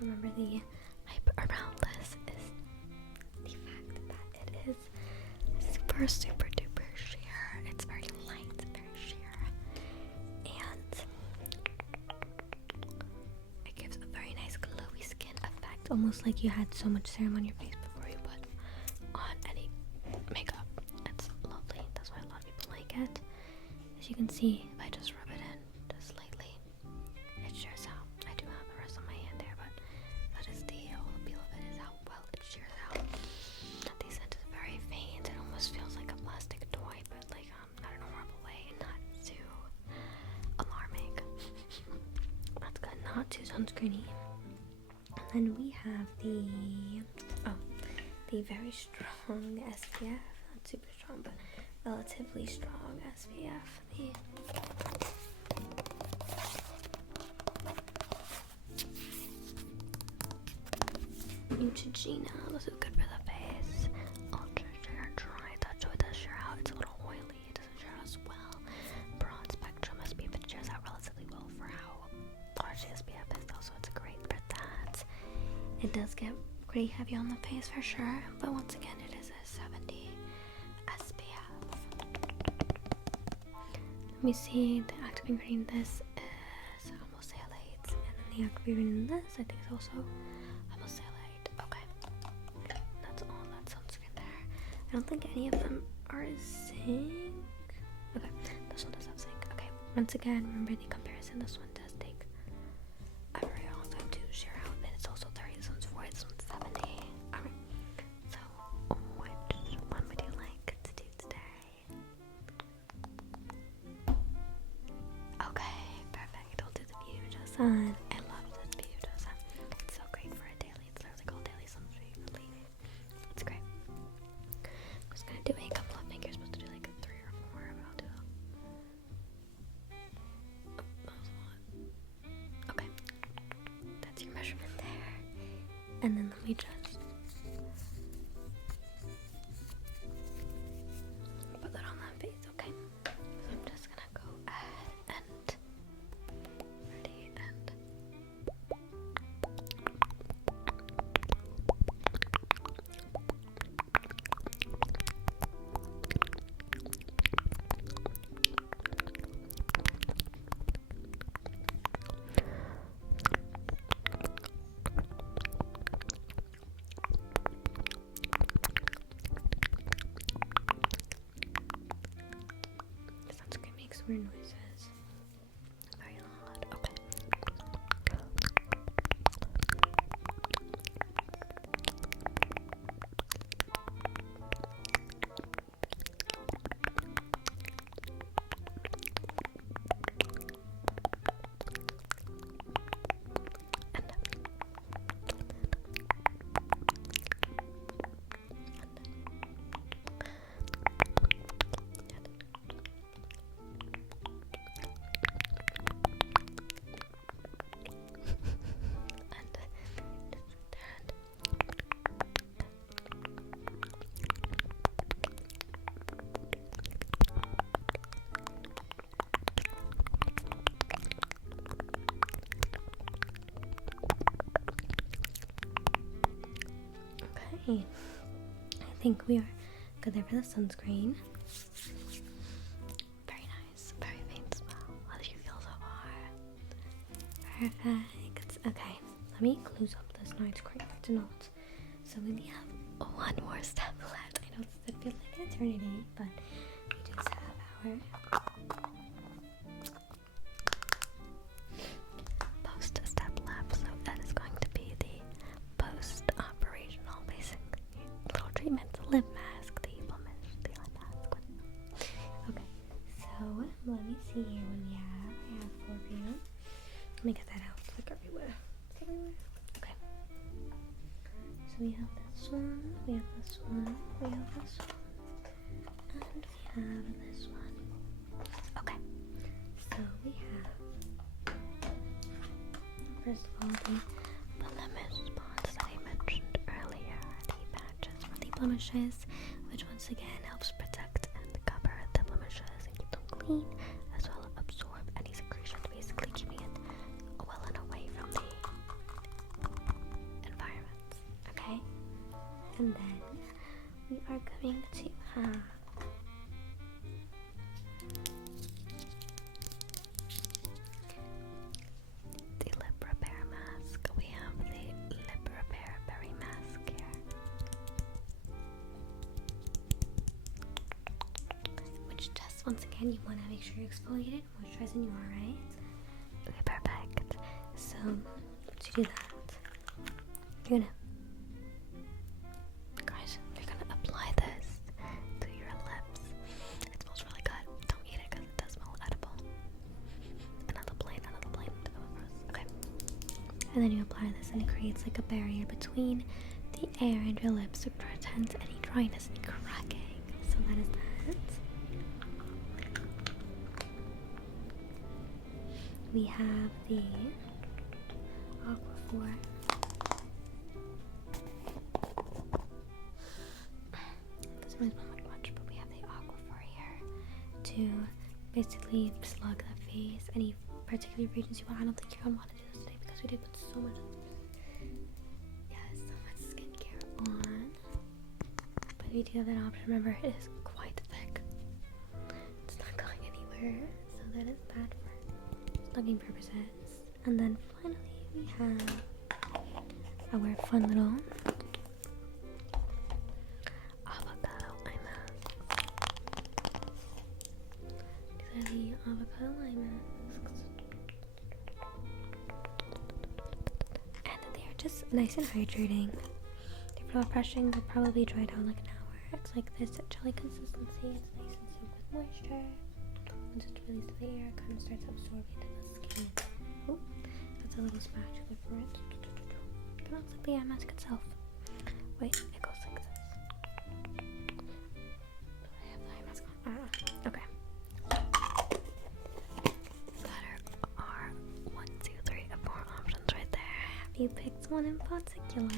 Remember, the hype around this is the fact that it is super duper sheer. It's very light, very sheer, and it gives a very nice glowy skin effect, almost like you had so much serum on your face before you put on any makeup. It's lovely. That's why a lot of people like it. As you can see, if I just rub it in just lightly, it shears out. I do have the rest on my hand there, but that is the whole appeal of it, is how well it shears out. The scent is very faint. It almost feels like a plastic toy, but like not in a horrible way, not too alarming. That's good, not too sunscreeny. And then we have the very strong SPF, not super strong, but relatively strong SPF. The Neutrogena. This is good for the face. Ultra sheer dry touch, so it does shear out. It's a little oily. It doesn't shear out as well. Broad spectrum SPF. It shears out relatively well for how large the SPF is, though, so it's great for that. It does get pretty heavy on the face for sure, but once again, it is a 70 SPF. Let me see. The active ingredient in this is almoxalates, and then the active ingredient in this, I think, is also almoxalate. Okay, that's all that sunscreen there. I don't think any of them are zinc. Okay, this one does have zinc. Okay, once again, remember the comparison. This one does take a very long time to shear out, and it's also 30. This one's 40. This one's 70. Alright, so which one would you like to do today? Okay, perfect. We'll do the Beauty Sun. I love this Beauty Sun. It's so great for a daily. It's literally called daily sunscreen. It's great. I'm just gonna do a couple of fingers. Supposed to do like 3 or 4, but I'll do that. That was a lot. Okay, that's your measurement there. And then let me just put that on that face. Okay, so I'm just gonna go ahead and ready and the sunscreen makes weird noises. Very loud. Okay. Alright. I think we are good there for the sunscreen. Very nice. Very faint smell. How do you feel so far? Perfect. Okay. Let me close up this nice cream to not. So we only have one more step left. I know it feels like an eternity, but we just have our post-step left. So that is going to be the post-operational, basically, little treatment, the lip mask, the blemish, the eye mask. Okay, so let me see here what we have. I have 4 for you. Let me get that out. It's like everywhere. It's everywhere. Okay. So we have this one, we have this one, we have this one, and we have this one. Okay. So we have, first of all, the blemish spots that I mentioned earlier, the patches for the blemishes, which once again helps protect and cover the blemishes and keep them clean, as well as absorb any secretions, basically keeping it well and away from the environment. Okay? And then we are going to have the lip repair mask. We have the lip repair berry mask here, which just once again you want to make sure you're exfoliated, moisturizing you are, right? Okay, perfect. So to do that, you're gonna apply this to your lips. It smells really good. Don't eat it because it does smell edible. Another plane. Okay. And then you apply this and it creates like a barrier between the air and your lips to prevent any dryness, any cracking. So that is that. We have the Aquaphor. Doesn't really smell like much, but we have the Aquaphor here to basically slug the face. Any particular regions you want. I don't think you're gonna want to do this today because we did put so much skincare on. But we do have that option. Remember, it is quite thick. It's not going anywhere, so that is bad for slugging purposes. And then finally we have our fun little avocado eye masks. These are the avocado eye masks. And they are just nice and hydrating. They're refreshing. They'll probably dry down like an hour. It's like this jelly consistency. It's nice and soaked with moisture. Once it's released to the air, it kind of starts absorbing into the skin. Oh, that's a little spatula for it. Kind of looks like the eye mask itself. Wait, it goes like this. Do I have the eye mask on? Okay. That are 1, 2, 3, 4 options right there. Have you picked one in particular?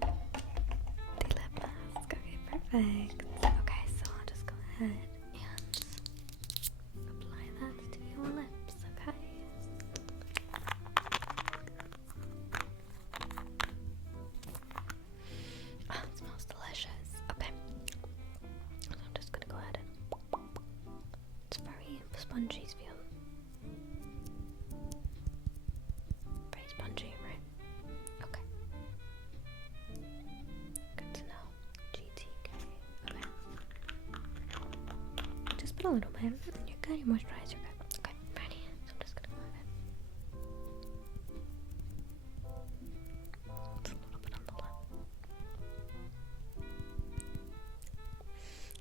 The lip mask. Okay, perfect. Okay, so I'll just go ahead and apply that to your lips, okay? Oh, it smells delicious. Okay. So I'm just gonna go ahead and it's very spongy feel. Very spongy, right? Okay. Good to know. GTK. Okay. Just put a little bit. You're good. You're moisturized. You're good. Okay. Ready. So I'm just gonna go ahead. Just a little bit on the lip.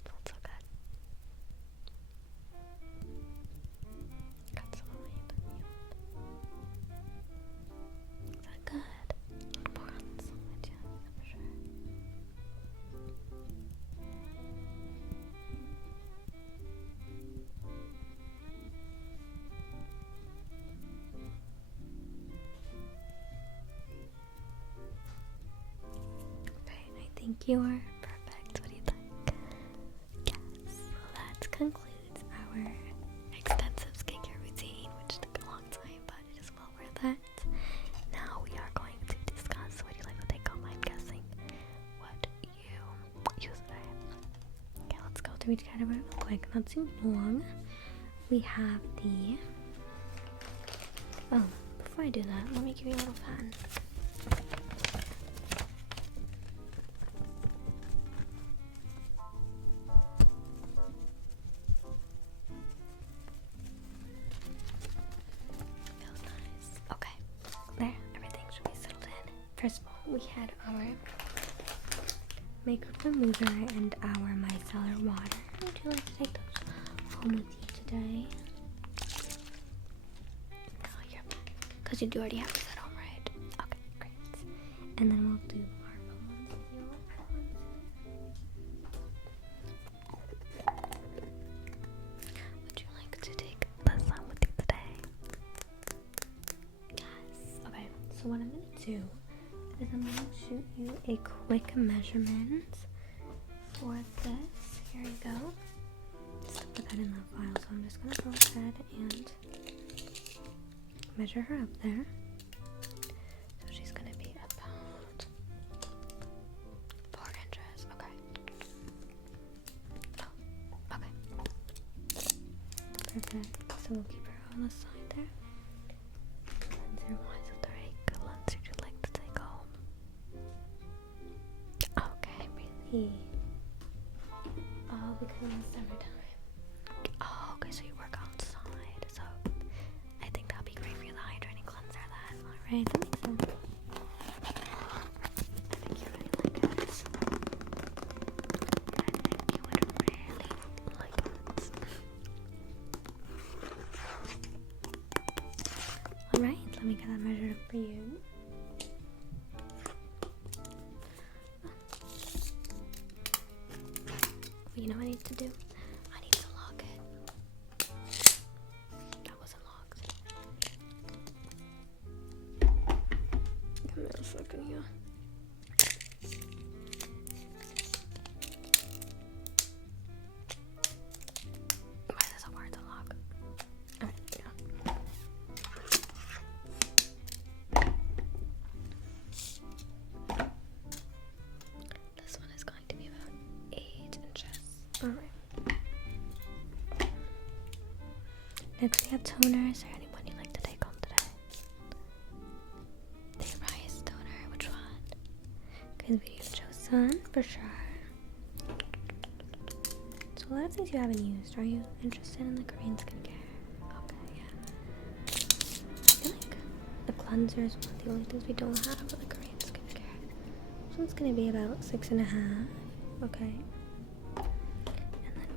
Smells so good. Got some on my hand. Is that good? More on the side, yeah, for sure. Okay, I think you are perfect. What do you think? Yes, well, that concludes our extensive skincare routine, which took a long time, but it is well worth it. Now we are going to discuss, what do you like to take home? I'm guessing what three together real quick, not too long. We have the... Oh, before I do that, let me give you a little fan. Feels nice. Okay, there, everything should be settled in. First of all, we had our makeup remover and our micellar water. Would you like to take those home with you today? Oh, yeah. Because you do already have this at home, right? Okay, great. And then we'll do our Would you like to take this home with you today? Yes. Okay, so what I'm going to do is I'm going to shoot you a quick measurement for this. Here you go. Just put that in the file, so I'm just going to go ahead and measure her up there. So she's going to be about 4 inches. Okay. Oh, okay. Perfect. So we'll keep her on the side there. Cleanser wise, is there a cleanser you'd like to take home? Okay, really? Oh, because in the summertime. Oh, okay, so you work outside. So I think that'll be great for you, the hydrating cleanser then. Alright, that makes sense. I think you really like it. I think you would really like it. Alright, let me get that measured up for you. You know what I need to do? I need to lock it. That wasn't locked. Give me a second here. Why is this so hard to lock? Alright, yeah. This one is going to be about 8 inches. Alright. Next we have toner. Is there anyone you'd like to take home today? The rice toner, which one? Because we chose sun for sure. So a lot of things you haven't used. Are you interested in the Korean skincare? Okay, yeah. I feel like the cleanser is one of the only things we don't have for the Korean skincare. This one's gonna be about 6.5. Okay.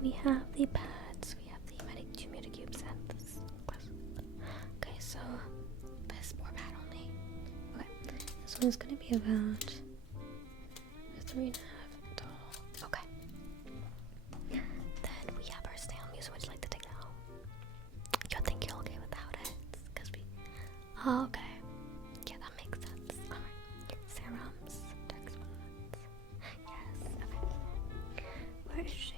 We have the pads, we have the Medic cubes, and this quest. Okay, so this pore pad only. Okay, this one's gonna be about 3.5 tall. Okay. Then we have our snail mucin. Would you like to take that home? You think you're okay without it? Because we. Oh, okay. Yeah, that makes sense. Alright. Serums, dark spots. Yes, okay. Where is she?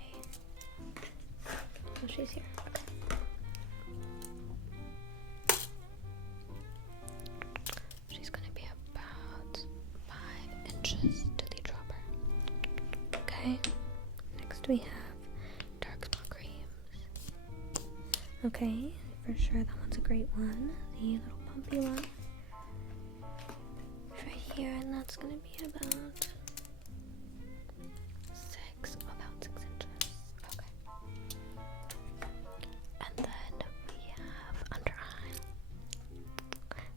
Oh, she's here. Okay. She's gonna be about 5 inches to the dropper. Okay. Next we have dark spot creams. Okay, for sure that one's a great one. The little bumpy one. Right here, and that's gonna be about 6 inches. Okay. And then we have under eye.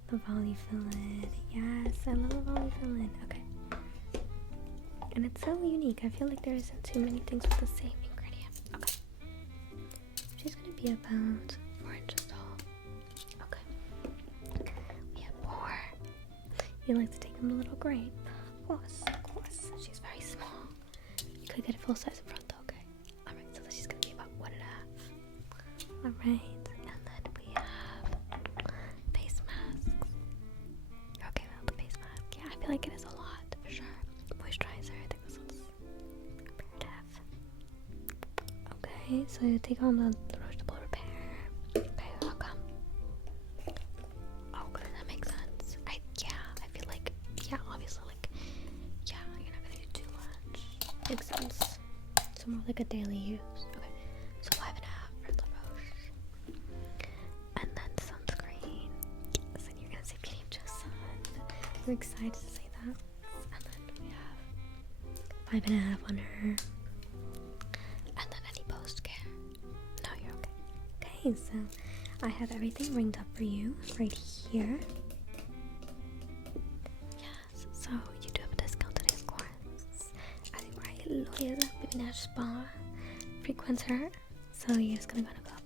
The volley fill-in. Yes, I love the volley fill-in. Okay. And it's so unique. I feel like there isn't too many things with the same ingredient. Okay. She's gonna be about 4 inches tall. Okay. We have pore. You like to take them a little grape. Of course, of course. She's very small. You could get a full size in front though, okay? Alright, so she's gonna be about 1.5. Alright, and then we have face masks. You're okay with the face mask? Yeah, I feel like it is a lot, for sure. Moisturizer, I think this one's imperative. Okay, so you take on the roastable repair. Okay, how come? Oh, good, that makes sense. I feel like, obviously, like, you're not gonna do too much. Makes sense. So more like a daily use. use. Okay, so 5.5 for La Roche. And then sunscreen. Yes, and you're gonna say Beauty of Just Sun. I'm excited to say that. And then we have 5.5 on her. And then any post care. No, you're okay. Okay, so I have everything ringed up for you right here. Yes, so you do have a discount today, of course. I think we're at Loya's Binash Spa frequenter. So you're just gonna go up